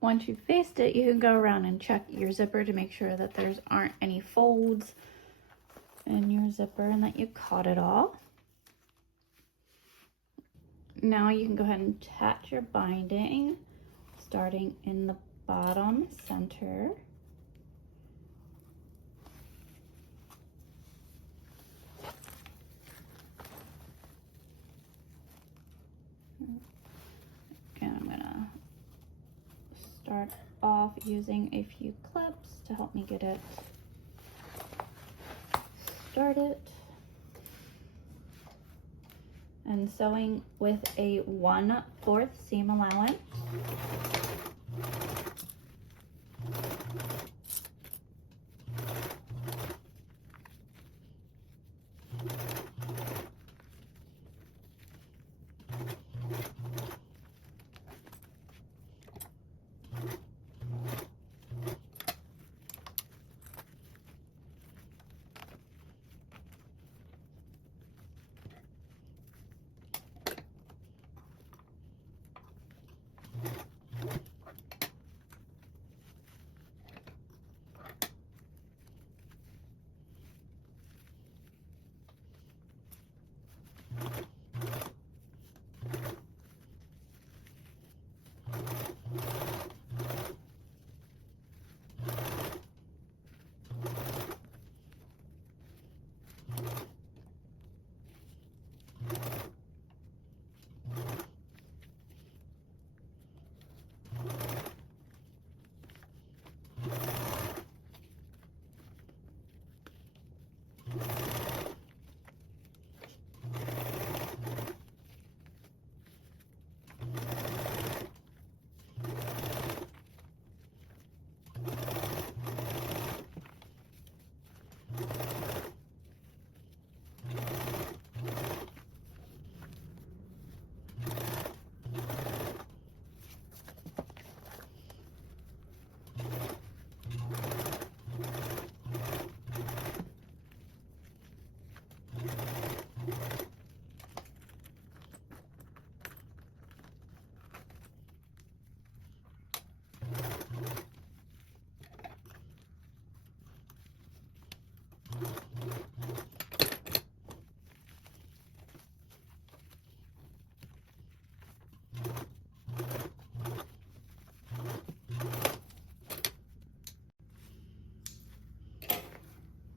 Once you've faced it, you can go around and check your zipper to make sure that there aren't any folds in your zipper and that you caught it all. Now you can go ahead and attach your binding, starting in the bottom center. And I'm gonna start off using a few clips to help me get it started. And sewing with a 1/4 seam allowance.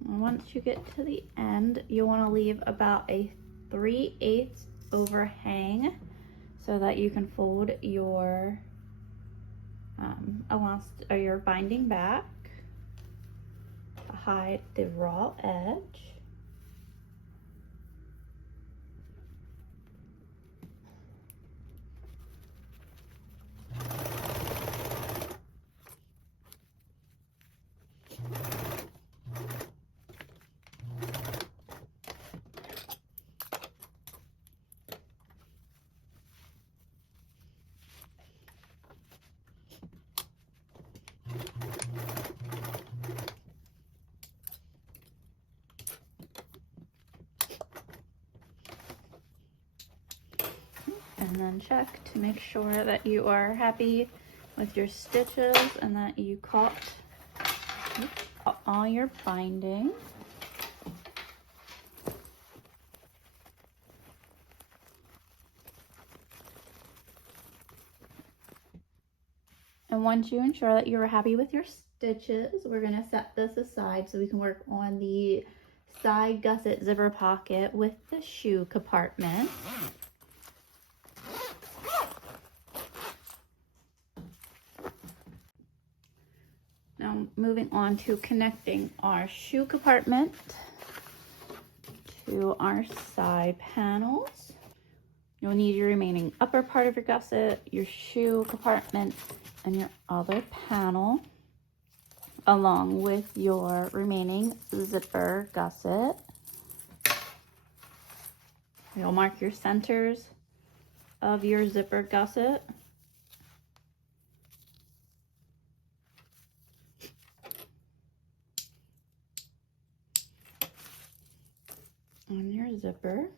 Once you get to the end, you want to leave about a 3/8 overhang so that you can fold your your binding back to hide the raw edge. And then check to make sure that you are happy with your stitches and that you caught all your binding. And once you ensure that you are happy with your stitches, we're going to set this aside so we can work on the side gusset zipper pocket with the shoe compartment. Now moving on to connecting our shoe compartment to our side panels. You'll need your remaining upper part of your gusset, your shoe compartment, and your other panel, along with your remaining zipper gusset. You'll mark your centers of your zipper gusset. On your zipper.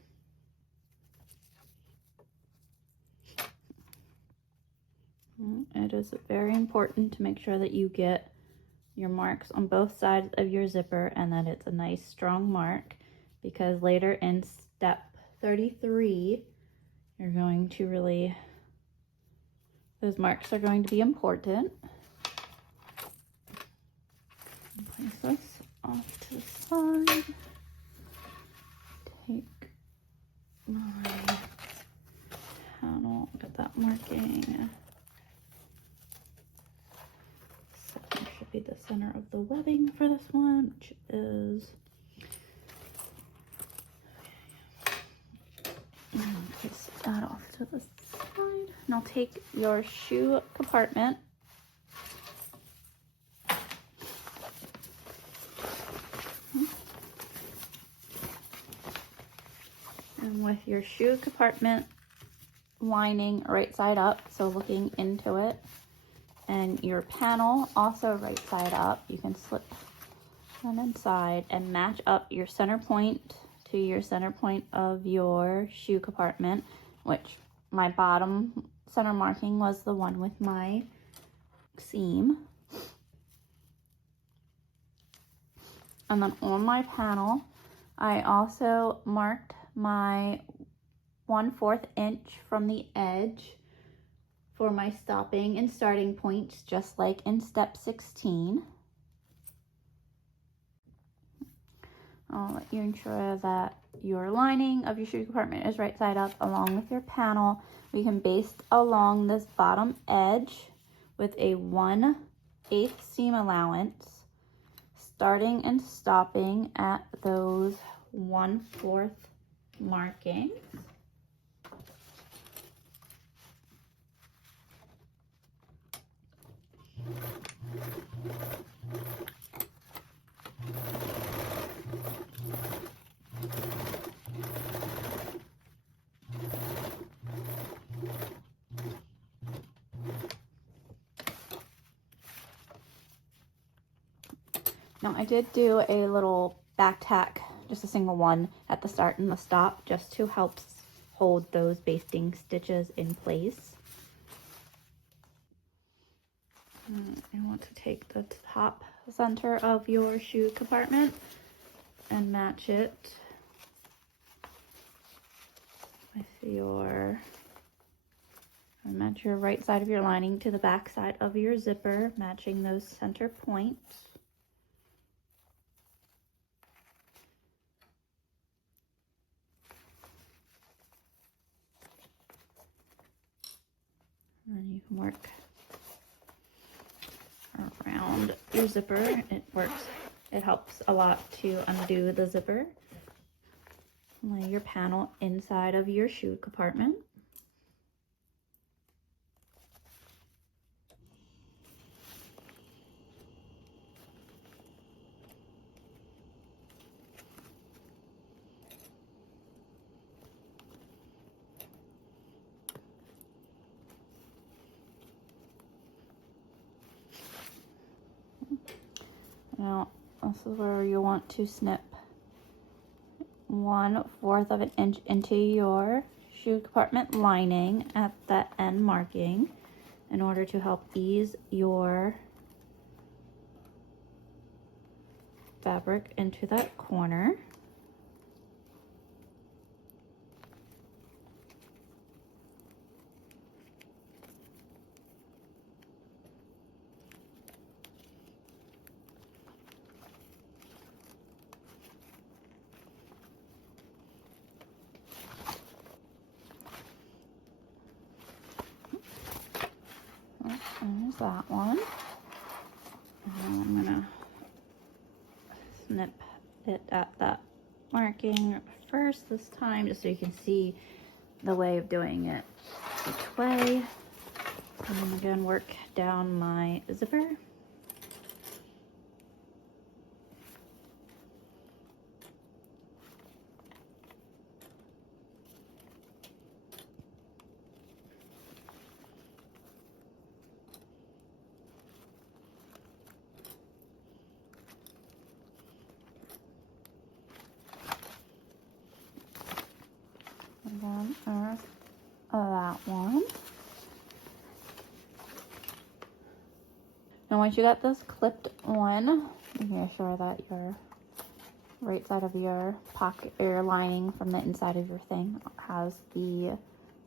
It is very important to make sure that you get your marks on both sides of your zipper and that it's a nice strong mark, because later in step 33, you're going to really, those marks are going to be important. Place this off to the side. Take my panel, get that marking. Center should be the center of the webbing for this one, which is, place that off to the side. And I'll take your shoe compartment and with your shoe compartment lining right side up, so looking into it, and your panel also right side up, you can slip one inside and match up your center point to your center point of your shoe compartment, which my bottom center marking was the one with my seam. And then on my panel, I also marked my 1/4 inch from the edge for my stopping and starting points, just like in step 16. I'll let you ensure that your lining of your shoe compartment is right side up along with your panel. We can baste along this bottom edge with a 1/8 seam allowance, starting and stopping at those 1/4 markings. Now I did do a little back tack, just a single one at the start and the stop, just to help hold those basting stitches in place. You want to take the top center of your shoe compartment and match it with your, match your right side of your lining to the back side of your zipper, matching those center points. And then you can work around your zipper. It helps a lot to undo the zipper. Lay your panel inside of your shoe compartment. Now, this is where you want to snip 1/4 of an inch into your shoe compartment lining at that end marking in order to help ease your fabric into that corner. There's that one. And I'm gonna snip it at that marking first this time, just so you can see the way of doing it each way. And then again, work down my zipper. And then there's that one. Now once you got this clipped on, make sure that your right side of your pocket or your lining from the inside of your thing has the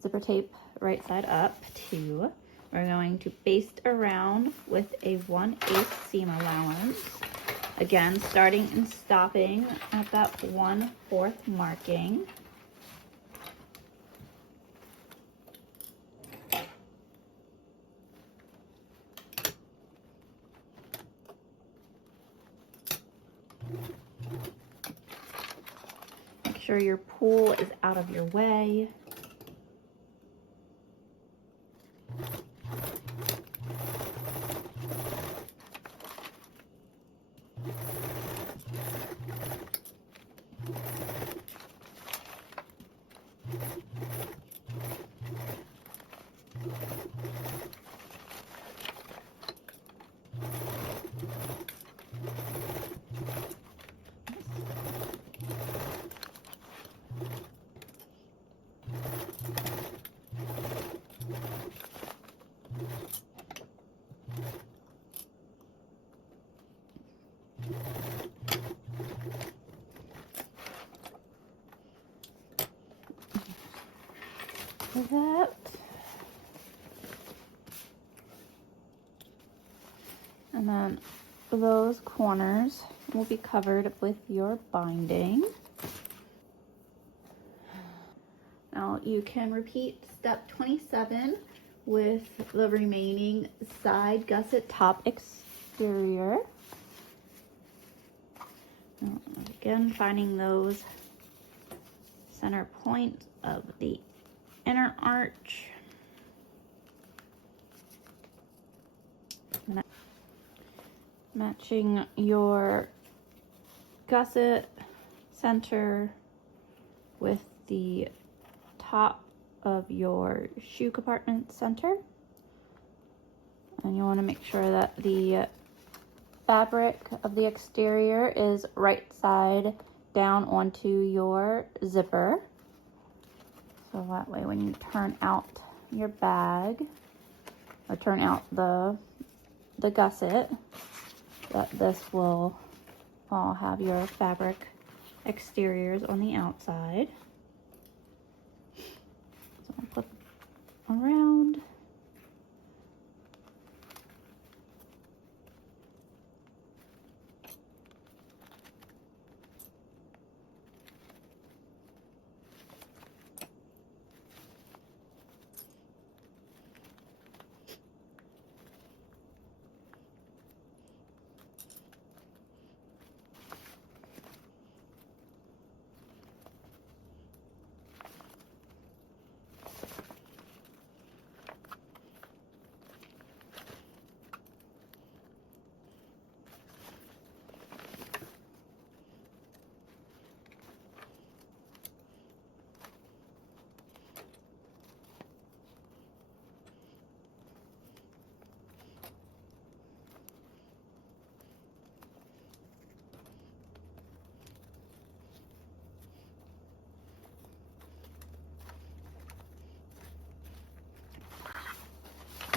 zipper tape right side up too. We're going to baste around with a 1/8 seam allowance. Again, starting and stopping at that 1/4 marking. Make sure your pull is out of your way. That. And then those corners will be covered with your binding. Now you can repeat step 27 with the remaining side gusset top exterior. Now, again, finding those center points of the inner arch. Matching your gusset center with the top of your shoe compartment center. And you want to make sure that the fabric of the exterior is right side down onto your zipper. So that way when you turn out your bag, or turn out the gusset, that this will all have your fabric exteriors on the outside. So I'll flip around.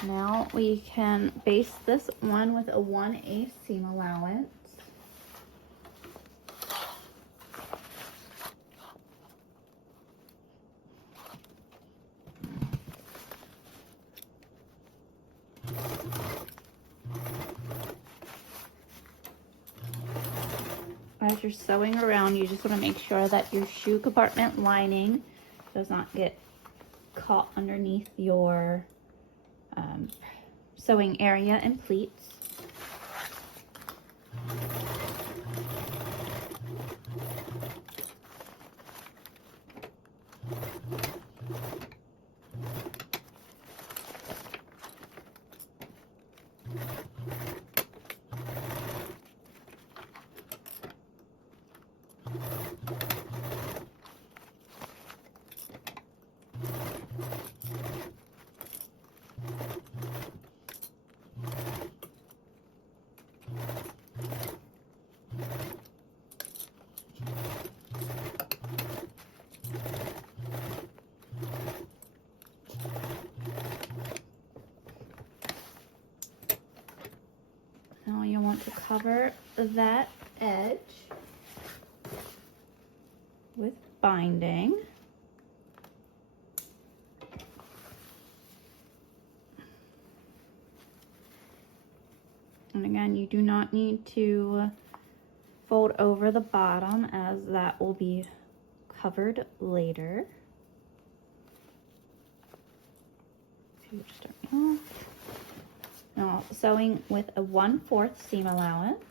Now we can baste this one with a 1/8 seam allowance. As you're sewing around, you just want to make sure that your shoe compartment lining does not get caught underneath your sewing area and pleats. to cover that edge with binding. And again, you do not need to fold over the bottom, as that will be covered later. So you start off. Now, sewing with a 1/4 seam allowance.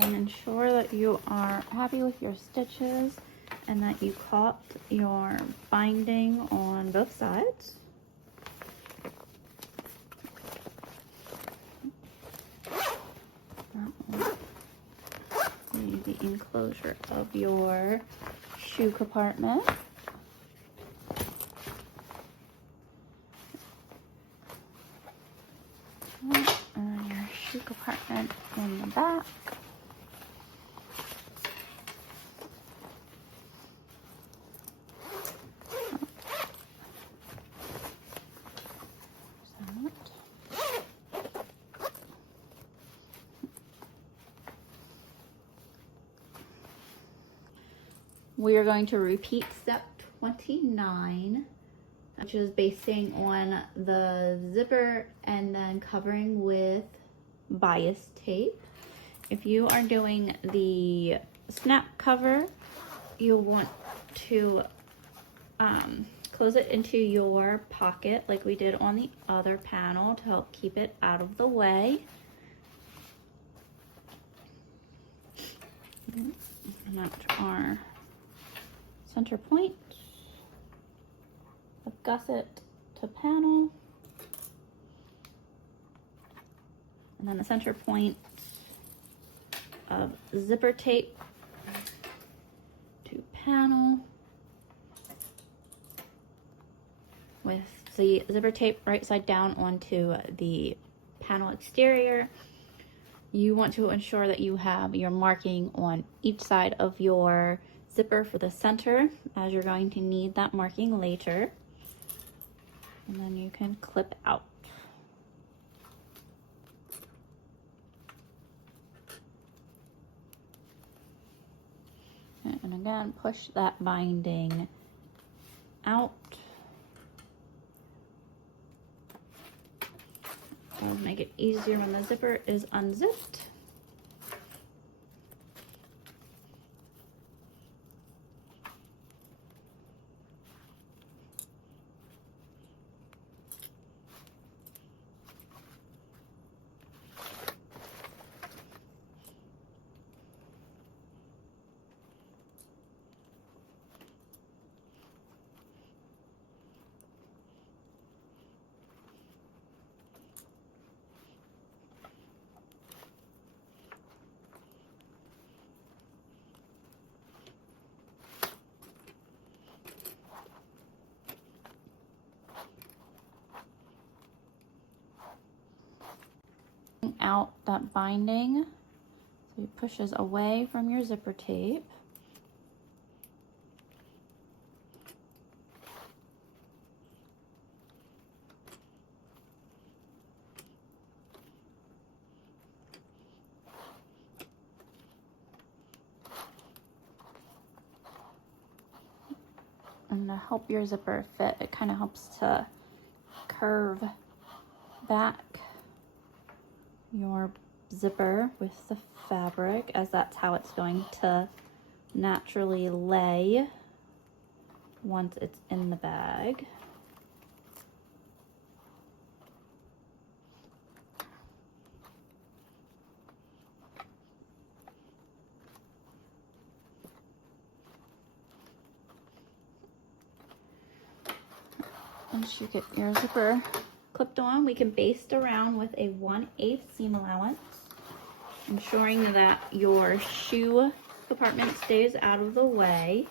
And ensure that you are happy with your stitches and that you caught your binding on both sides. That will be the enclosure of your shoe compartment. And then your shoe compartment in the back. We are going to repeat step 29, which is basting on the zipper and then covering with bias tape. If you are doing the snap cover, you'll want to close it into your pocket like we did on the other panel to help keep it out of the way. And that's our center point of gusset to panel, and then the center point of zipper tape to panel, with the zipper tape right side down onto the panel exterior. You want to ensure that you have your marking on each side of your zipper for the center, as you're going to need that marking later. And then you can clip out. And again, push that binding out. It'll make it easier when the zipper is unzipped. Out that binding so it pushes away from your zipper tape. And to help your zipper fit, it kind of helps to curve back your zipper with the fabric, as that's how it's going to naturally lay once it's in the bag. Once you get your zipper clipped on, we can baste around with a 1/8 seam allowance, ensuring that your shoe compartment stays out of the way.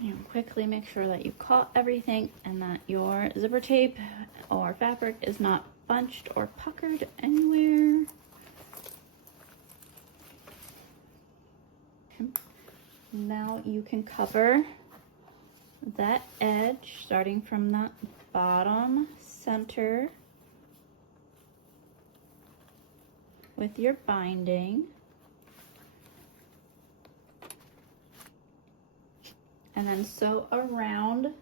You quickly make sure that you caught everything and that your zipper tape or fabric is not bunched or puckered anywhere. Okay. Now you can cover that edge starting from that bottom center with your binding. And then sew around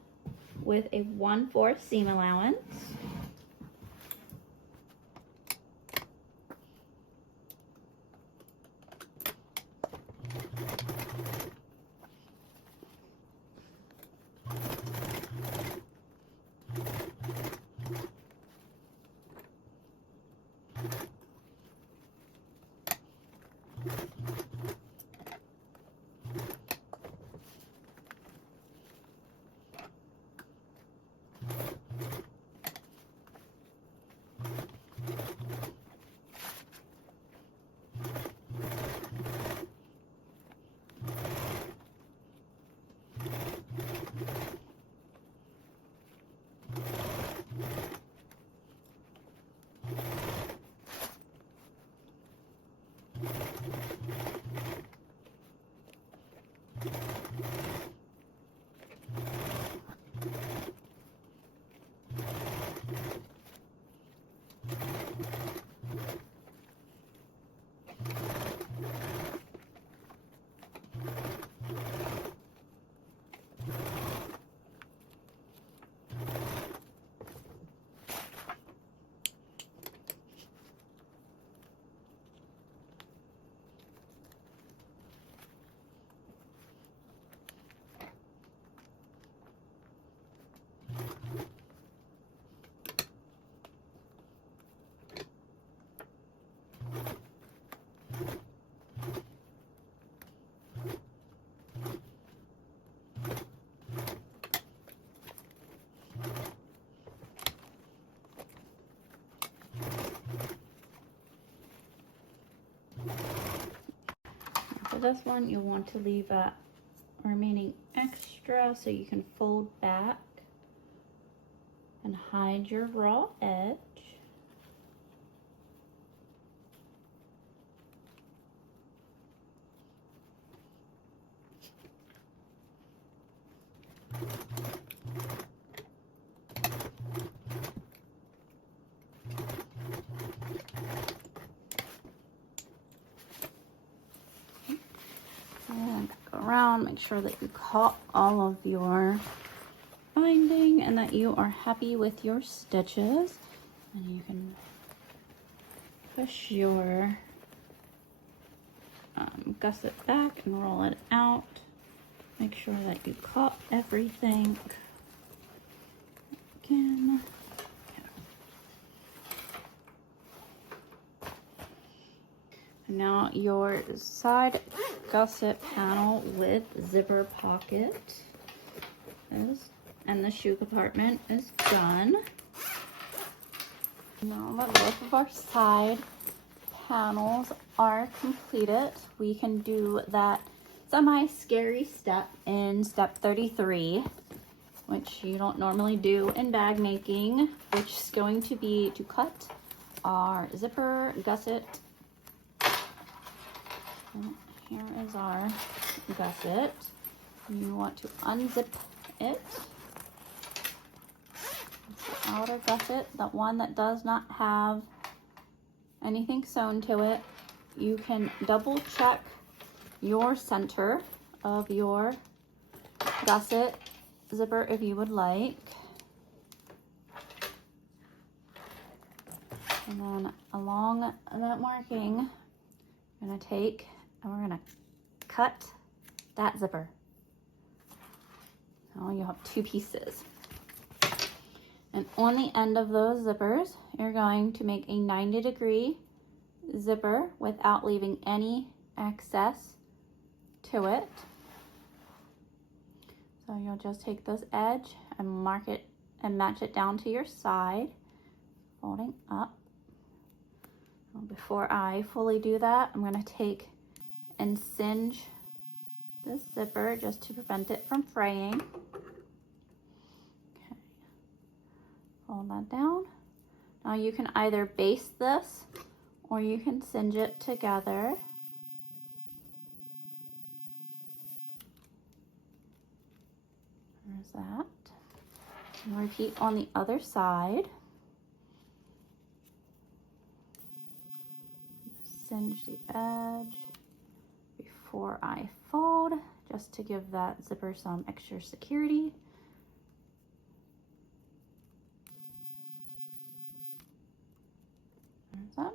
with a 1/4 seam allowance. For this one, you'll want to leave a remaining extra so you can fold back and hide your raw edge. And make sure that you caught all of your binding and that you are happy with your stitches. And you can push your gusset back and roll it out. Make sure that you caught everything. Again. And now your side gusset panel with zipper pocket and the shoe compartment is done. Now that both of our side panels are completed, we can do that semi-scary step in step 33, which you don't normally do in bag making, which is going to be to cut our zipper gusset. And here is our gusset. You want to unzip it. It's the outer gusset, the one that does not have anything sewn to it. You can double check your center of your gusset zipper if you would like. And then along that marking, we're going to take and we're going to cut that zipper. Now you'll have two pieces. And on the end of those zippers, you're going to make a 90-degree zipper without leaving any excess to it. So you'll just take this edge and mark it and match it down to your side, folding up. Well, before I fully do that, I'm going to take and singe this zipper just to prevent it from fraying. Okay. Fold that down. Now you can either baste this or you can singe it together. There's that. And repeat on the other side. Singe the edge before I fold, just to give that zipper some extra security. There's that.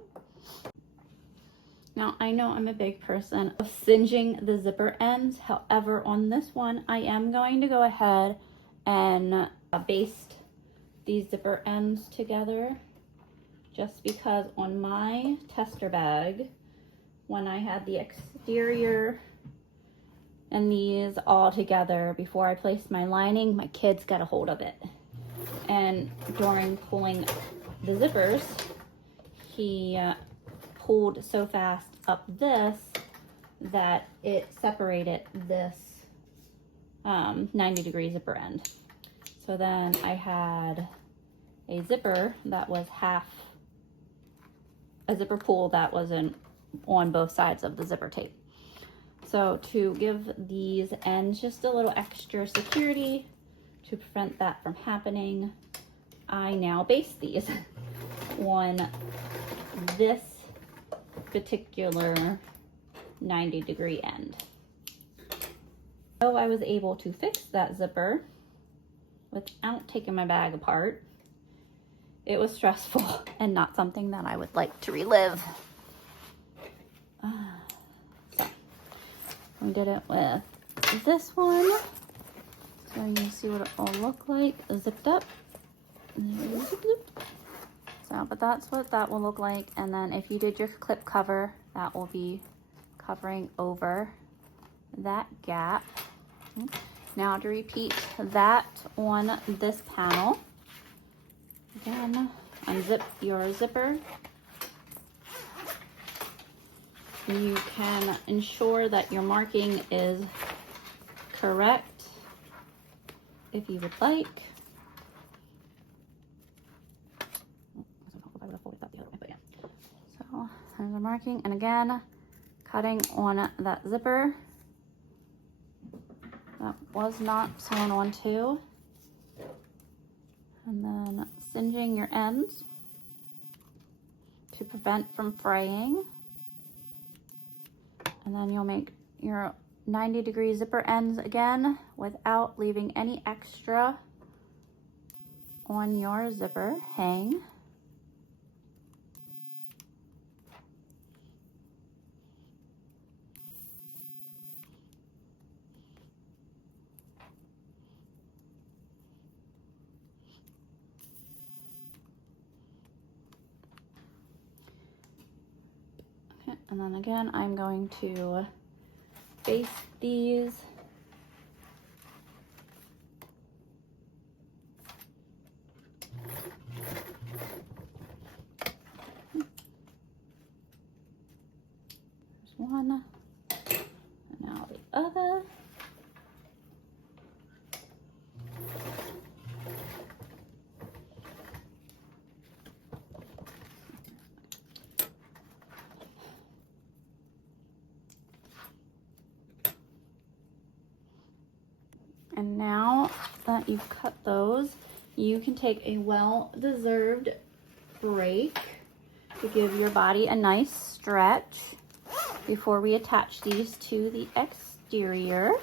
Now, I know I'm a big person of singeing the zipper ends. However, on this one, I am going to go ahead and baste these zipper ends together, just because on my tester bag, when I had the exterior and these all together before I placed my lining, my kids got a hold of it. And during pulling the zippers, he pulled so fast up this that it separated this 90-degree zipper end. So then I had a zipper that was a zipper pull that was on both sides of the zipper tape. So to give these ends just a little extra security to prevent that from happening, I now baste these on this particular 90-degree end. So I was able to fix that zipper without taking my bag apart. It was stressful and not something that I would like to relive. So we did it with this one. So you see what it will look like zipped up. So, but that's what that will look like. And then if you did your clip cover, that will be covering over that gap. Now to repeat that on this panel. Again, unzip your zipper. You can ensure that your marking is correct if you would like. So there's a marking, and again, cutting on that zipper that was not sewn onto, and then singeing your ends to prevent from fraying. And then you'll make your 90-degree zipper ends again without leaving any extra on your zipper hang. Okay, and then again, I'm going to baste these. There's one, and now the other. And now that you've cut those, you can take a well-deserved break to give your body a nice stretch before we attach these to the exterior.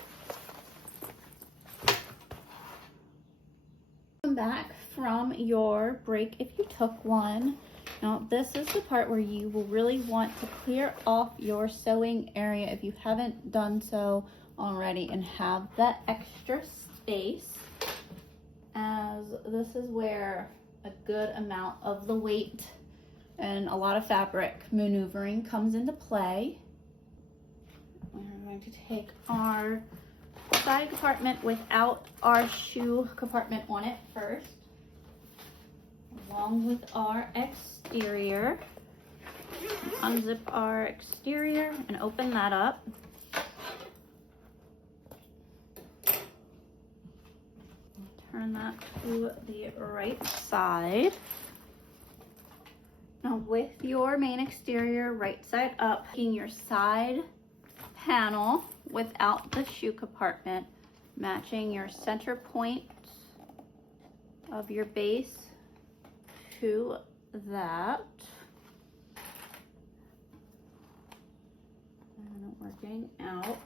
Come back from your break if you took one. Now this is the part where you will really want to clear off your sewing area if you haven't done so already and have that extra space, as this is where a good amount of the weight and a lot of fabric maneuvering comes into play. We're going to take our side compartment without our shoe compartment on it first, along with our exterior. Unzip our exterior and open that up. Turn that to the right side. Now with your main exterior right side up, taking your side panel without the shoe compartment, matching your center point of your base to that. And working out.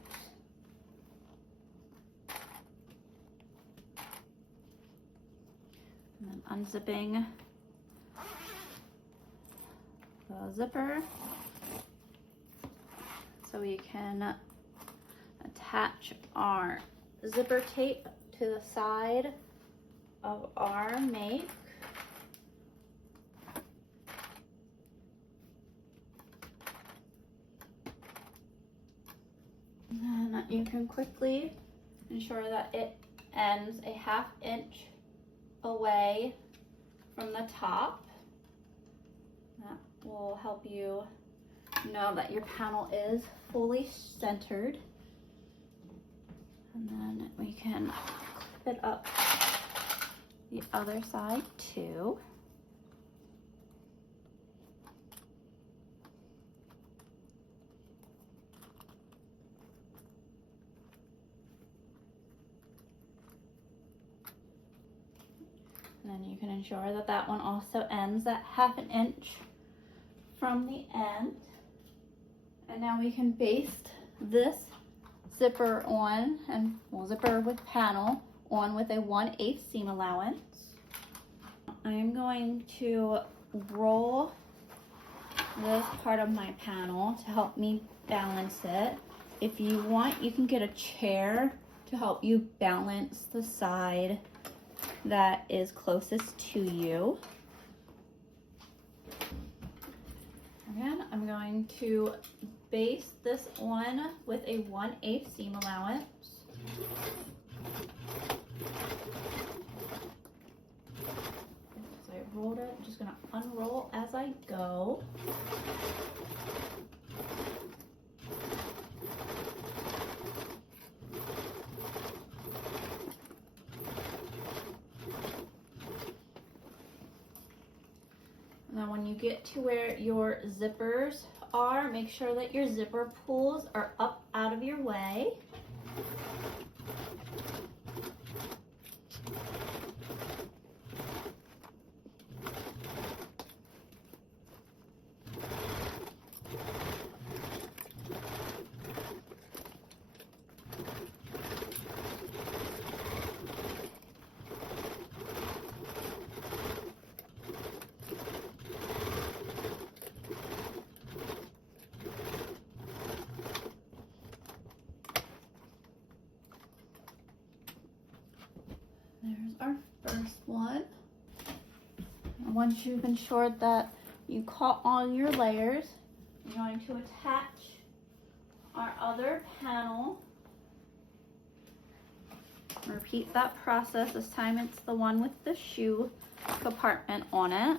And then unzipping the zipper so we can attach our zipper tape to the side of our make. And then you can quickly ensure that it ends a 1/2 inch away from the top. That will help you know that your panel is fully centered. And then we can clip it up the other side too. And then you can ensure that that one also ends at 1/2 inch from the end. And now we can baste this zipper on, and zipper with panel on with a 1/8 seam allowance. I'm going to roll this part of my panel to help me balance it. If you want, you can get a chair to help you balance the side that is closest to you. Again, I'm going to baste this on with a 1/8 seam allowance. So I rolled it, I'm just going to unroll as I go. Now when you get to where your zippers are, make sure that your zipper pulls are up out of your way. once you've ensured that you caught all your layers, you're going to attach our other panel. Repeat that process. This time it's the one with the shoe compartment on it.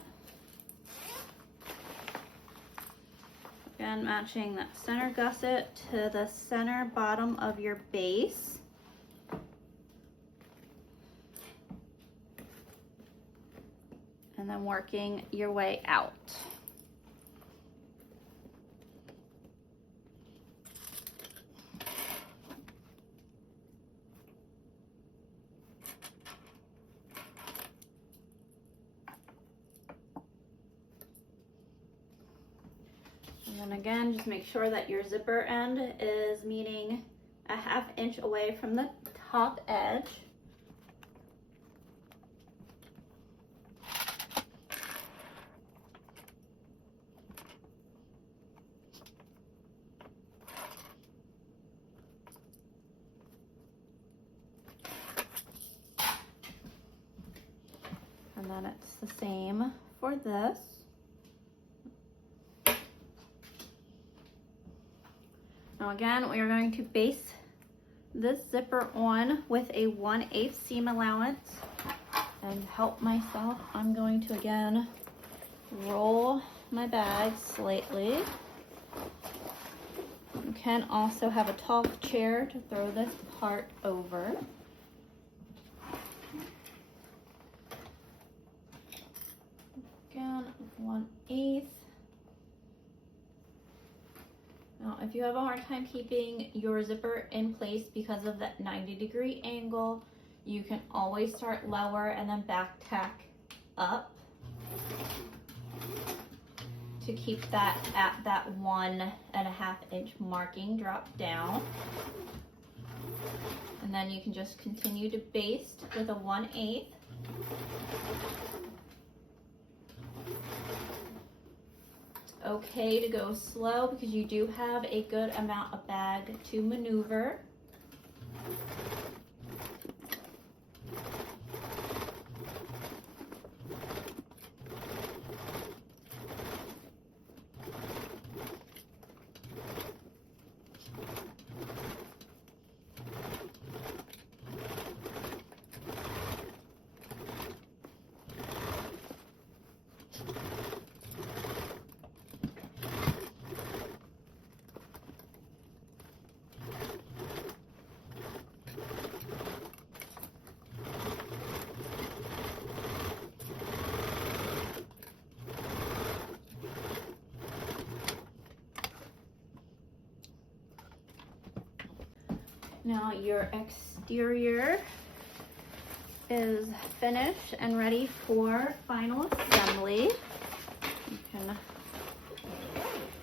Again, matching that center gusset to the center bottom of your base. And then working your way out. And then again, just make sure that your zipper end is meeting a 1/2 inch away from the top edge. And then it's the same for this. Now again, we are going to base this zipper on with a 1/8 seam allowance. And help myself, I'm going to again roll my bag slightly. You can also have a tall chair to throw this part over. Again, 1/8. Now, if you have a hard time keeping your zipper in place because of that 90-degree angle, you can always start lower and then back tack up to keep that at that 1.5 inch marking. Drop down. And then you can just continue to baste with a 1/8. Okay to go slow because you do have a good amount of bag to maneuver. Now your exterior is finished and ready for final assembly. You can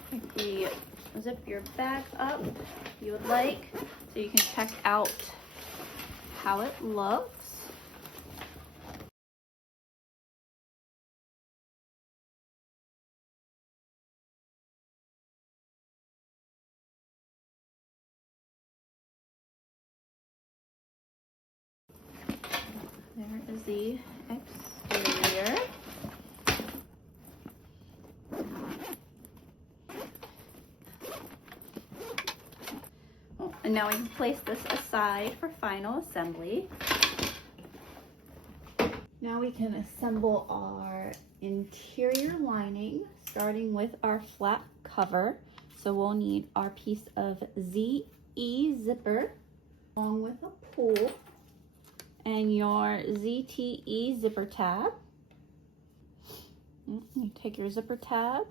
quickly zip your bag up if you would like, so you can check out how it looks. There is the exterior. Well, and now we can place this aside for final assembly. Now we can assemble our interior lining, starting with our flap cover. So we'll need our piece of ZE zipper along with a pull and your ZTE zipper tab. You take your zipper tab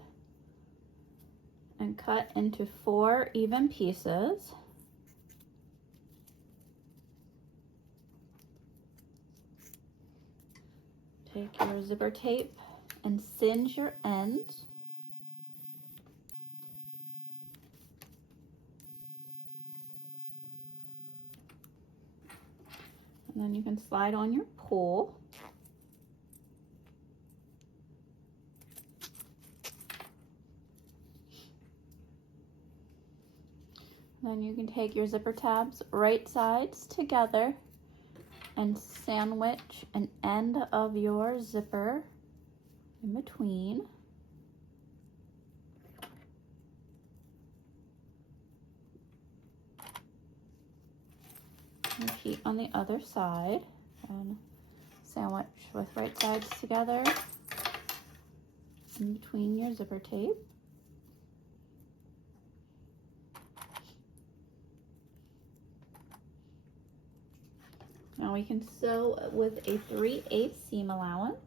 and cut into 4 even pieces. Take your zipper tape and singe your ends. And then you can slide on your pull. Then you can take your zipper tabs right sides together and sandwich an end of your zipper, in between. Repeat on the other side and sandwich with right sides together in between your zipper tape. Now we can sew with a 3/8 seam allowance.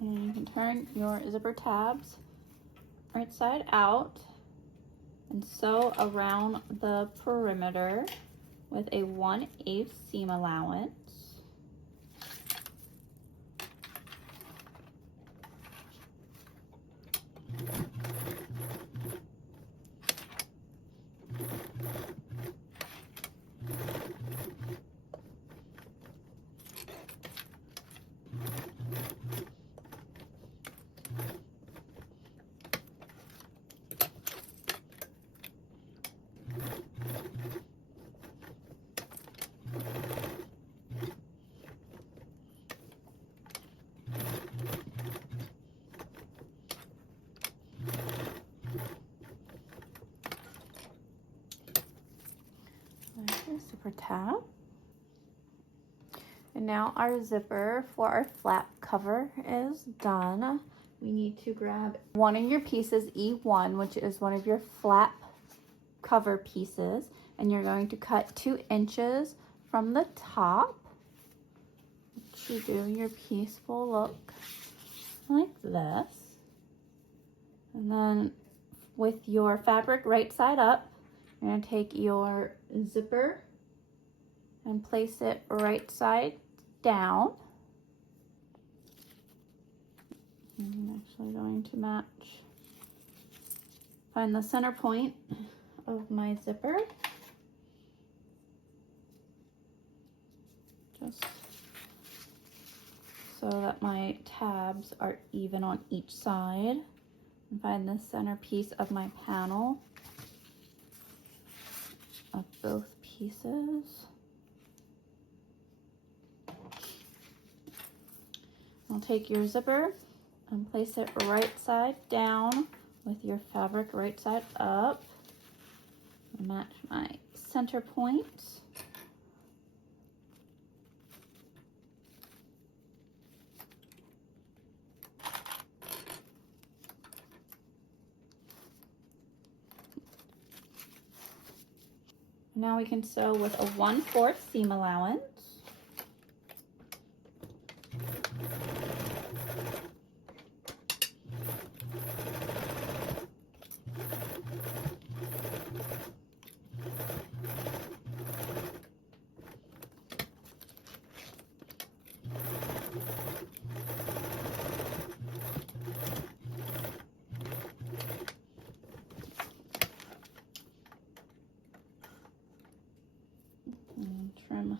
And you can turn your zipper tabs right side out and sew around the perimeter with a 1/8 seam allowance. There's the zipper tab. And now our zipper for our flap cover is done. We need to grab one of your pieces, E1, which is one of your flap cover pieces, and you're going to cut 2 inches from the top. What you do, your piece will look like this. And then with your fabric right side up, you're going to take your zipper and place it right side down. I'm actually going to find the center point of my zipper. Just so that my tabs are even on each side. And find the center piece of my panel of both pieces. I'll take your zipper and place it right side down with your fabric right side up. Match my center point. Now we can sew with a 1/4 seam allowance. And trim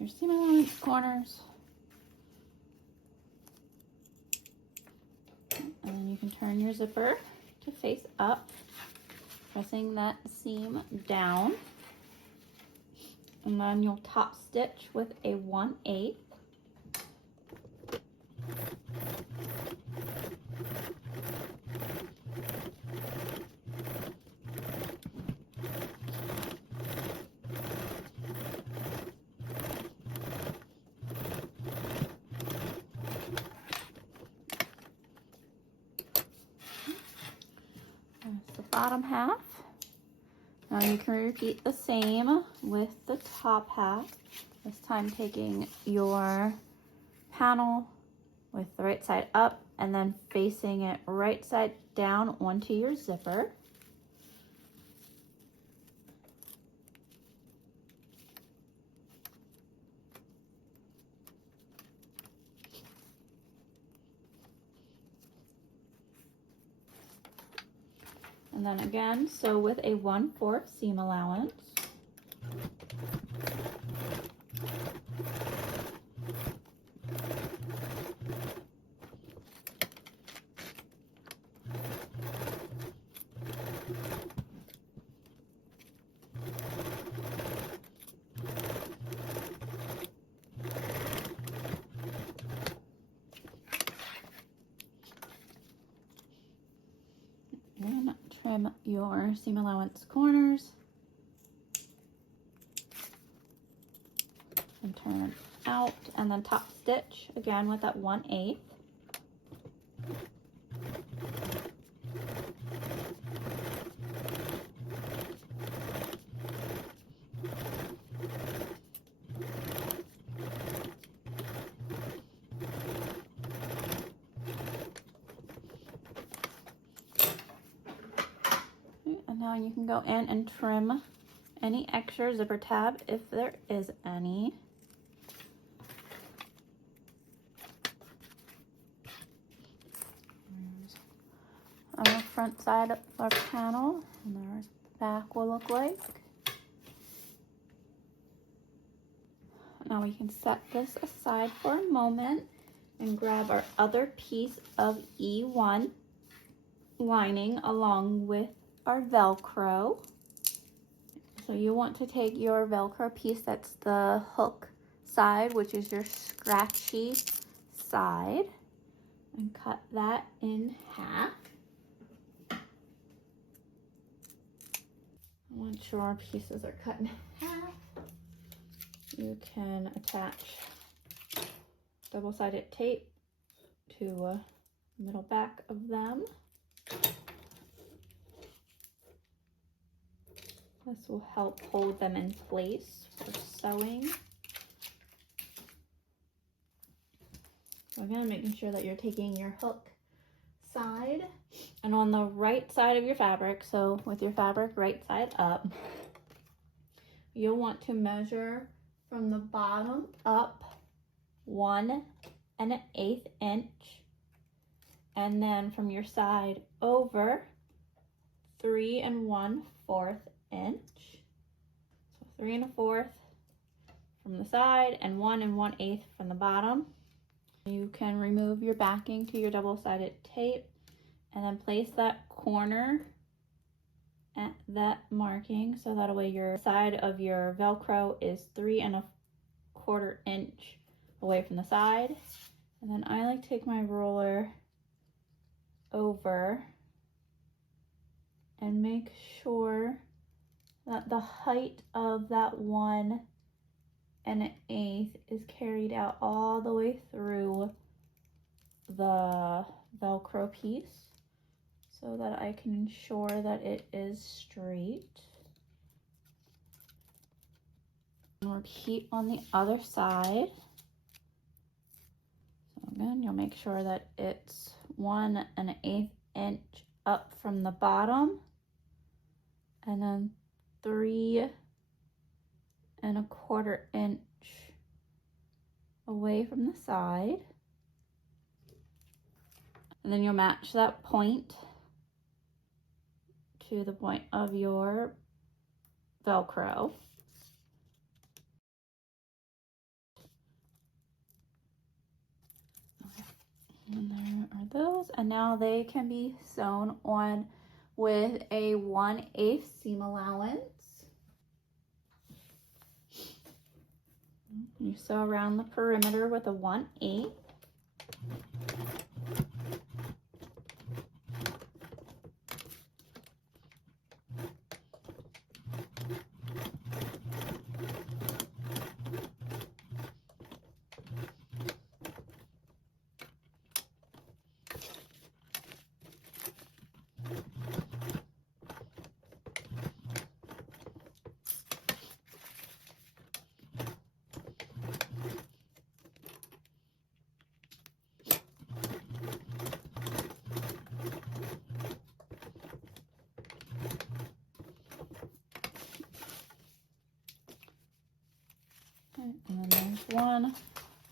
your seam allowance corners. And then you can turn your zipper to face up, pressing that seam down. And then you'll top stitch with a 1/8. That's the bottom half. Now you can repeat the same with the top half, this time taking your panel with the right side up and then facing it right side down onto your zipper. And then again, sew with a 1/4 seam allowance. And trim your seam allowance corners and turn out, and then top stitch again with that 1/8. And now you can go in and trim any extra zipper tab if there is any. On the front side of our panel, and there's the back will look like. Now we can set this aside for a moment and grab our other piece of E1 lining along with our Velcro. So you want to take your Velcro piece, that's the hook side, which is your scratchy side, and cut that in half. Once your pieces are cut in half, you can attach double-sided tape to the middle back of them. This will help hold them in place for sewing. So again, making sure that you're taking your hook side and on the right side of your fabric, so with your fabric right side up, you'll want to measure from the bottom up 1 1/8 inch, and then from your side over 3 1/4 inch. So 3 1/4 from the side and 1 1/8 from the bottom. You can remove your backing to your double-sided tape and then place that corner at that marking, so that way your side of your Velcro is 3 1/4 inch away from the side. And then I like to take my ruler over and make sure that the height of that 1 1/8 is carried out all the way through the Velcro piece, so that I can ensure that it is straight. And repeat on the other side. So again, you'll make sure that it's 1 1/8 inch up from the bottom, and then 3 1/4 inch away from the side. And then you'll match that point to the point of your Velcro. And there are those, and now they can be sewn on with a 1/8 seam allowance. You sew around the perimeter with a 1/8. And then there's one.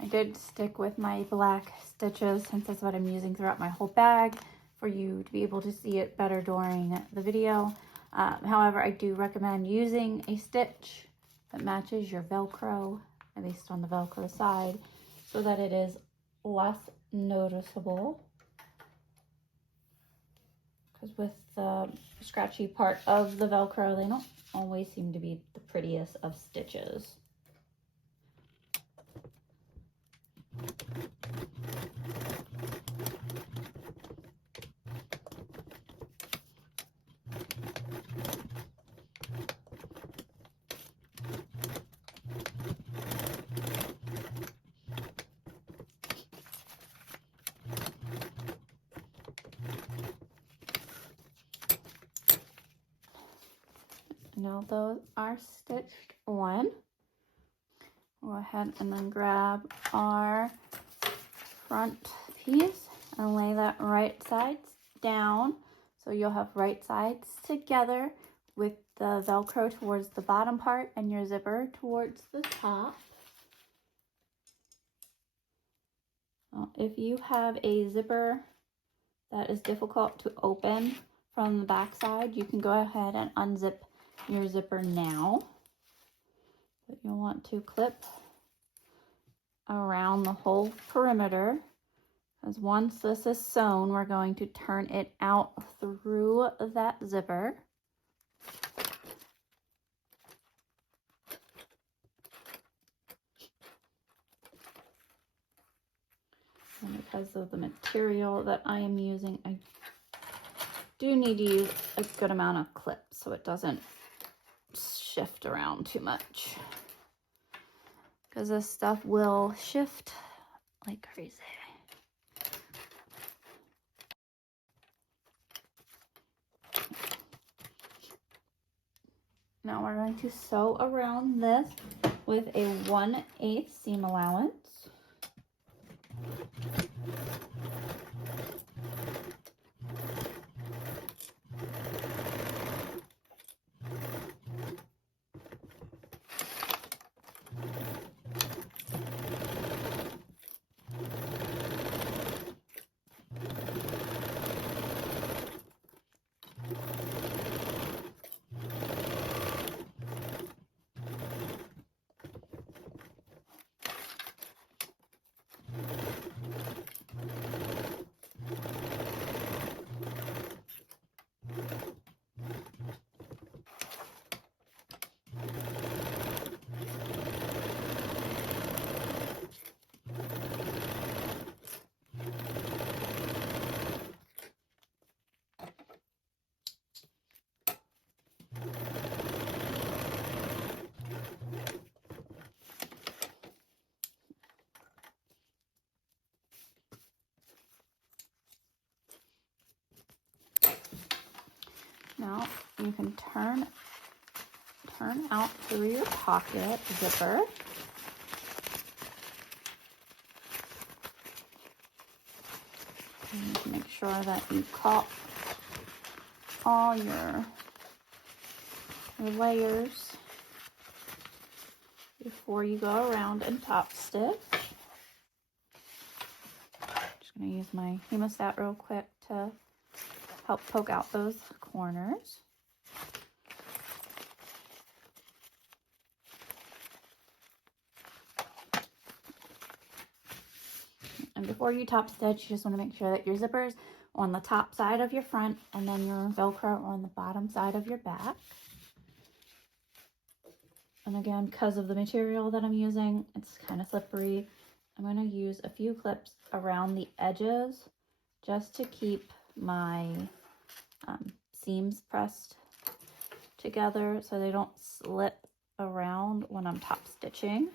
I did stick with my black stitches since that's what I'm using throughout my whole bag for you to be able to see it better during the video. However, I do recommend using a stitch that matches your Velcro, at least on the Velcro side, so that it is less noticeable. Because with the scratchy part of the Velcro, they don't always seem to be the prettiest of stitches. Now those are stitched on. Go ahead and then grab our front piece and lay that right sides down. So you'll have right sides together with the Velcro towards the bottom part and your zipper towards the top. If you have a zipper that is difficult to open from the back side, you can go ahead and unzip your zipper now. But you'll want to clip around the whole perimeter, because once this is sewn, we're going to turn it out through that zipper. And because of the material that I am using, I do need to use a good amount of clips so it doesn't shift around too much, because this stuff will shift like crazy. Now we're going to sew around this with a 1/8 seam allowance. Now you can turn out through your pocket zipper. And make sure that you caught all your layers before you go around and top stitch. Just going to use my hemostat real quick to help poke out those corners. And before you top stitch, you just want to make sure that your zipper's on the top side of your front and then your Velcro on the bottom side of your back. And again, because of the material that I'm using, it's kind of slippery. I'm going to use a few clips around the edges just to keep my seams pressed together so they don't slip around when I'm top stitching.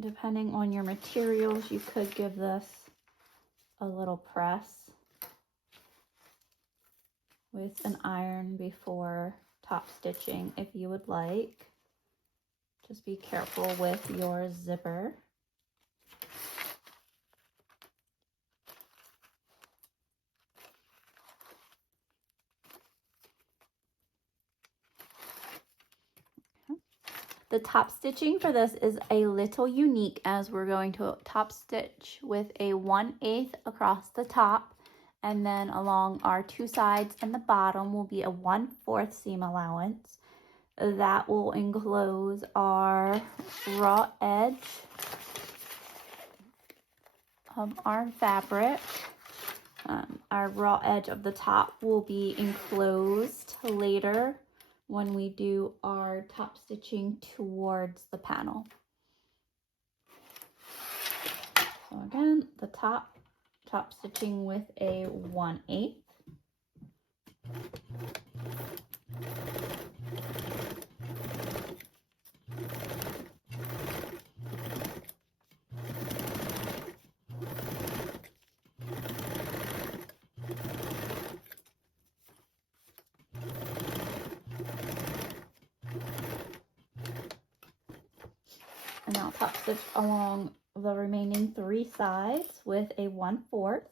Depending on your materials, you could give this a little press with an iron before top stitching if you would like. Just be careful with your zipper. The top stitching for this is a little unique, as we're going to top stitch with a 1/8 across the top, and then along our two sides and the bottom will be a 1/4 seam allowance. That will enclose our raw edge of our fabric. Our raw edge of the top will be enclosed later when we do our top stitching towards the panel. So again, the top stitching with a 1/8. And now top stitch along the remaining three sides with a 1/4.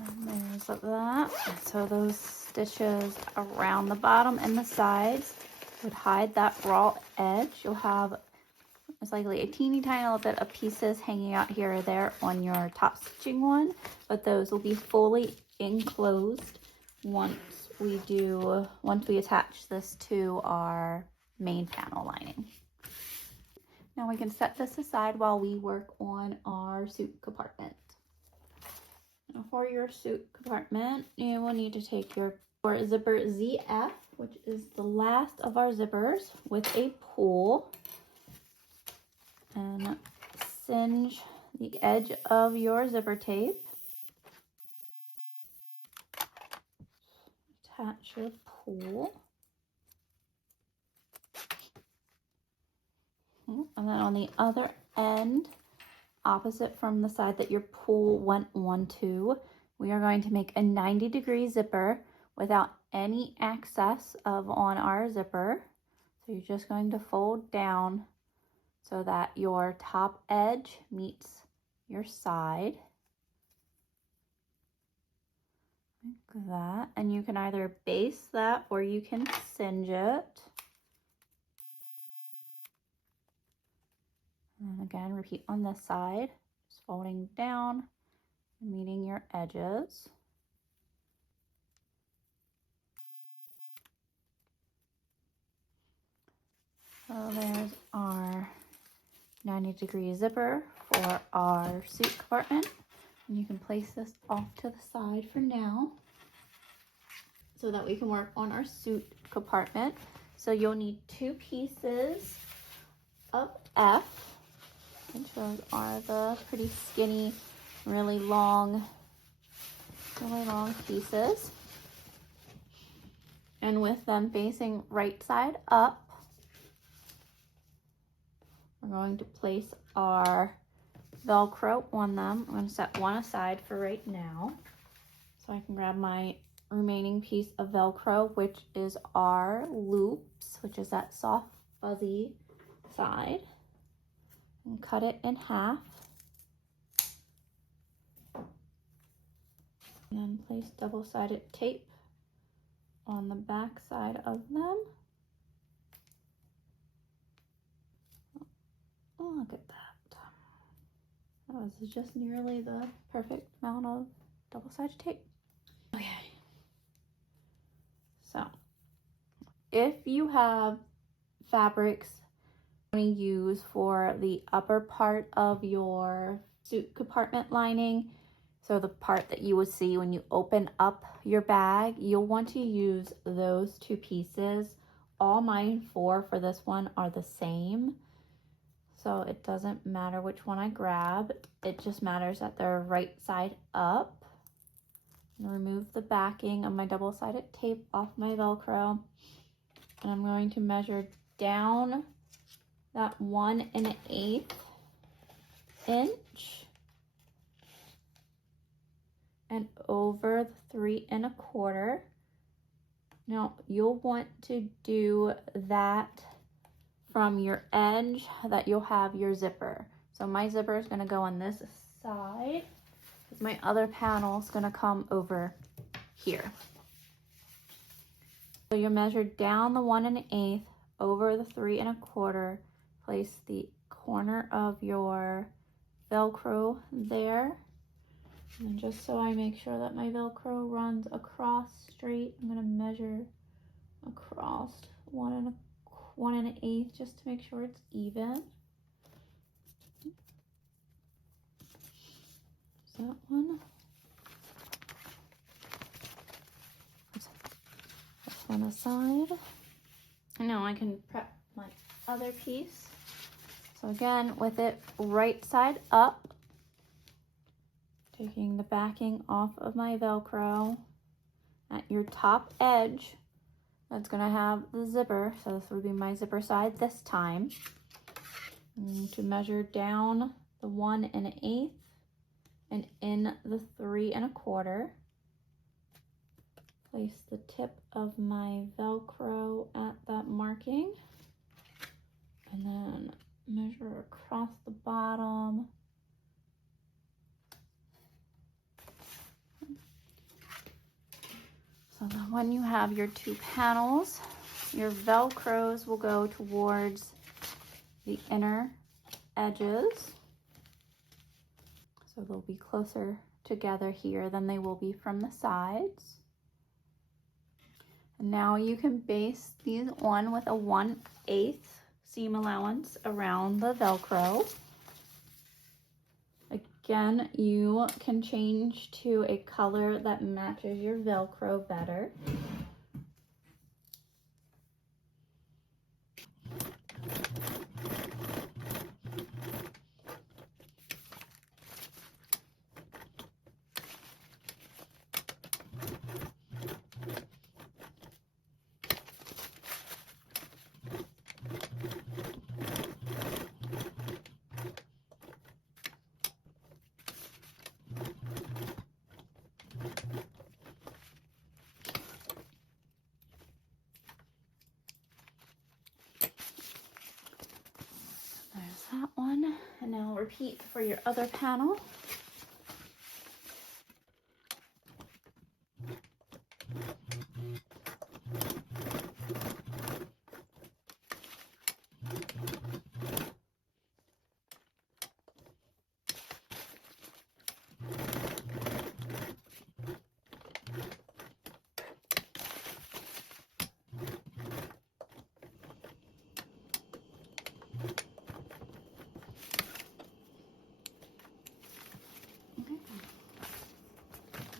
And there's that. So those stitches around the bottom and the sides would hide that raw edge. You'll have most likely a teeny tiny little bit of pieces hanging out here or there on your top stitching one, but those will be fully enclosed once we attach this to our main panel lining. Now we can set this aside while we work on our suit compartment. Now for your suit compartment, you will need to take your zipper ZF, which is the last of our zippers, with a pull, and singe the edge of your zipper tape. Attach your pull. And then on the other end, opposite from the side that your pull went onto, we are going to make a 90-degree zipper without any excess on our zipper. So you're just going to fold down so that your top edge meets your side. Like that. And you can either base that or you can singe it. And again, repeat on this side, just folding down and meeting your edges. So there's our 90-degree zipper for our suit compartment. And you can place this off to the side for now so that we can work on our suit compartment. So you'll need 2 pieces of F, which those are the pretty skinny, really long pieces. And with them facing right side up, we're going to place our Velcro on them. I'm going to set one aside for right now, so I can grab my remaining piece of Velcro, which is our loops, which is that soft, fuzzy side, and cut it in half. And then place double-sided tape on the back side of them. Oh, look at that. That was just nearly the perfect amount of double-sided tape. Okay. So, if you have fabrics going to use for the upper part of your suit compartment lining. So the part that you would see when you open up your bag, you'll want to use those two pieces. All mine for this one are the same. So it doesn't matter which one I grab. It just matters that they're right side up. I'm going to remove the backing of my double-sided tape off my Velcro. And I'm going to measure down that 1 1/8 inch and over the 3 1/4. Now you'll want to do that from your edge that you'll have your zipper. So my zipper is going to go on this side. My other panel is going to come over here. So you measure down the 1 1/8 over the 3 1/4. Place the corner of your Velcro there. And just so I make sure that my Velcro runs across straight, I'm going to measure across 1 1/8 just to make sure it's even. That one. This one aside. Now I can prep my other piece. So again, with it right side up, taking the backing off of my Velcro at your top edge, that's going to have the zipper. So this would be my zipper side this time. I'm going to measure down the 1 1/8 and in the 3 1/4. Place the tip of my Velcro at that marking. And then measure across the bottom. So then when you have your two panels, your Velcros will go towards the inner edges. So they'll be closer together here than they will be from the sides. And now you can base these on with a 1/8 seam allowance around the Velcro. Again, you can change to a color that matches your Velcro better. There's that one. And now repeat for your other panel.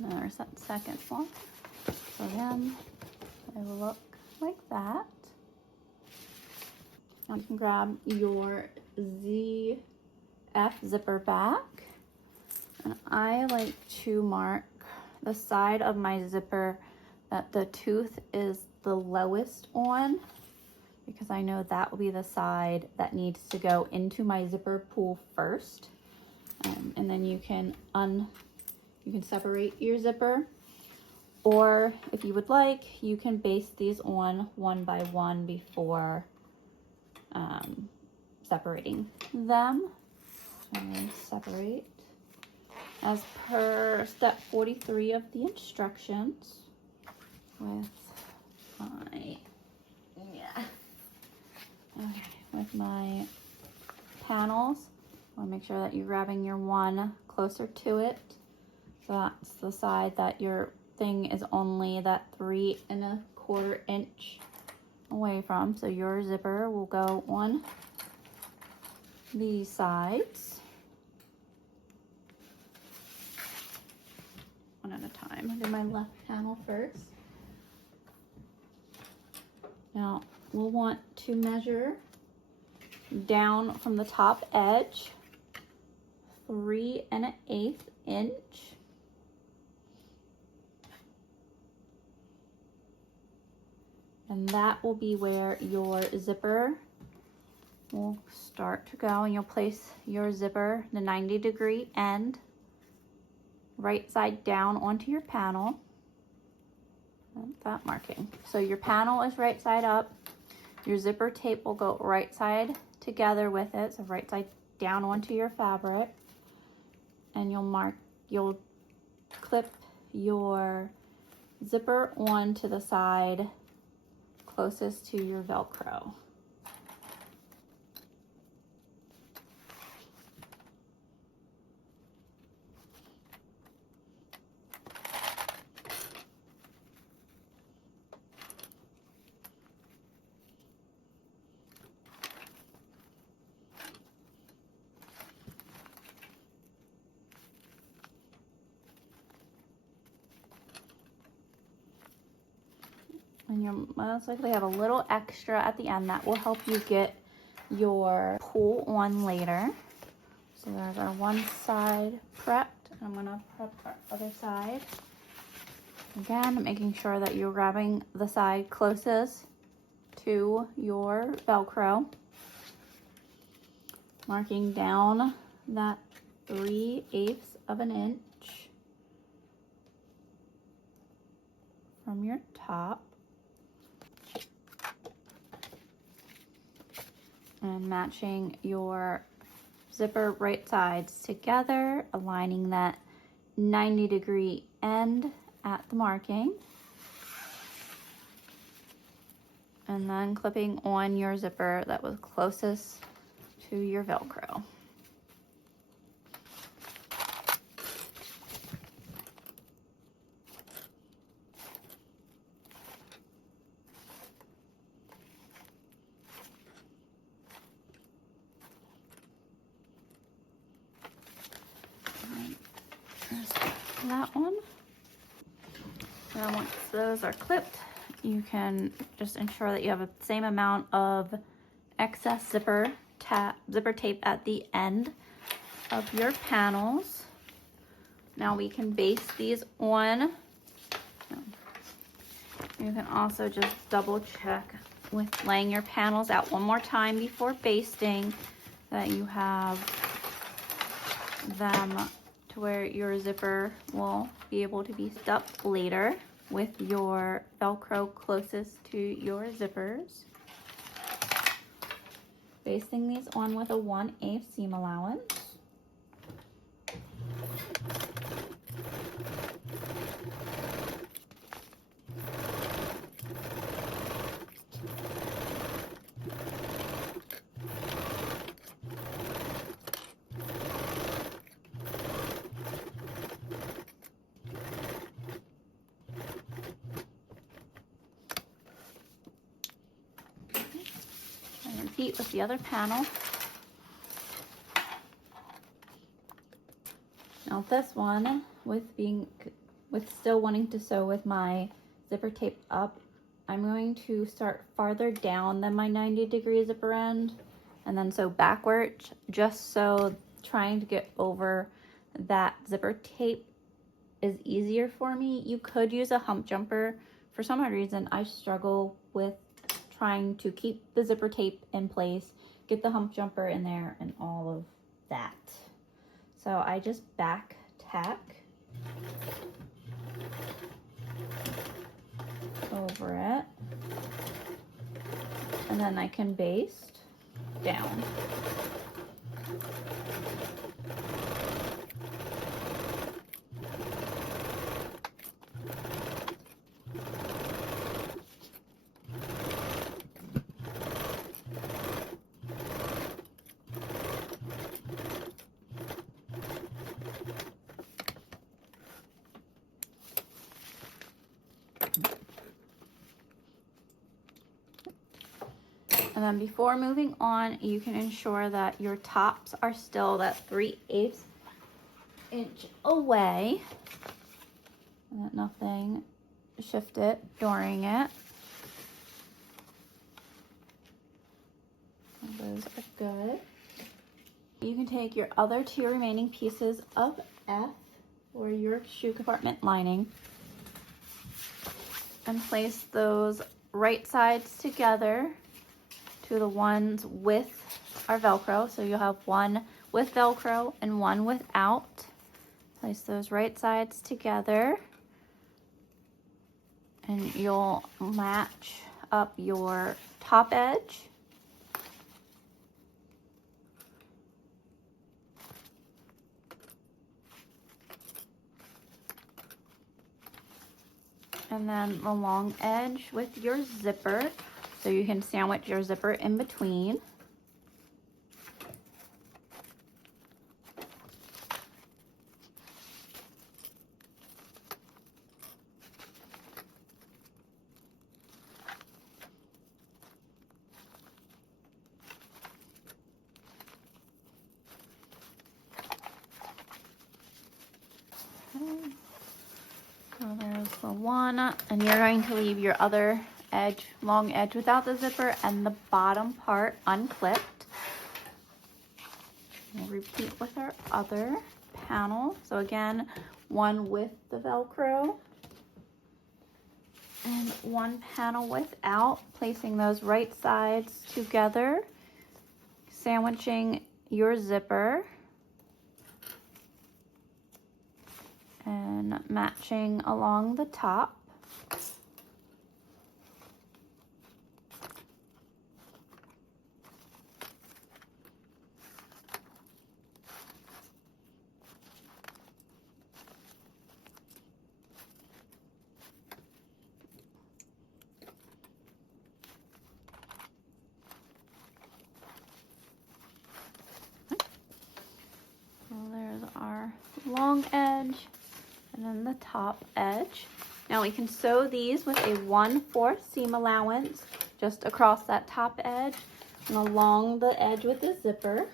There's that second one. So then it will look like that. Now you can grab your ZF zipper back. And I like to mark the side of my zipper that the tooth is the lowest on, because I know that will be the side that needs to go into my zipper pull first. And then you can separate your zipper, or if you would like, you can base these on 1 by 1 before separating them. So I'm going to separate as per step 43 of the instructions with my panels. I want to make sure that you're grabbing your one closer to it. So that's the side that your thing is only that 3 1/4 inch away from. So your zipper will go on these sides one at a time. I'll do my left panel first. Now we'll want to measure down from the top edge 3 1/8 inch. And that will be where your zipper will start to go, and you'll place your zipper, the 90-degree end, right side down onto your panel. That marking. So your panel is right side up. Your zipper tape will go right side together with it, so right side down onto your fabric. And you'll clip your zipper onto the side closest to your Velcro. And you'll most likely have a little extra at the end that will help you get your pull on later. So there's our one side prepped. I'm gonna prep our other side. Again, making sure that you're grabbing the side closest to your Velcro. Marking down that 3/8 of an inch from your top. And matching your zipper right sides together, aligning that 90-degree end at the marking. And then clipping on your zipper that was closest to your Velcro. That one. Now once those are clipped, you can just ensure that you have the same amount of excess zipper tape at the end of your panels. Now we can baste these on. You can also just double check with laying your panels out one more time before basting that you have them to where your zipper will be able to be stuck later with your Velcro closest to your zippers. Basting these on with a 1/8 seam allowance. Repeat with the other panel. Now this one, with still wanting to sew with my zipper tape up, I'm going to start farther down than my 90-degree zipper end and then sew backwards, just so trying to get over that zipper tape is easier for me. You could use a hump jumper. For some odd reason, I struggle with trying to keep the zipper tape in place, get the hump jumper in there, and all of that. So I just back tack over it, and then I can baste down. And then before moving on, you can ensure that your tops are still that 3/8 inch away and that nothing shifted during it. Those are good. You can take your other 2 remaining pieces of F or your shoe compartment lining and place those right sides together to the ones with our Velcro. So you'll have one with Velcro and one without. Place those right sides together and you'll match up your top edge. And then the long edge with your zipper, so you can sandwich your zipper in between. Okay. So there's the one, and you're going to leave your other edge, long edge without the zipper and the bottom part unclipped. We'll repeat with our other panel. So again, one with the Velcro and one panel without, placing those right sides together, sandwiching your zipper and matching along the top. So there's our long edge and then the top edge. Now we can sew these with a 1/4 seam allowance just across that top edge and along the edge with the zipper.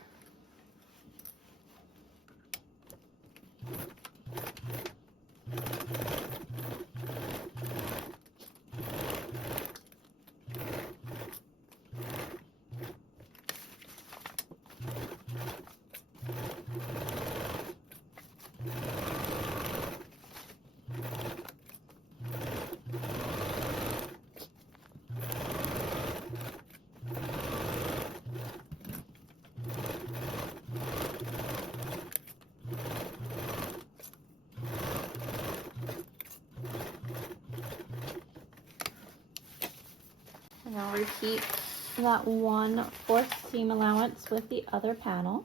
And I'll repeat that 1/4 seam allowance with the other panel.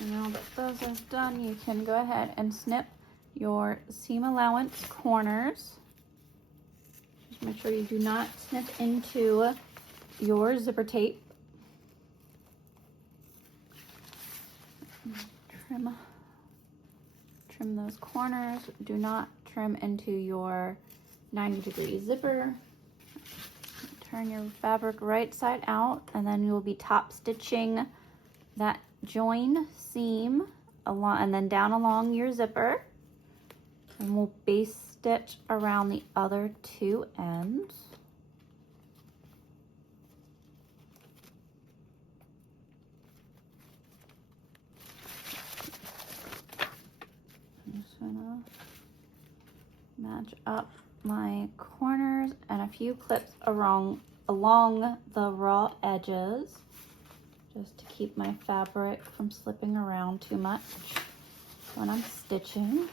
Now that those are done, you can go ahead and snip your seam allowance corners. Just make sure you do not snip into your zipper tape. Trim those corners. Do not trim into your 90-degree zipper. Turn your fabric right side out, and then you'll be top stitching that join seam along and then down along your zipper, and we'll base stitch around the other 2 ends. I'm just gonna match up my corners and a few clips along the raw edges, just to keep my fabric from slipping around too much. when I'm stitching.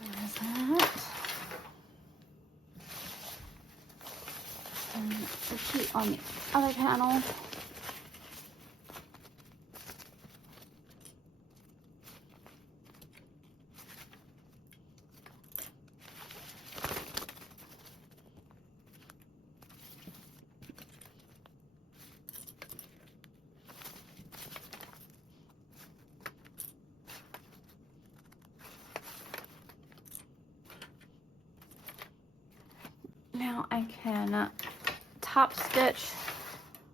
There's that. And repeat on the other panel. Now I can top stitch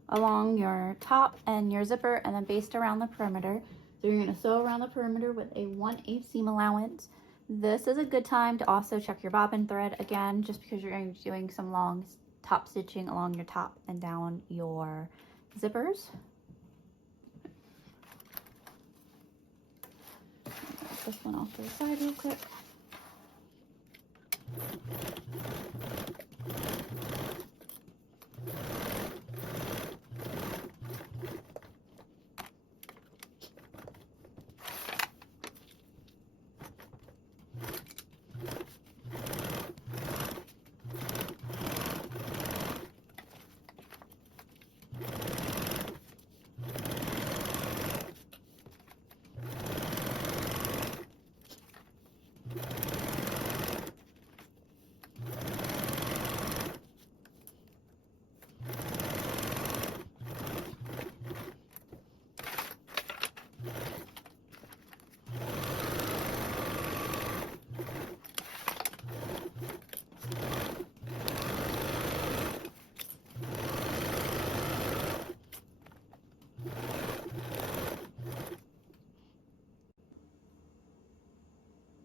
along your top and your zipper and then baste around the perimeter. So you're going to sew around the perimeter with a 1/8 seam allowance. This is a good time to also check your bobbin thread again, just because you're going to be doing some long top stitching along your top and down your zippers. Get this one off to the side real quick.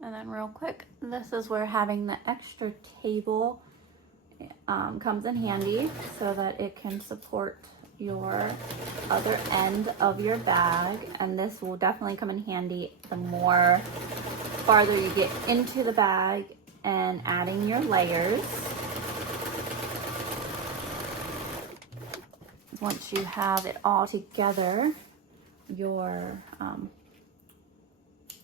And then real quick, this is where having the extra table comes in handy, so that it can support your other end of your bag. And this will definitely come in handy the more farther you get into the bag and adding your layers. Once you have it all together, your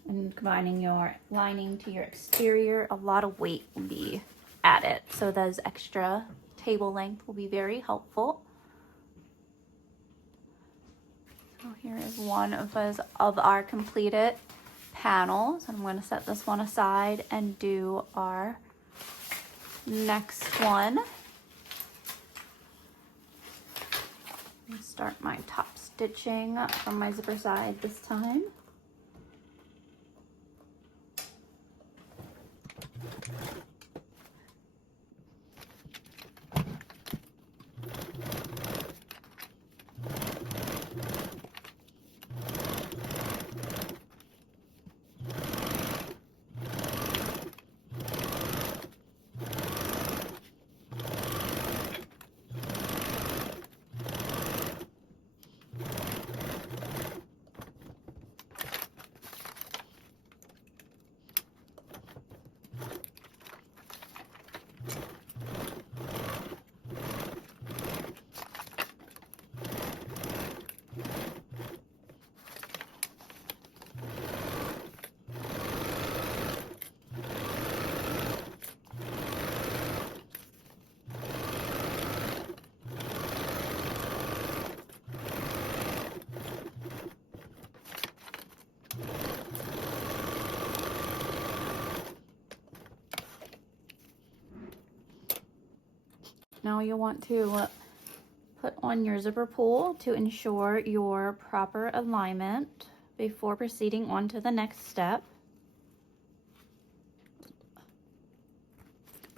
and combining your lining to your exterior, a lot of weight will be added. So those extra table length will be very helpful. So here is one of our completed panels. I'm going to set this one aside and do our next one. Start my top stitching from my zipper side this time. Now you want to put on your zipper pull to ensure your proper alignment before proceeding on to the next step.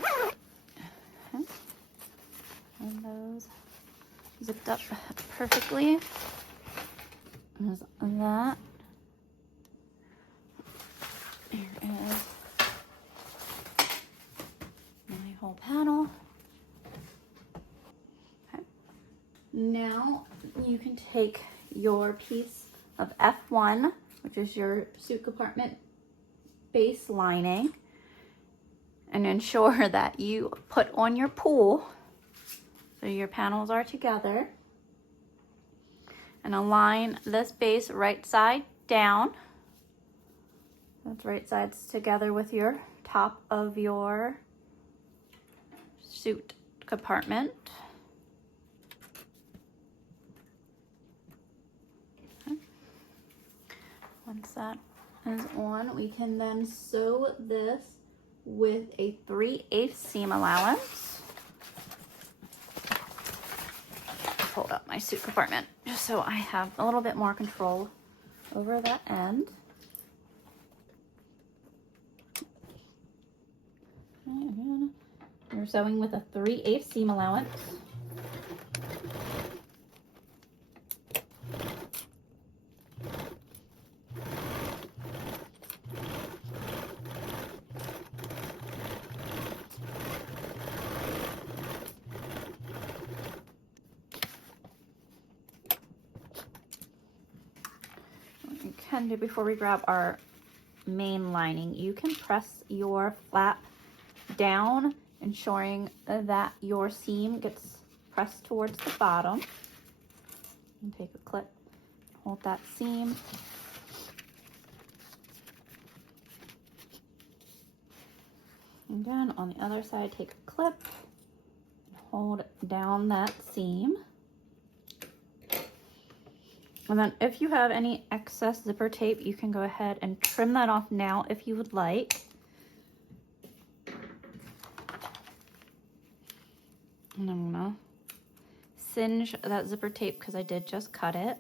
Okay. And those zipped up perfectly. There's that. Here is my whole panel. Now you can take your piece of F1, which is your suit compartment base lining, and ensure that you put on your pull so your panels are together, and align this base right side down. That's right sides together with your top of your suit compartment. Okay. Once that is on, we can then sew this with a 3/8 seam allowance. Hold up my suit compartment just so I have a little bit more control over that end. We're sewing with a 3/8 seam allowance. What you can do before we grab our main lining, you can press your flap down, ensuring that your seam gets pressed towards the bottom. And take a clip, hold that seam. And then on the other side, take a clip, and hold down that seam. And then if you have any excess zipper tape, you can go ahead and trim that off now if you would like. And I'm gonna singe that zipper tape because I did just cut it.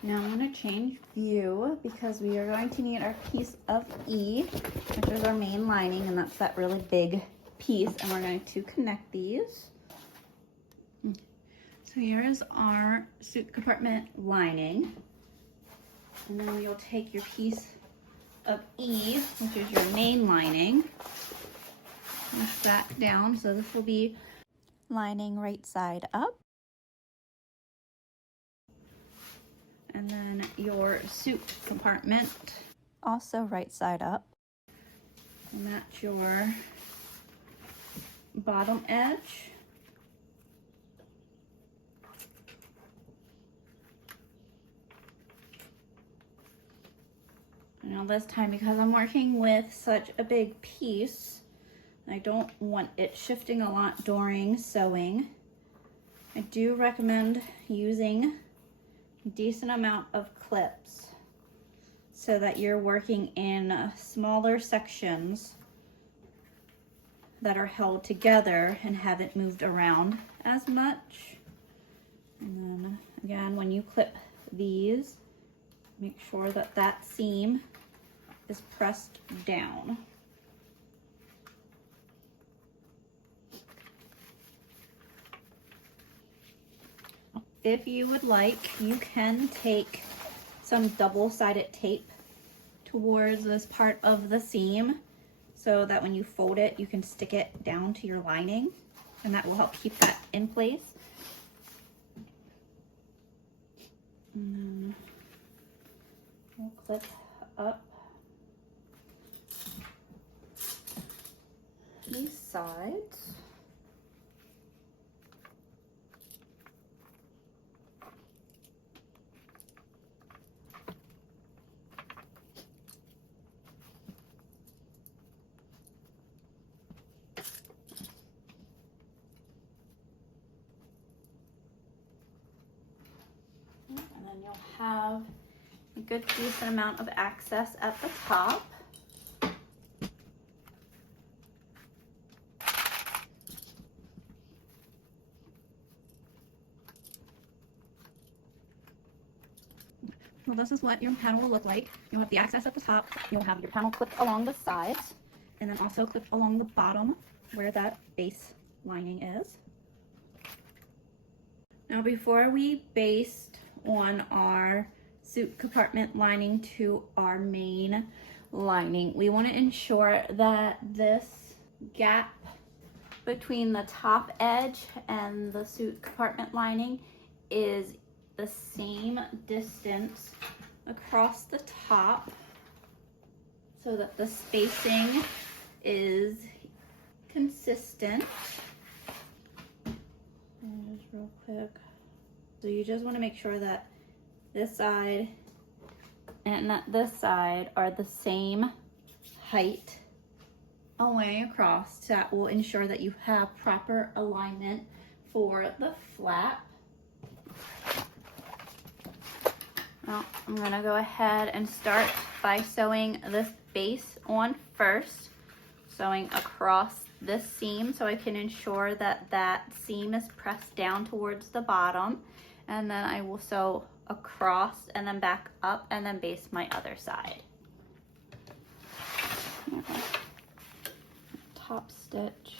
Now I'm going to change view because we are going to need our piece of E, which is our main lining, and that's that really big piece, and we're going to connect these. So here is our suit compartment lining, and then you'll take your piece of E, which is your main lining, push that down. So this will be lining right side up. And then your suit compartment, also right side up. And that's your bottom edge. Now this time, because I'm working with such a big piece, I don't want it shifting a lot during sewing. I do recommend using decent amount of clips so that you're working in smaller sections that are held together and haven't moved around as much. And then again, when you clip these, make sure that that seam is pressed down. If you would like, you can take some double-sided tape towards this part of the seam so that when you fold it, you can stick it down to your lining, and that will help keep that in place. And then we'll clip up these sides. And you'll have a good decent amount of access at the top. Well, this is what your panel will look like. You'll have the access at the top. You'll have your panel clipped along the sides, and then also clipped along the bottom where that base lining is. Now, before we baste on our suit compartment lining to our main lining, we want to ensure that this gap between the top edge and the suit compartment lining is the same distance across the top so that the spacing is consistent. And just real quick. So you just want to make sure that this side and that this side are the same height away across. That will ensure that you have proper alignment for the flap. Now I'm gonna go ahead and start by sewing this base on first, sewing across this seam so I can ensure that that seam is pressed down towards the bottom, and then I will sew across and then back up and then base my other side. Okay. Top stitch.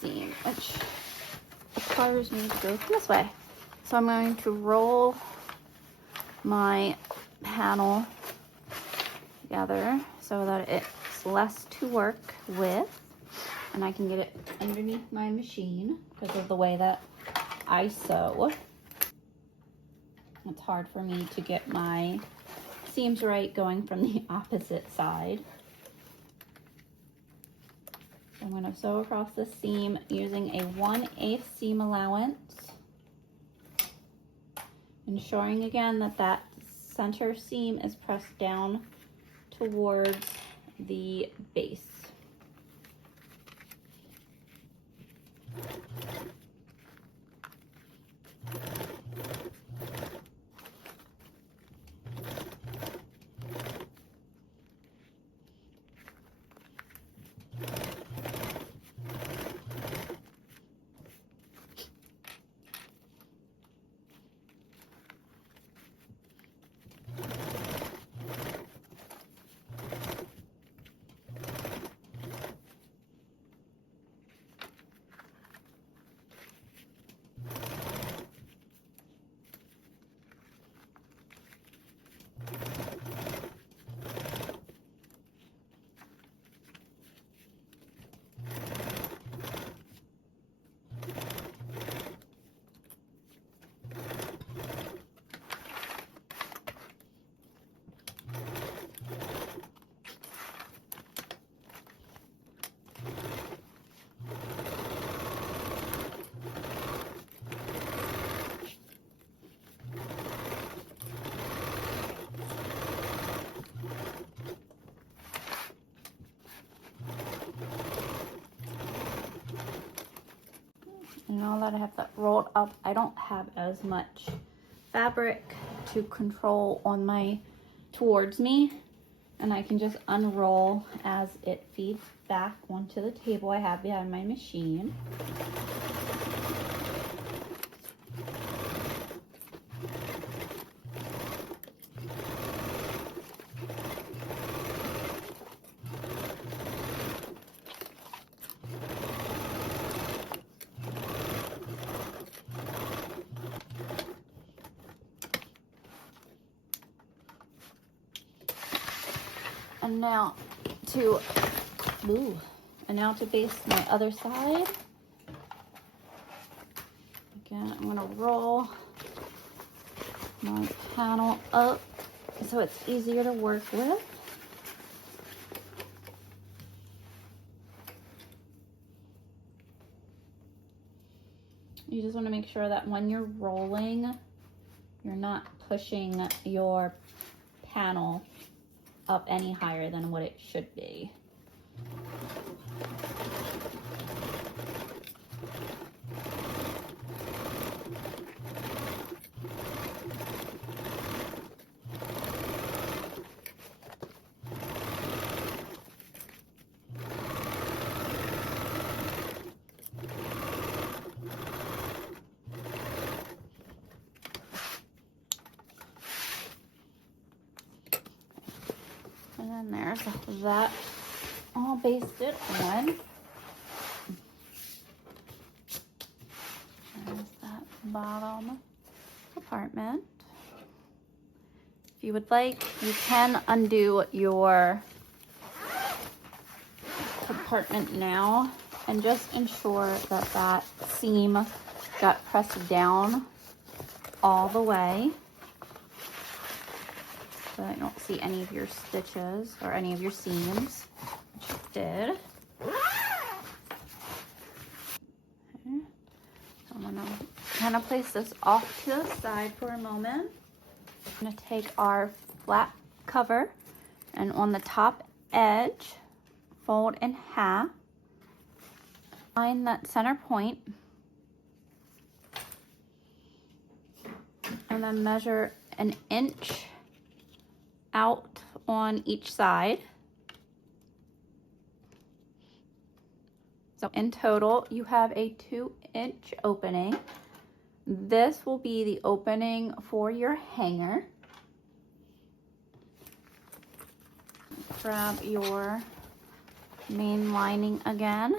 Seam, which requires me to go this way. So I'm going to roll my panel together so that it's less to work with and I can get it underneath my machine because of the way that I sew. It's hard for me to get my seams right going from the opposite side. I'm going to sew across the seam using a 1/8 seam allowance, ensuring again that that center seam is pressed down towards the base. Now that I have that rolled up, I don't have as much fabric to control on my towards me, and I can just unroll as it feeds back onto the table I have behind my machine. And now to base my other side. Again, I'm gonna roll my panel up so it's easier to work with. You just want to make sure that when you're rolling, you're not pushing your panel up any higher than what it should be. And then there's that all basted on. There's that bottom compartment. If you would like, you can undo your compartment now and just ensure that that seam got pressed down all the way, so I don't see any of your stitches or any of your seams, which it did. Okay. So I'm gonna kind of place this off to the side for a moment. I'm gonna take our flap cover, and on the top edge, fold in half, find that center point, and then measure an inch out on each side. So in total, you have a 2-inch opening. This will be the opening for your hanger. Grab your main lining again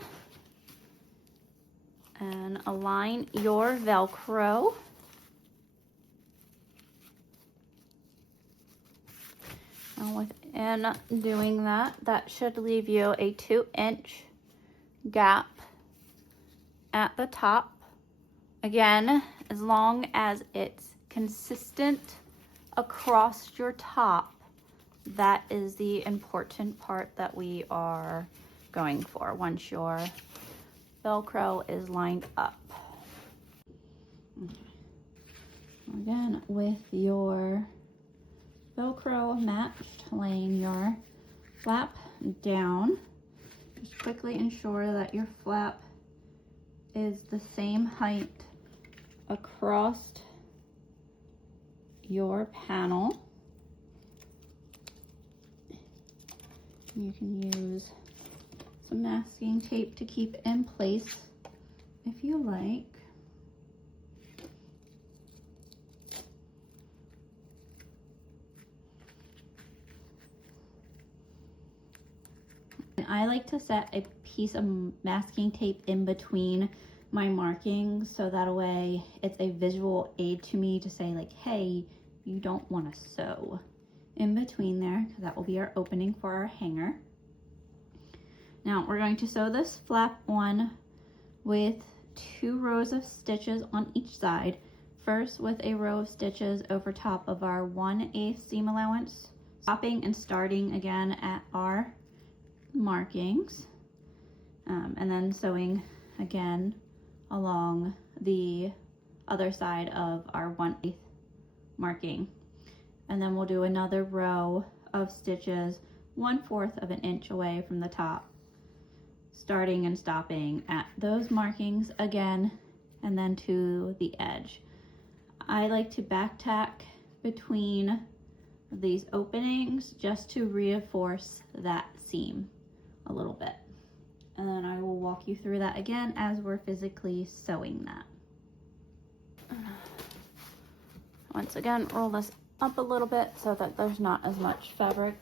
and align your Velcro. And within doing that, that should leave you a 2-inch gap at the top. Again, as long as it's consistent across your top, that is the important part that we are going for once your Velcro is lined up. Again, with your Velcro matched, laying your flap down, just quickly ensure that your flap is the same height across your panel. You can use some masking tape to keep in place if you like. I like to set a piece of masking tape in between my markings, so that way it's a visual aid to me to say like, hey, you don't want to sew in between there, because that will be our opening for our hanger. Now we're going to sew this flap on with 2 rows of stitches on each side. First with a row of stitches over top of our 1/8 seam allowance, stopping and starting again at our markings, and then sewing again along the other side of our 1/8 marking. And then we'll do another row of stitches 1/4 of an inch away from the top, starting and stopping at those markings again, and then to the edge. I like to back tack between these openings just to reinforce that seam a little bit. And then I will walk you through that again as we're physically sewing that. Once again, roll this up a little bit so that there's not as much fabric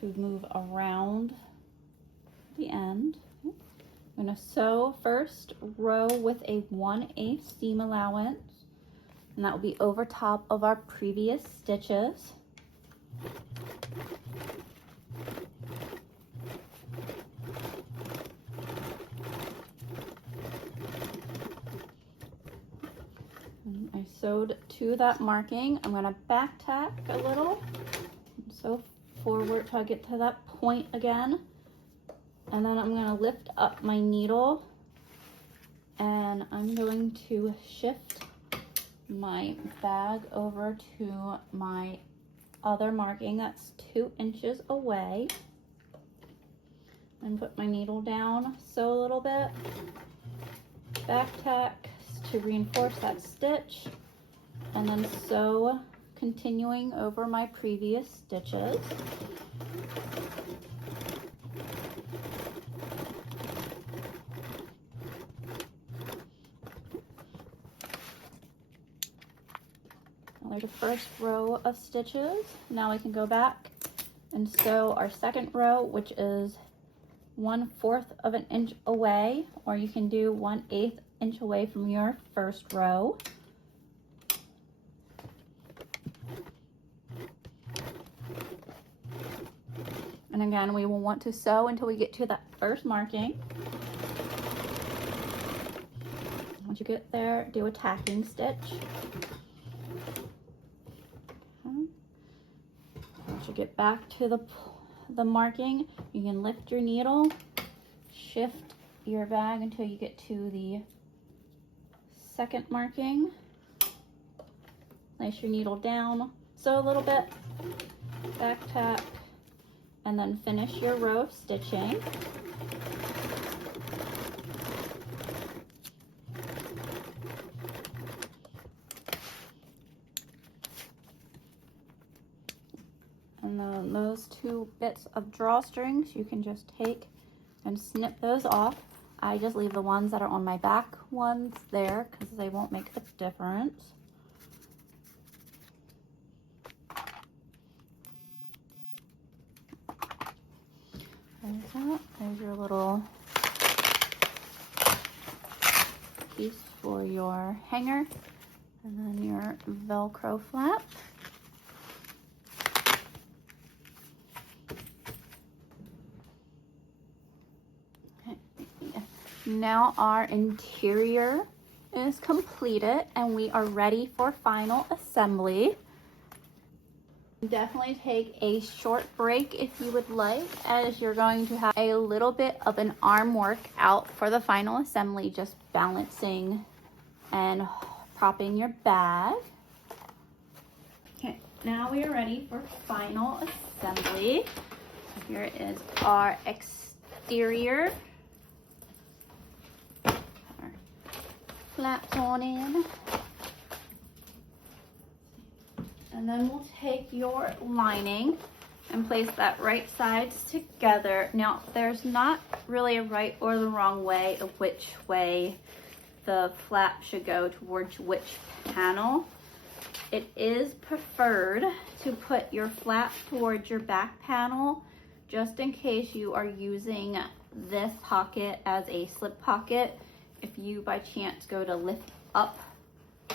to move around the end. I'm going to sew first row with a 1/8 seam allowance, and that will be over top of our previous stitches. I sewed to that marking. I'm going to back tack a little, sew forward till I get to that point again, and then I'm going to lift up my needle, and I'm going to shift my bag over to my other marking that's 2 inches away, and put my needle down, sew a little bit, back tack to reinforce that stitch, and then sew continuing over my previous stitches. There's the first row of stitches. Now we can go back and sew our second row, which is 1/4 of an inch away, or you can do 1/8 inch away from your first row. And again, we will want to sew until we get to that first marking. Once you get there, do a tacking stitch. Okay. Once you get back to the marking, you can lift your needle, shift your bag until you get to the second marking. Place your needle down, sew a little bit, back tack, and then finish your row of stitching. And then those two bits of drawstrings, you can just take and snip those off. I just leave the ones that are on my back ones there because they won't make a difference. There's that. There's your little piece for your hanger, and then your Velcro flap. Okay. Now our interior is completed and we are ready for final assembly. Definitely take a short break if you would like, as you're going to have a little bit of an arm work out for the final assembly, just balancing and propping your bag. Okay, now we are ready for final assembly. Here is our exterior. Our flaps on in. And then we'll take your lining and place that right sides together. Now, there's not really a right or the wrong way of which way the flap should go towards which panel. It is preferred to put your flap towards your back panel, just in case you are using this pocket as a slip pocket. If you by chance go to lift up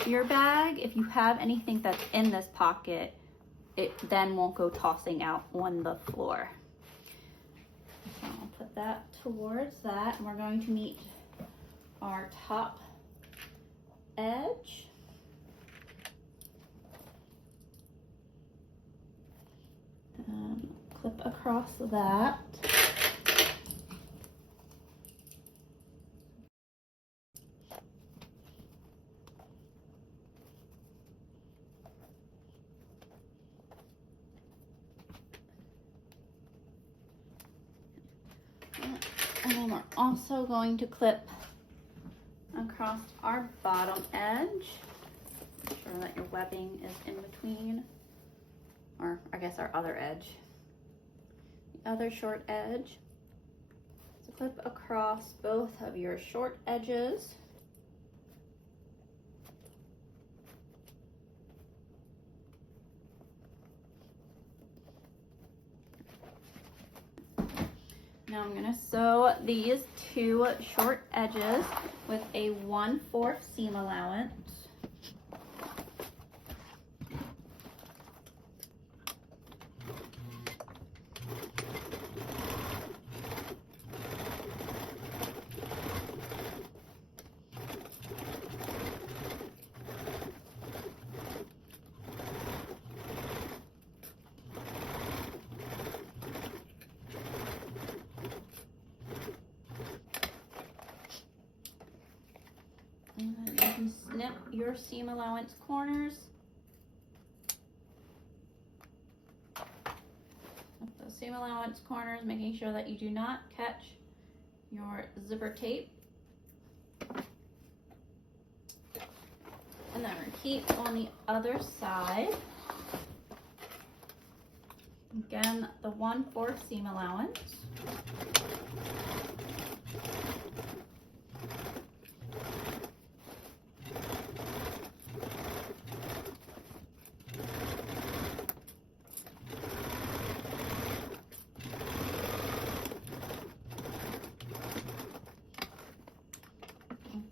your bag, if you have anything that's in this pocket, it then won't go tossing out on the floor. So I'll put that towards that, and we're going to meet our top edge. And clip across that. And then we're also going to clip across our bottom edge. Make sure that your webbing is in between, or I guess our other edge. The other short edge. So clip across both of your short edges. Now I'm going to sew these two short edges with a 1/4 seam allowance. And then you can snip your seam allowance corners. Snip those seam allowance corners, making sure that you do not catch your zipper tape. And then repeat on the other side. Again, the 1/4 seam allowance.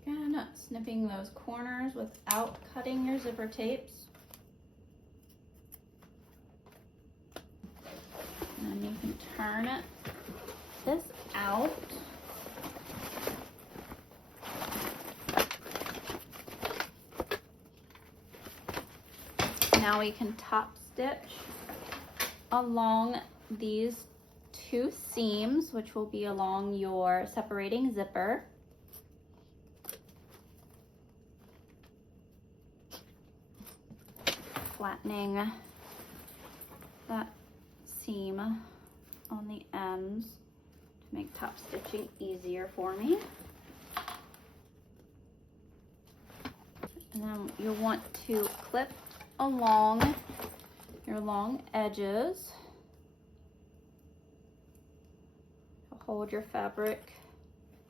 Again, snipping those corners without cutting your zipper tapes. And you can turn this out. Now we can top stitch along these two seams, which will be along your separating zipper. Flattening that seam on the ends to make top stitching easier for me. And then you'll want to clip along your long edges to hold your fabric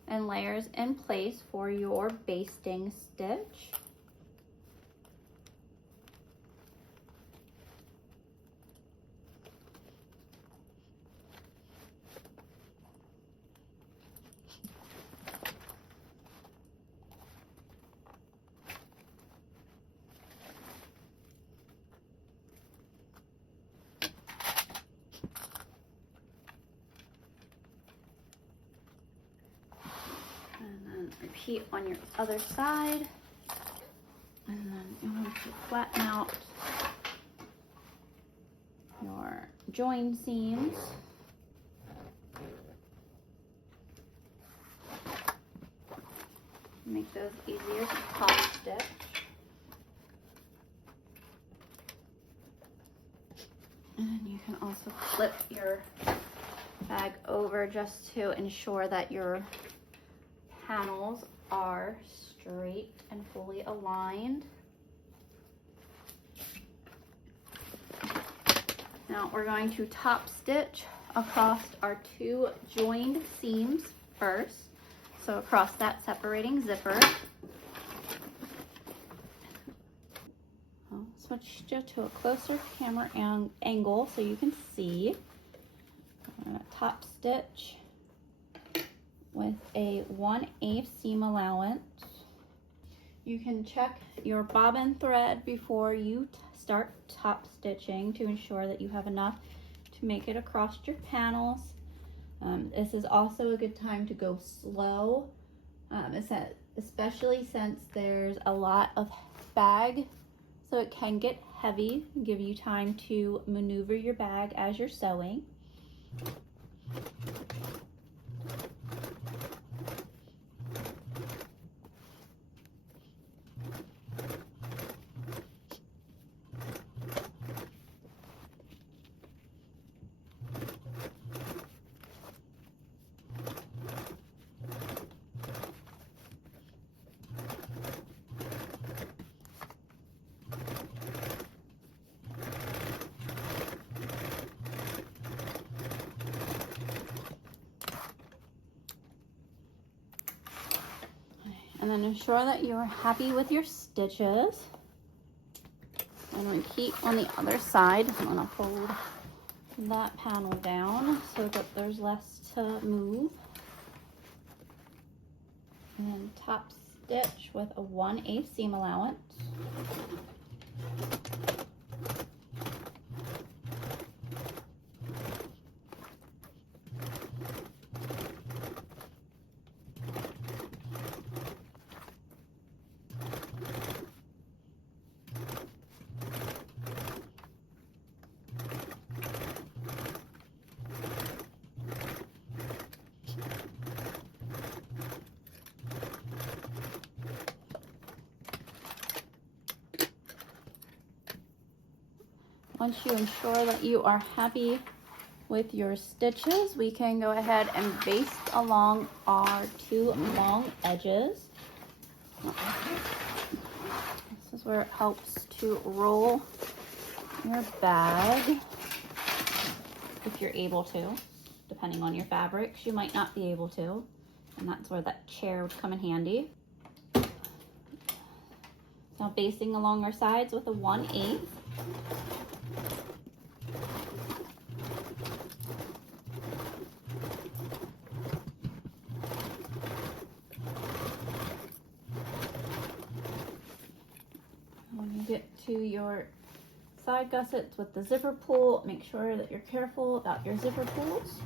and layers in place for your basting stitch. And then repeat on your other side. And then you want to flatten out your join seams. Make those easier to top stitch. And then you can also flip your bag over just to ensure that your panels are straight and fully aligned. Now we're going to top stitch across our two joined seams first. So across that separating zipper. I'll switch you to a closer camera angle so you can see. I'm going to top stitch with a 1/8 seam allowance. You can check your bobbin thread before you start top stitching to ensure that you have enough to make it across your panels. This is also a good time to go slow, especially since there's a lot of bag, so it can get heavy. Give you time to maneuver your bag as you're sewing. And then ensure that you're happy with your stitches. And repeat on the other side. I'm gonna fold that panel down so that there's less to move. And then top stitch with a 1/8 seam allowance. Once you ensure that you are happy with your stitches, we can go ahead and baste along our two long edges. This is where it helps to roll your bag, if you're able to. Depending on your fabrics, you might not be able to, and that's where that chair would come in handy. Now basting along our sides with a 1/8. When you get to your side gussets with the zipper pull. Make sure that you're careful about your zipper pulls.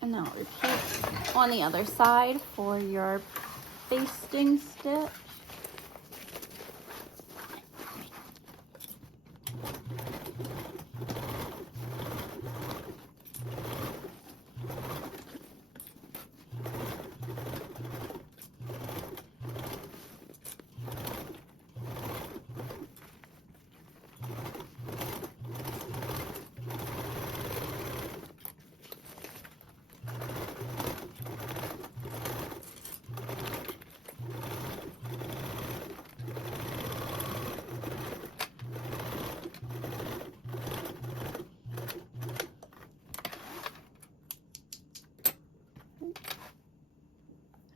And now repeat on the other side for your basting stitch.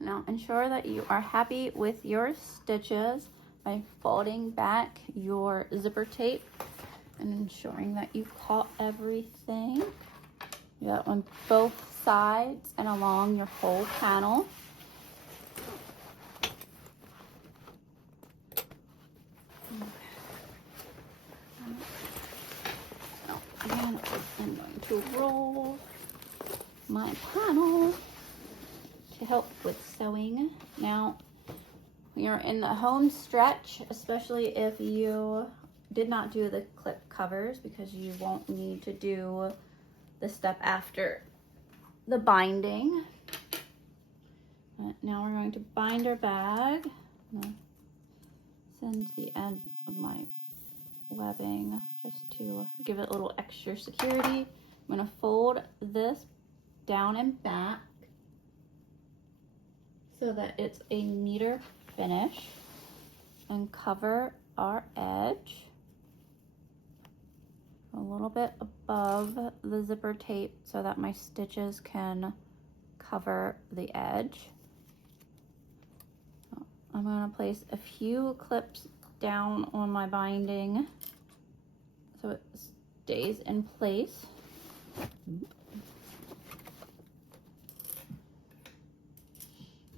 Now ensure that you are happy with your stitches by folding back your zipper tape and ensuring that you caught everything. Do that on both sides and along your whole panel. Now, again, I'm going to roll my panel to help with sewing. Now, when you're in the home stretch, especially if you did not do the clip covers, because you won't need to do the step after the binding. Now we're going to bind our bag. I'm gonna send the end of my webbing just to give it a little extra security. I'm going to fold this down and back so that it's a neater finish, and cover our edge a little bit above the zipper tape so that my stitches can cover the edge. I'm going to place a few clips down on my binding so it stays in place.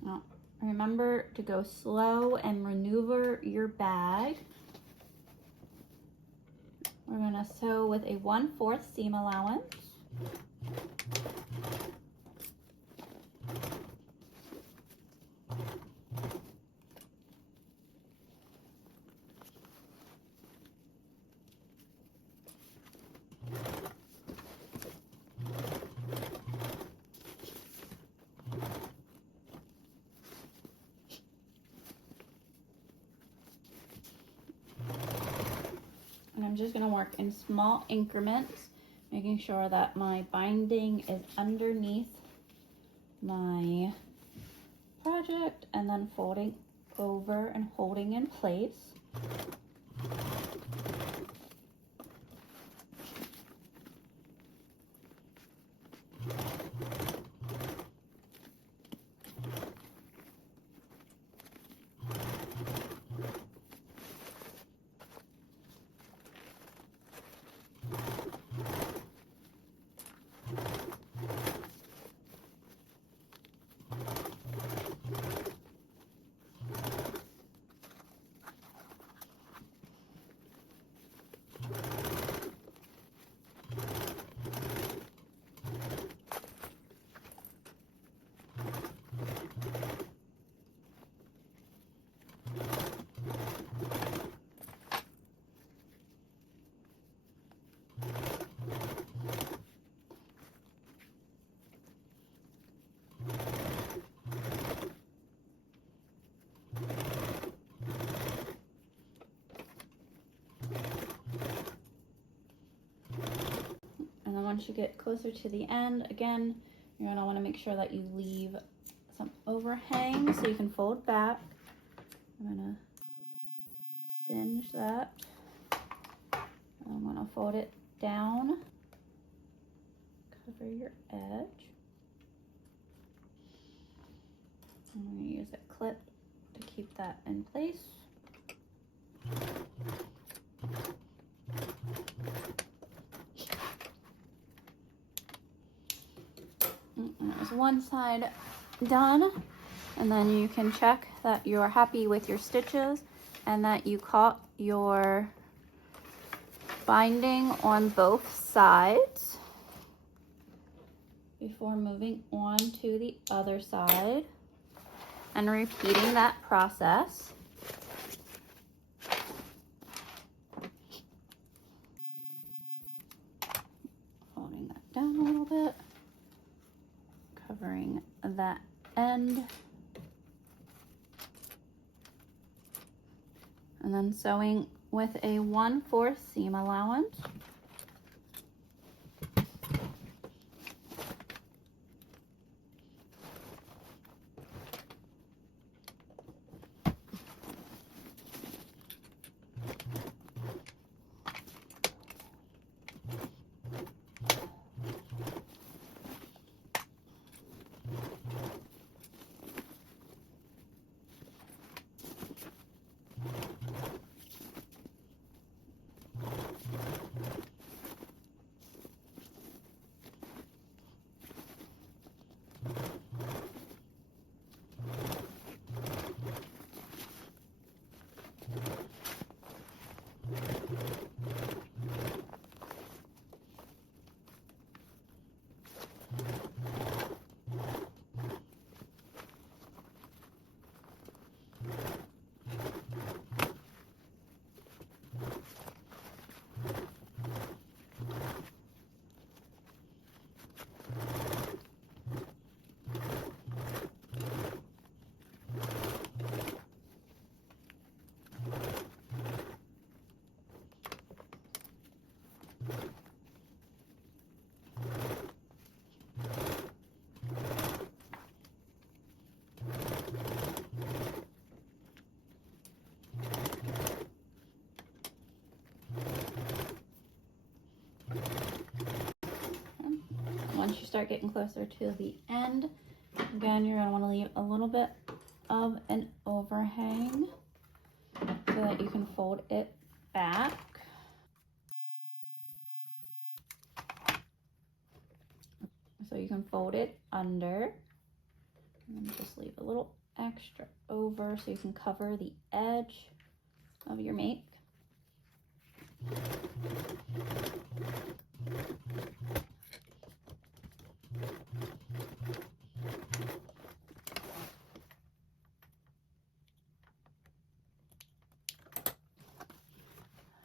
Now, remember to go slow and maneuver your bag. We're going to sew with a 1/4 seam allowance. And I'm just going to work in small increments, making sure that my binding is underneath my project and then folding over and holding in place. And then once you get closer to the end, again, you're going to want to make sure that you leave some overhang so you can fold back. I'm going to singe that. I'm going to fold it down, cover your edge. I'm going to use a clip to keep that in place. And there's one side done, and then you can check that you're happy with your stitches and that you caught your binding on both sides before moving on to the other side and repeating that process. Folding that down a little bit, covering that end, and then sewing with a 1/4 seam allowance. Once you start getting closer to the end, again, you're going to want to leave a little bit of an overhang so that you can fold it back. So you can fold it under and just leave a little extra over so you can cover the edge of your make.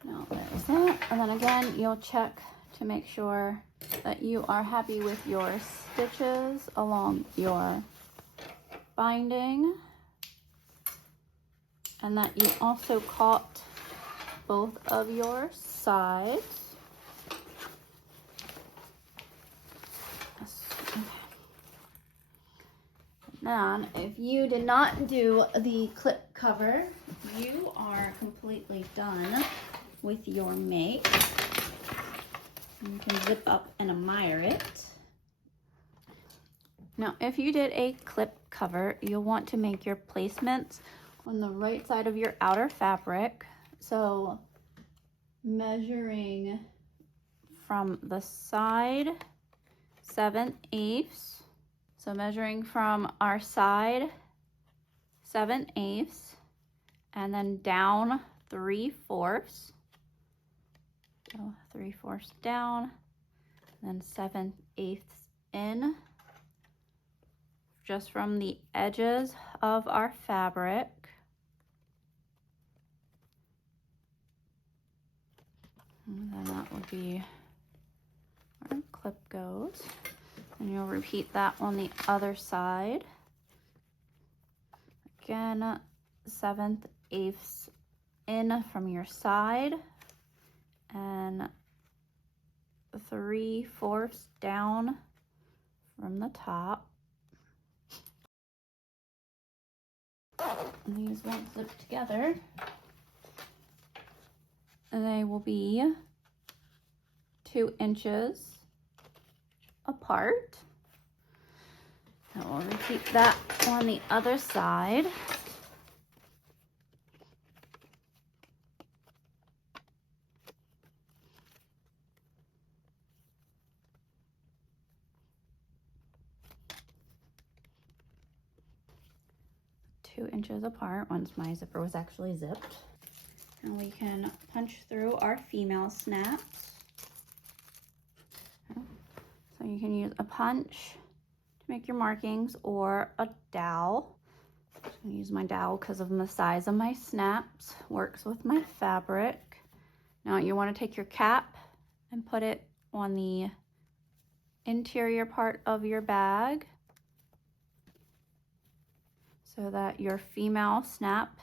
Now there's that, and then again you'll check to make sure that you are happy with your stitches along your binding and that you also caught both of your sides. Now, if you did not do the clip cover, you are completely done with your make. You can zip up and admire it. Now, if you did a clip cover, you'll want to make your placements on the right side of your outer fabric. So, measuring from the side 7/8. So measuring from our side 7/8 and then down 3/4. So 3/4 down, and then 7/8 in, just from the edges of our fabric. And then that would be where our clip goes. And you'll repeat that on the other side. Again, 7/8 in from your side and 3/4 down from the top. And these won't zip together. And they will be 2 inches apart. So we'll repeat that on the other side. Two inches apart once my zipper was actually zipped. And we can punch through our female snaps. So you can use a punch to make your markings or a dowel. I'm going to use my dowel because of the size of my snaps. Works with my fabric. Now you want to take your cap and put it on the interior part of your bag so that your female snap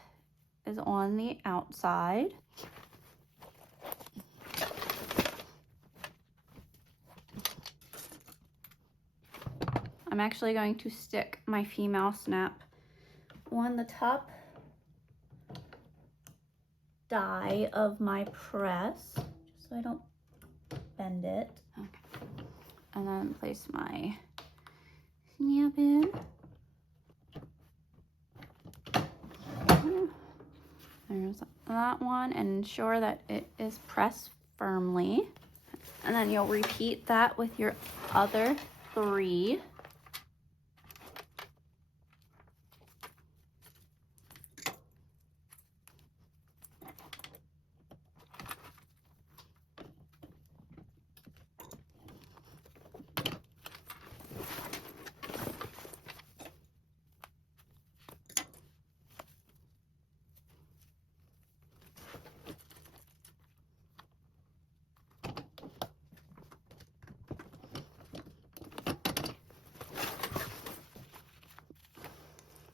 is on the outside. I'm actually going to stick my female snap on the top die of my press, just so I don't bend it. Okay. And then place my snap in. There's that one, and ensure that it is pressed firmly. And then you'll repeat that with your other 3.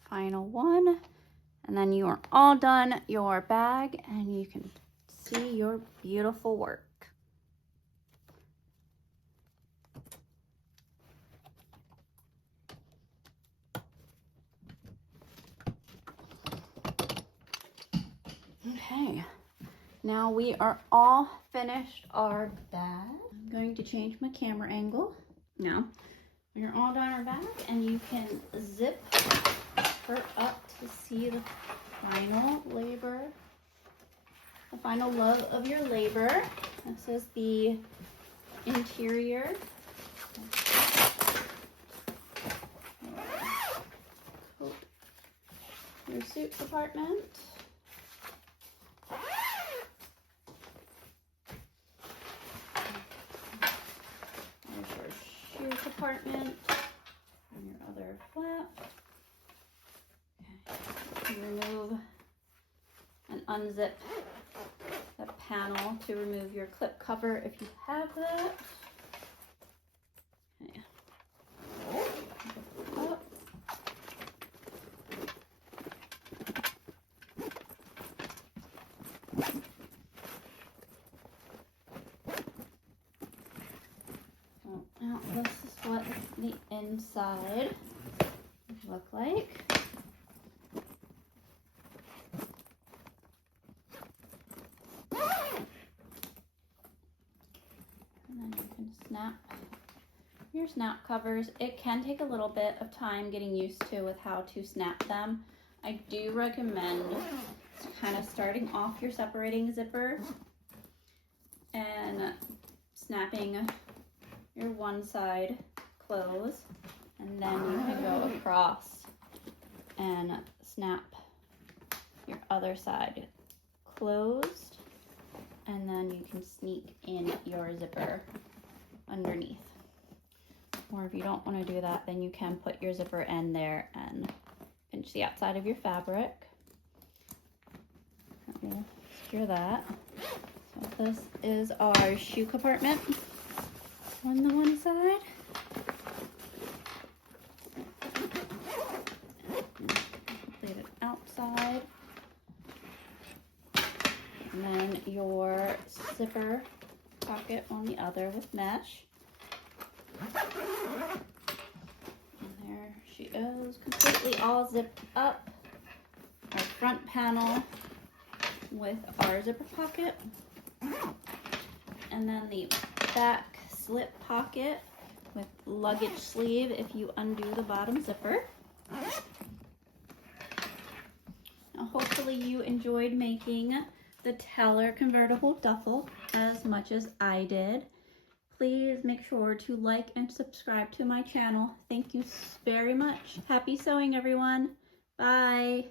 Final one, and then you are all done your bag, and you can see your beautiful work. Okay, now we are all finished our bag. I'm going to change my camera angle. Now we're all done our bag, and you can zip her up to see the final labor, the final love of your labor. This is the interior. Your suit compartment. There's your shoe compartment and your other flap. Okay. Remove and unzip the panel to remove your clip cover if you have that. Okay. Up. Now this is what the inside would look like. And then you can snap your snap covers. It can take a little bit of time getting used to with how to snap them. I do recommend kind of starting off your separating zipper and snapping your one side close, and then you can go across and snap your other side closed, and then you can sneak in your zipper underneath. Or if you don't want to do that, then you can put your zipper end there and pinch the outside of your fabric. We'll secure that. So this is our shoe compartment on the one side. Complete it outside. And then your zipper pocket on the other with mesh. And there she is, completely all zipped up. Our front panel with our zipper pocket. And then the back slip pocket with luggage sleeve if you undo the bottom zipper. Now, hopefully you enjoyed making the Taylor Convertible duffel as much as I did. Please make sure to like and subscribe to my channel. Thank you very much. Happy sewing, everyone. Bye.